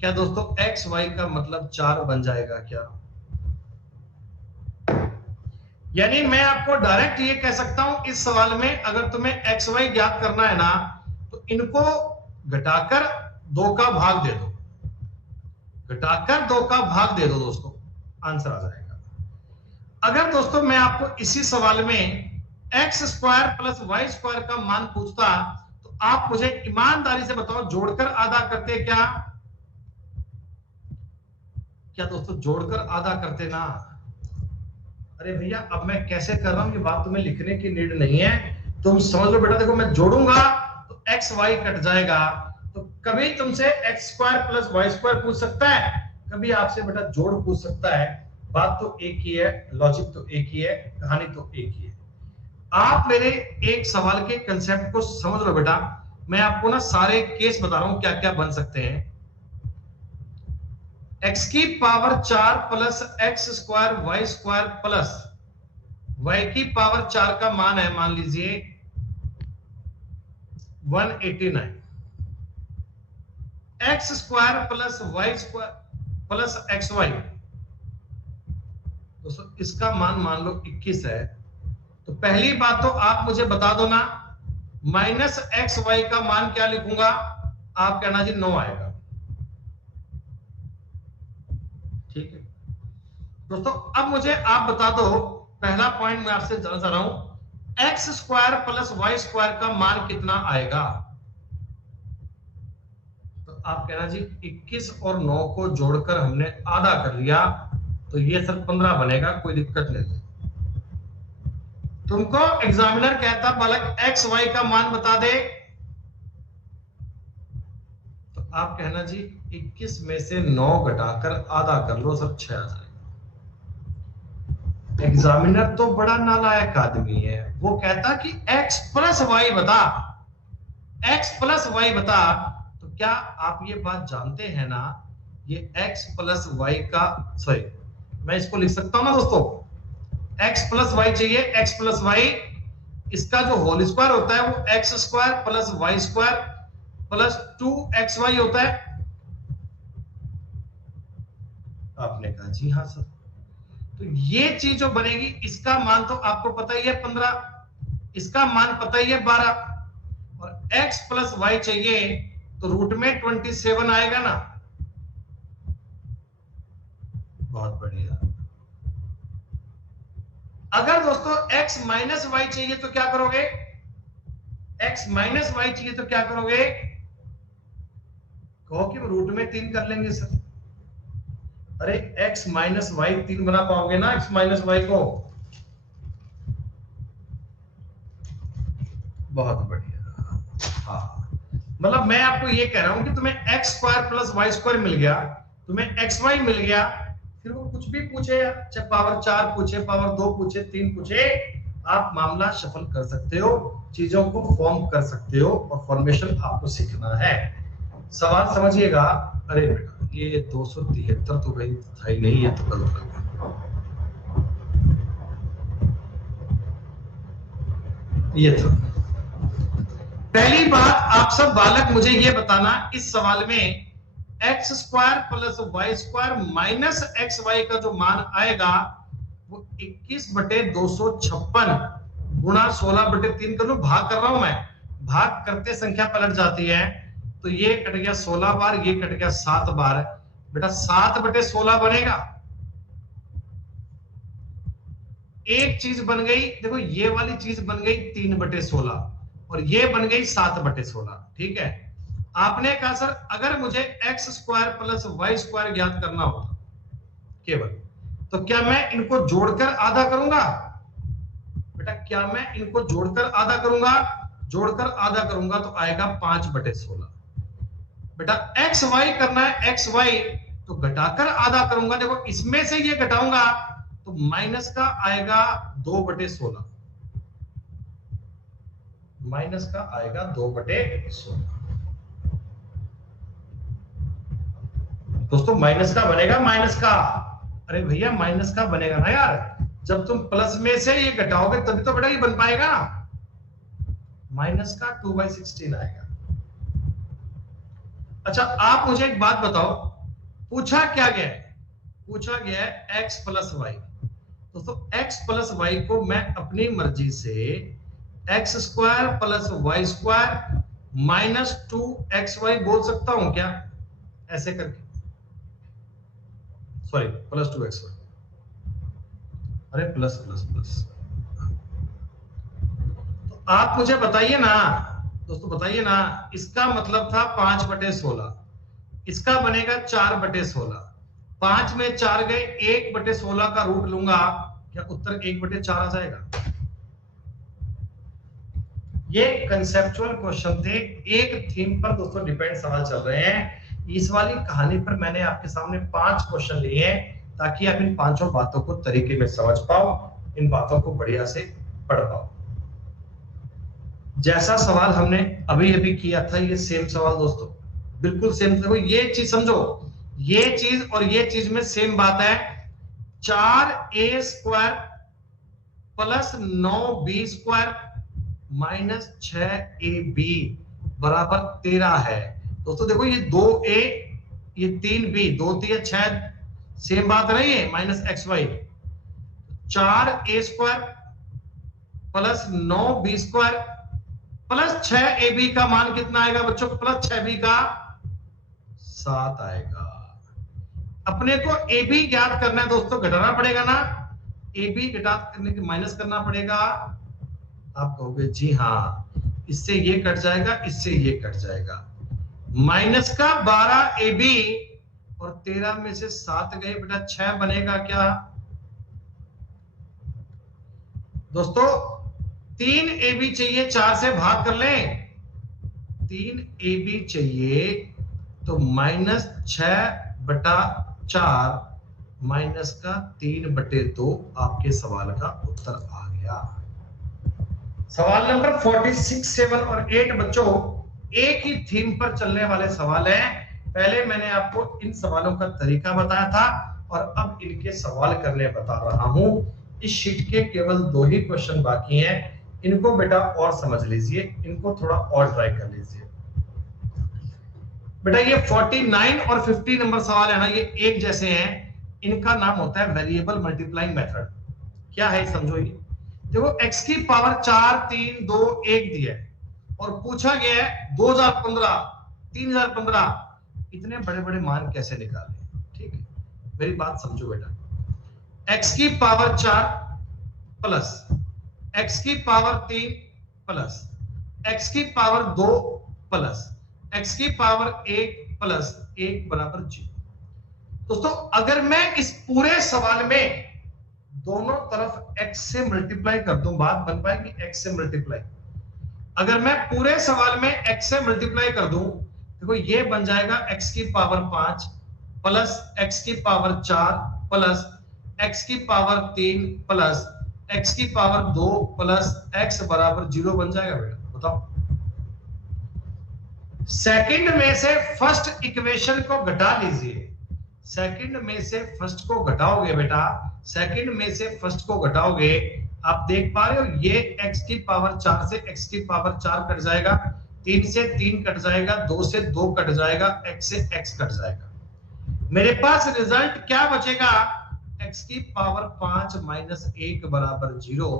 क्या दोस्तों xy का मतलब 4 बन जाएगा क्या? यानी मैं आपको डायरेक्ट ये कह सकता हूं इस सवाल में अगर तुम्हें xy ज्ञात करना है ना तो इनको घटाकर 2 का भाग दे दो, घटाकर 2 का भाग दे दो दोस्तों, आंसर आ जाएगा। अगर दोस्तों मैं आपको इसी सवाल में X square plus Y square का मान पूछता तो आप मुझे ईमानदारी से बताओ जोड़कर आधा करते क्या? क्या दोस्तों जोड़कर आधा करते ना? अरे भैया अब मैं कैसे कर रहा हूं ये बात तुम्हें लिखने की नीड नहीं है, तुम समझ लो बेटा। देखो मैं जोड़ूंगा तो एक्स वाई कट जाएगा, तो कभी तुमसे X square plus Y square पूछ सकता है, कभी आपसे बेटा जोड़ पूछ सकता है। बात तो एक ही है, लॉजिक तो एक ही है, कहानी तो एक ही है। आप मेरे एक सवाल के कंसेप्ट को समझ लो बेटा, मैं आपको ना सारे केस बता रहा हूं क्या क्या बन सकते हैं। एक्स की power 4 plus X square Y square plus Y की पावर 4 का मान है मान लीजिए 189, X square plus Y square plus X Y, दोस्तों इसका मान लो 21 है। तो पहली बात तो आप मुझे बता दो ना, माइनस एक्स वाई का मान क्या लिखूंगा? आप कहना जी 9 आएगा, ठीक है दोस्तों। अब मुझे आप बता दो, पहला पॉइंट मैं आपसे जानना चाह रहा हूं, X square plus Y square का मान कितना आएगा? तो आप कहना जी 21 और 9 को जोड़कर हमने आधा कर लिया तो ये सर 15 बनेगा, कोई दिक्कत नहीं। तुमको एग्जामिनर कहता बालक एक्स वाई का मान बता दे, तो आप कहना जी 21 में से 9 घटाकर आधा कर लो, सब 6 आ जाएगा। एग्जामिनर तो बड़ा नालायक आदमी है, वो कहता कि x प्लस वाई बता, x प्लस वाई बता, तो क्या आप ये बात जानते हैं ना, ये x प्लस वाई का, सॉरी मैं इसको लिख सकता हूं ना दोस्तों, x प्लस वाई चाहिए, x प्लस वाई, इसका जो होल स्क्वायर होता है वो X square plus Y square plus 2xy होता है। आपने कहा जी हाँ सर। तो ये चीज जो बनेगी, इसका मान तो आपको पता ही है 15, इसका मान पता ही है 12, और x प्लस वाई चाहिए तो रूट में 27 आएगा ना। बहुत बढ़िया। अगर दोस्तों x माइनस वाई चाहिए तो क्या करोगे, x माइनस वाई चाहिए तो क्या करोगे, कहो कि रूट में 3 कर लेंगे सर। अरे x माइनस वाई 3 बना पाओगे ना x माइनस वाई को। बहुत बढ़िया। हाँ, मतलब मैं आपको ये कह रहा हूं कि तुम्हें X square plus Y square मिल गया, तुम्हें एक्स वाई मिल गया, फिर वो कुछ भी पूछे, चाहे पावर 4 पूछे, पावर 2 पूछे, 3 पूछे, आप मामला शफल कर सकते हो, चीजों को फॉर्म कर सकते हो, और फॉर्मेशन आपको सीखना है। सवाल समझिएगा। अरे बेटा ये 273 तो भाई था ही नहीं, है तो गलत लग गया। ये था। पहली बात, आप सब बालक मुझे ये बताना, इस सवाल में X square plus Y square minus X Y का जो मान आएगा वो 21/256 गुणा 16/3 कर लूं, भाग कर रहा हूं मैं, भाग करते संख्या पलट जाती है, तो ये कट गया 16 बार, ये कट गया 7 बार, बेटा 7/16 बनेगा। एक चीज बन गई, देखो ये वाली चीज बन गई 3/16 और ये बन गई 7/16। ठीक है, आपने कहा सर अगर मुझे X square plus Y square ज्ञात करना होता केवल, तो क्या मैं इनको जोड़कर आधा करूंगा, बेटा क्या मैं इनको जोड़कर आधा करूंगा, जोड़कर आधा करूंगा तो आएगा 5/16। बेटा एक्स वाई करना है, एक्स वाई तो घटाकर आधा करूंगा, देखो इसमें से ये घटाऊंगा तो माइनस का आएगा 2/16, माइनस का आएगा 2/16। दोस्तों माइनस का बनेगा, माइनस का, अरे भैया माइनस का बनेगा ना यार, जब तुम प्लस में से ये घटाओगे तभी तो बेटा ये बन पाएगा, माइनस का 2/16 आएगा। अच्छा आप मुझे एक बात बताओ, पूछा क्या गया है, पूछा गया है x प्लस वाई। दोस्तों x प्लस वाई को मैं अपनी मर्जी से X square plus Y square minus 2xy बोल सकता हूं क्या, ऐसे करके, सॉरी प्लस 2xy, अरे प्लस प्लस प्लस। तो आप मुझे बताइए ना दोस्तों, बताइए ना, इसका मतलब था 5/16, इसका बनेगा 4/16, 5 में 4 गए, 1/16 का रूट लूंगा, क्या उत्तर 1/4 आ जाएगा। ये कंसेप्चुअल क्वेश्चन थे, एक थीम पर दोस्तों डिपेंड सवाल चल रहे हैं। इस वाली कहानी पर मैंने आपके सामने 5 क्वेश्चन लिए हैं ताकि आप इन 5 बातों को तरीके में समझ पाओ, इन बातों को बढ़िया से पढ़ पाओ। जैसा सवाल हमने अभी अभी किया था, ये सेम सवाल दोस्तों, बिल्कुल सेम। देखो ये चीज समझो, ये चीज और ये चीज में सेम बात है। 4a² plus 9b² minus 6ab बराबर 13 है। दोस्तों देखो ये 2a ये 3b, 2 3 6, सेम बात नहीं है, minus xy। 4a² plus 9b² plus 6ab का मान कितना आएगा बच्चों, प्लस 6b का 7 आएगा। अपने को ab ज्ञात करना है दोस्तों, घटाना पड़ेगा ना, ab घटात करने के माइनस करना पड़ेगा। आप कहोगे जी हाँ, इससे ये कट जाएगा, इससे ये कट जाएगा, माइनस का 12ab और 13 में से 7 गए, बेटा 6 बनेगा क्या दोस्तों। 3ab चाहिए, 4 से भाग कर लें, 3ab चाहिए तो माइनस 6/4 माइनस का 3/2 आपके सवाल का उत्तर आ गया। सवाल नंबर 46, 7 और 8 बच्चों एक ही थीम पर चलने वाले सवाल हैं। पहले मैंने आपको इन सवालों का तरीका बताया था और अब इनके सवाल करने बता रहा हूं। इस शीट के केवल 2 ही क्वेश्चन बाकी हैं, इनको बेटा और समझ लीजिए, इनको थोड़ा और ट्राई कर लीजिए। बेटा ये 49 और 50 नंबर सवाल है ना, ये एक जैसे हैं। इनका नाम होता है वेरिएबल मल्टीप्लाइंग मेथड। क्या है समझो। ये देखो x की पावर 4 3 2 1 दिया है और पूछा गया है 2015 3015 इतने बड़े बड़े मान कैसे निकाले। ठीक है, मेरी बात समझो बेटा। x की पावर 4 प्लस x की पावर 3 प्लस x की पावर 2 प्लस x की पावर 1 प्लस 1 बराबर 0। दोस्तों अगर मैं इस पूरे सवाल में दोनों तरफ x से मल्टीप्लाई कर दूं, बात बन पाएगी। x से मल्टीप्लाई, अगर मैं पूरे सवाल में x से मल्टीप्लाई कर दूं, देखो ये बन जाएगा x की पावर 5 प्लस x की पावर 4 प्लस x की पावर 3 प्लस x की पावर 2 प्लस x बराबर 0 बन जाएगा बेटा। बताओ, सेकंड में से फर्स्ट इक्वेशन को घटा लीजिए। सेकंड में से फर्स्ट को घटाओगे बेटा, सेकंड में से फर्स्ट को घटाओगे, आप देख पा रहे हो ये x की पावर 4 से x की पावर 4 कट जाएगा, 3 से 3 कट जाएगा, 2 से 2 कट जाएगा, x से x कट जाएगा। मेरे पास रिजल्ट क्या बचेगा? x की पावर 5 माइनस 1 बराबर 0।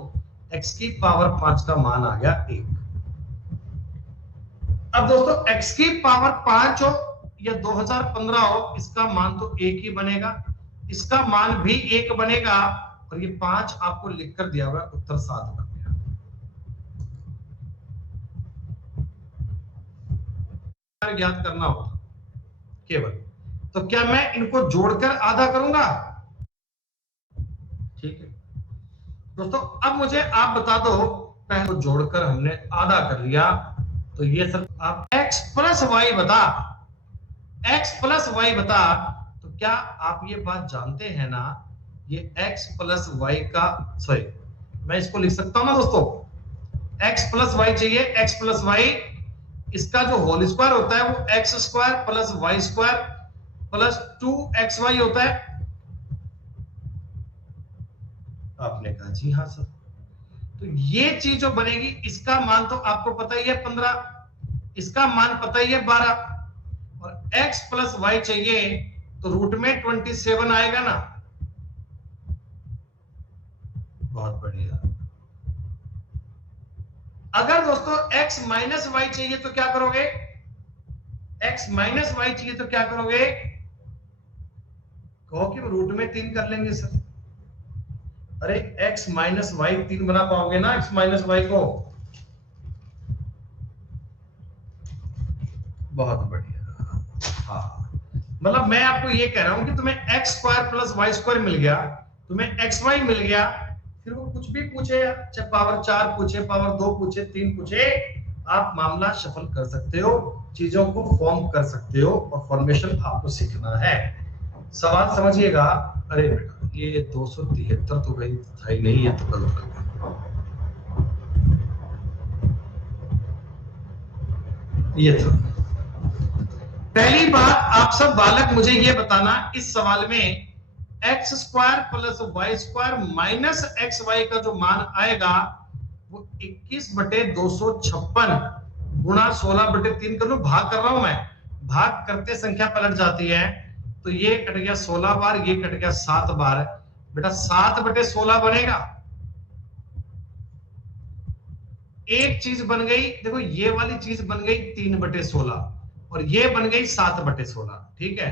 x की पावर 5 का मान आ गया 1। अब दोस्तों x की पावर 5 हो या 2015 हो, इसका मान तो 1 ही बनेगा, इसका मान भी 1 बनेगा और ये 5 आपको लिखकर दिया हुआ, उत्तर 7 बन गया। ज्ञात करना होगा केवल, तो क्या मैं इनको जोड़कर आधा करूंगा? ठीक है दोस्तों, अब मुझे आप बता दो, पहले तो जोड़कर हमने आधा कर लिया, तो ये सर आप x प्लस वाई बता, x प्लस वाई बता, तो क्या आप ये बात जानते हैं ना, ये x प्लस वाई का, सॉरी मैं इसको लिख सकता हूं ना दोस्तों, x प्लस वाई चाहिए, x प्लस वाई, इसका जो होल स्क्वायर होता है वो X square plus Y square plus 2xy होता है। आपने कहा जी हाँ सर, तो ये चीज जो बनेगी, इसका मान तो आपको पता ही है 15, इसका मान पता ही है 12, और x प्लस वाई चाहिए तो रूट में 27 आएगा ना। बहुत बढ़िया। अगर दोस्तों x माइनस वाई चाहिए तो क्या करोगे? x माइनस वाई चाहिए तो क्या करोगे? कहो कि रूट में 3 कर लेंगे सर। अरे x माइनस वाई 3 बना पाओगे ना x माइनस वाई को? बहुत बढ़िया। हाँ, मतलब मैं आपको ये कह रहा हूं कि तुम्हें X square plus Y square मिल गया, तुम्हें एक्स वाई मिल गया, फिर वो कुछ भी पूछे, चाहे पावर 4 पूछे, पावर 2 पूछे, 3 पूछे, आप मामला शफल कर सकते हो, चीजों को फॉर्म कर सकते हो, और फॉर्मेशन आपको सीखना है। सवाल समझिएगा। अरे बेटा ये 273 तो भाई था ही नहीं, ये तो गलत कर गया। ये तो पहली बात, आप सब बालक मुझे ये बताना, इस सवाल में X square plus Y square minus X Y का जो मान आएगा वो 21/256 गुणा 16/3 कर लो, भाग कर रहा हूं मैं, भाग करते संख्या पलट जाती है, तो ये कट गया 16 बार, ये कट गया 7 बार, बेटा 7/16 बनेगा। एक चीज बन गई, देखो ये वाली चीज बन गई 3/16 और ये बन गई 7/16। ठीक है,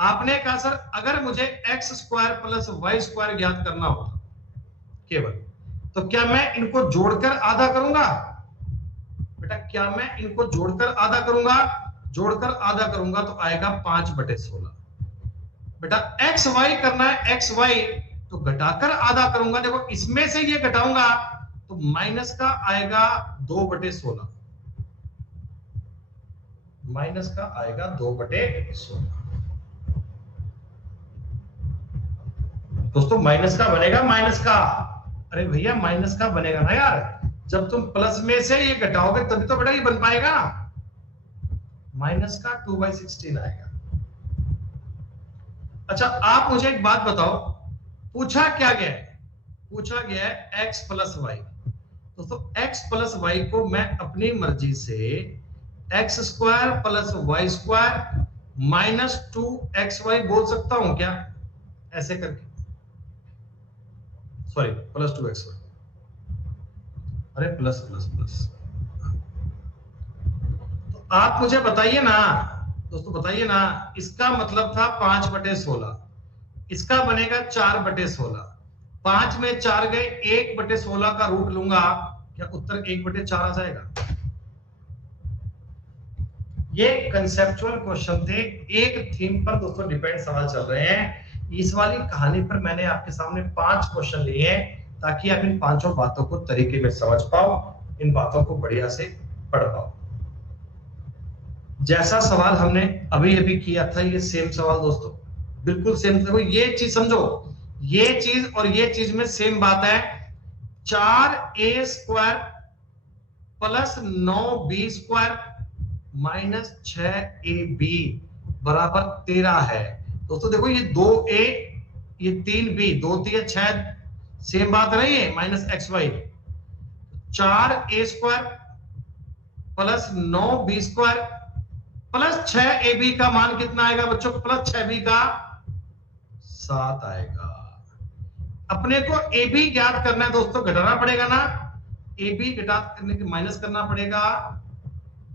आपने कहा सर अगर मुझे X square plus Y square ज्ञात करना हो केवल, तो क्या मैं इनको जोड़कर आधा करूंगा? बेटा क्या मैं इनको जोड़कर आधा करूंगा? जोड़कर आधा करूंगा तो आएगा 5/16। बेटा एक्स वाई करना है, एक्स वाई तो घटाकर आधा करूंगा, देखो इसमें से ये घटाऊंगा तो माइनस का आएगा 2/16, माइनस का आएगा 2/16। दोस्तों माइनस का बनेगा, माइनस का, अरे भैया माइनस का बनेगा ना यार, जब तुम प्लस में से ये घटाओगे तभी तो बेटा ये बन पाएगा ना। माइनस का 2/16 आएगा। अच्छा आप मुझे एक बात बताओ, पूछा क्या गया है? पूछा गया है x प्लस वाई। दोस्तों x प्लस वाई को मैं अपनी मर्जी से X square plus Y square minus 2xy बोल सकता हूं क्या? ऐसे करके, सॉरी प्लस 2xy, अरे प्लस प्लस प्लस। तो आप मुझे बताइए ना दोस्तों, बताइए ना, इसका मतलब था 5/16, इसका बनेगा 4/16। 5 में 4 गए, 1/16 का रूट लूंगा, क्या उत्तर 1/4 आ जाएगा? ये कंसेप्चुअल क्वेश्चन थे, एक थीम पर दोस्तों डिपेंड सवाल चल रहे हैं। इस वाली कहानी पर मैंने आपके सामने 5 क्वेश्चन लिए हैं ताकि आप इन पांचों बातों को तरीके में समझ पाओ, इन बातों को बढ़िया से पढ़ पाओ। जैसा सवाल हमने अभी अभी किया था, ये सेम सवाल दोस्तों, बिल्कुल सेम। देखो ये चीज समझो, ये चीज और ये चीज में सेम बात है। 4a² plus 9b² minus 6ab बराबर 13 है। दोस्तों देखो ये 2a, ये 3b, 2 3 6, सेम बात नहीं है, minus xy। 4a² plus 9b² plus 6ab का मान कितना आएगा बच्चों? प्लस 6b का 7 आएगा। अपने को ab ज्ञात करना है दोस्तों, घटाना पड़ेगा ना, ab घटात करने के माइनस करना पड़ेगा।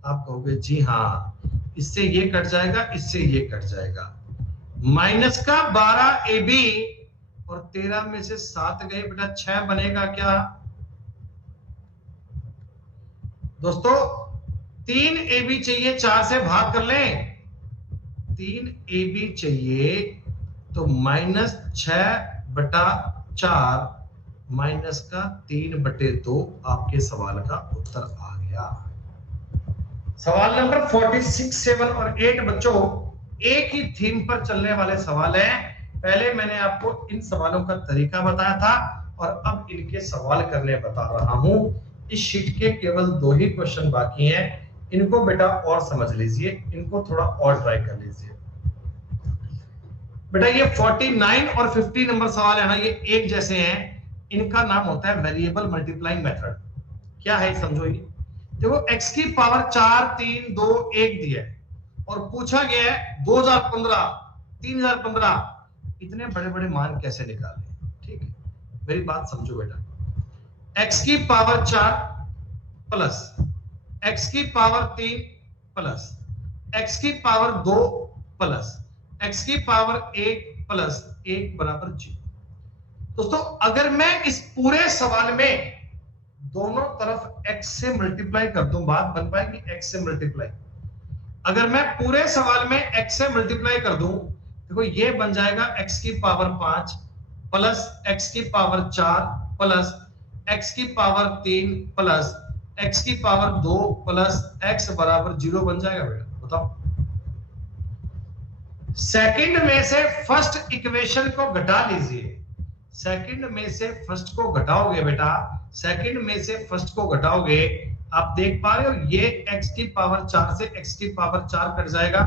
आप कहोगे जी हाँ, इससे ये कट जाएगा, इससे ये कट जाएगा। माइनस का 12ab और 13 में से 7 गए बेटा, 6 बनेगा क्या दोस्तों? 3ab चाहिए, 4 से भाग कर लें। 3ab चाहिए तो माइनस 6/4 माइनस का 3/2 आपके सवाल का उत्तर आ गया। सवाल नंबर 46, 7 और 8 बच्चों एक ही थीम पर चलने वाले सवाल हैं। पहले मैंने आपको इन सवालों का तरीका बताया था और अब इनके सवाल करने बता रहा हूं। इस शीट के केवल 2 ही क्वेश्चन बाकी हैं, इनको बेटा और समझ लीजिए, इनको थोड़ा और ट्राई कर लीजिए। बेटा ये 49 और 50 नंबर सवाल है ना, ये एक जैसे हैं। इनका नाम होता है वेरिएबल मल्टीप्लाइंग मेथड। क्या है समझो। ये देखो x की पावर 4 3 2 1 दिया है और पूछा गया है 2015 3015, इतने बड़े बड़े मान कैसे निकाले? ठीक है, मेरी बात समझो बेटा। x की पावर 4 प्लस x की पावर 3 प्लस x की पावर 2 प्लस x की पावर 1 प्लस 1 बराबर 0। दोस्तों अगर मैं इस पूरे सवाल में दोनों तरफ x से मल्टीप्लाई कर दूं, बात बन पाएगी? x से मल्टीप्लाई, अगर मैं पूरे सवाल में x से मल्टीप्लाई कर दूं, देखो ये बन जाएगा x की पावर 5 प्लस x की पावर 4 प्लस x की पावर 3 प्लस x की पावर 2 प्लस x बराबर 0 बन जाएगा बेटा। बताओ, सेकंड में से फर्स्ट इक्वेशन को घटा लीजिए। सेकंड में से फर्स्ट को घटाओगे बेटा, सेकंड में से फर्स्ट को घटाओगे, आप देख पा रहे हो ये x की पावर 4 से x की पावर 4 कट जाएगा,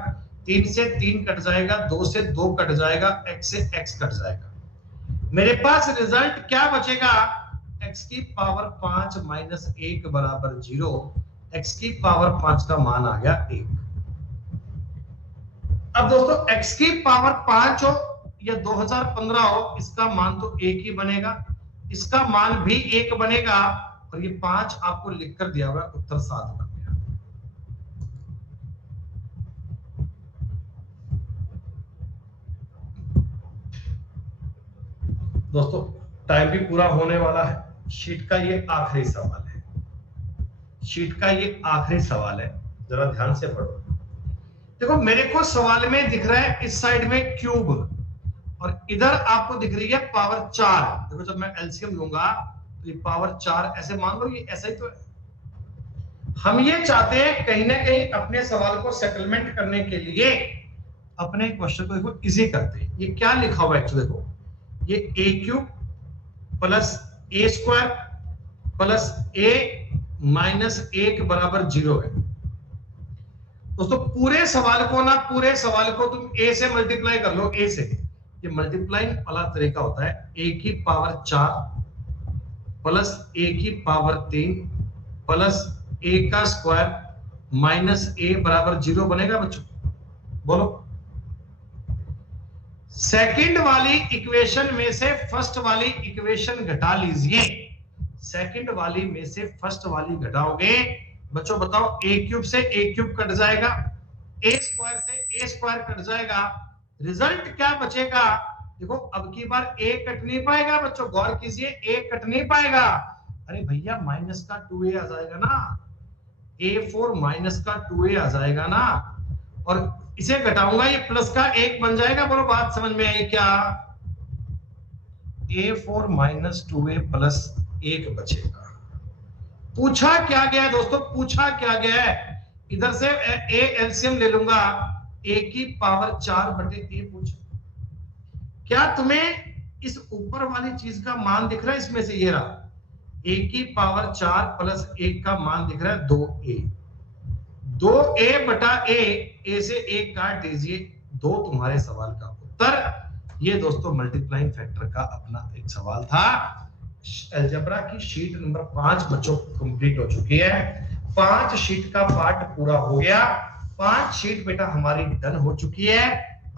3 से 3 कट जाएगा, 2 से 2 कट जाएगा, x से x कट जाएगा। मेरे पास रिजल्ट क्या बचेगा? x की पावर 5 माइनस 1 बराबर 0। x की पावर 5 का मान आ गया 1। अब दोस्तों x की पावर 5 हो या 2015 हो, इसका मान तो 1 ही बनेगा, इसका मान भी 1 बनेगा और ये 5 आपको लिखकर दिया हुआ, उत्तर 7 बन गया। दोस्तों टाइम भी पूरा होने वाला है, शीट का ये आखिरी सवाल है, शीट का ये आखिरी सवाल है, जरा ध्यान से पढ़ो। देखो मेरे को सवाल में दिख रहा है इस साइड में क्यूब और इधर आपको दिख रही है पावर 4। देखो जब मैं एलसीएम लूंगा तो ये पावर 4 ऐसे मान लो, ये ऐसा ही तो है। हम ये चाहते हैं कहीं ना कहीं अपने सवाल को सेटलमेंट करने के लिए अपने क्वेश्चन को देखो इजी करते हैं। ये क्या लिखा हुआ है एक्चुअली, देखो ये a³ plus a² plus a minus 1 बराबर 0 है। दोस्तों पूरे सवाल को ना, पूरे सवाल को तुम ए से मल्टीप्लाई कर लो, ए से। ये मल्टीप्लाइंग वाला तरीका होता है, ए की पावर 4 प्लस ए की पावर 3 प्लस ए का स्क्वायर माइनस ए बराबर 0 बनेगा बच्चों। बोलो, सेकंड वाली इक्वेशन में से फर्स्ट वाली इक्वेशन घटा लीजिए। सेकंड वाली में से फर्स्ट वाली घटाओगे बच्चों, बताओ ए क्यूब से ए क्यूब कट जाएगा, ए स्क्वायर से ए स्क्वायर कट जाएगा, रिजल्ट क्या बचेगा? देखो अब की बार ए कट नहीं पाएगा बच्चों, गौर कीजिए, ए कट नहीं पाएगा। अरे भैया माइनस का 2a आ जाएगा ना, a4 माइनस का 2a आ जाएगा ना, और इसे घटाऊंगा ये प्लस का 1 बन जाएगा। बोलो बात समझ में आई क्या? a4 माइनस 2a प्लस 1 बचेगा। पूछा क्या गया है दोस्तों, पूछा क्या गया है? इधर से a एलसीएम ले लूंगा, a की पावर 4 बटे a पूछा। क्या तुम्हें इस ऊपर वाली चीज का मान दिख रहा है? इसमें से ये रहा, a की पावर 4 प्लस 1 का मान दिख रहा है 2a। 2a बटा a से 1 काट दीजिए, 2 तुम्हारे सवाल का उत्तर। ये दोस्तों मल्टीप्लाइंग फैक्टर का अपना एक सवाल था। अलजेब्रा की शीट नंबर 5 बच्चों कंप्लीट हो चुकी है। 5 शीट का पार्ट पूरा हो गया, 5 शीट बेटा हमारी डन हो चुकी है।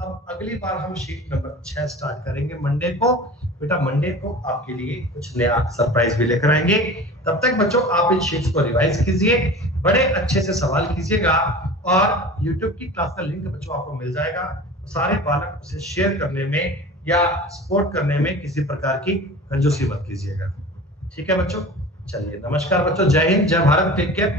अब अगली बार हम शीट नंबर 6 स्टार्ट करेंगे मंडे को। बेटा मंडे को आपके लिए कुछ नया सरप्राइज भी लेकर आएंगे। तब तक बच्चों आप इन शीट्स को रिवाइज कीजिए, बड़े अच्छे से सवाल कीजिएगा, और YouTube की क्लास का लिंक बच्चों आपको मिल जाएगा। सारे बालक उसे शेयर करने में या सपोर्ट करने में किसी प्रकार की कंजूसी मत कीजिएगा। ठीक है बच्चों, चलिए नमस्कार बच्चों, जय हिंद, जय भारत, टेक केयर।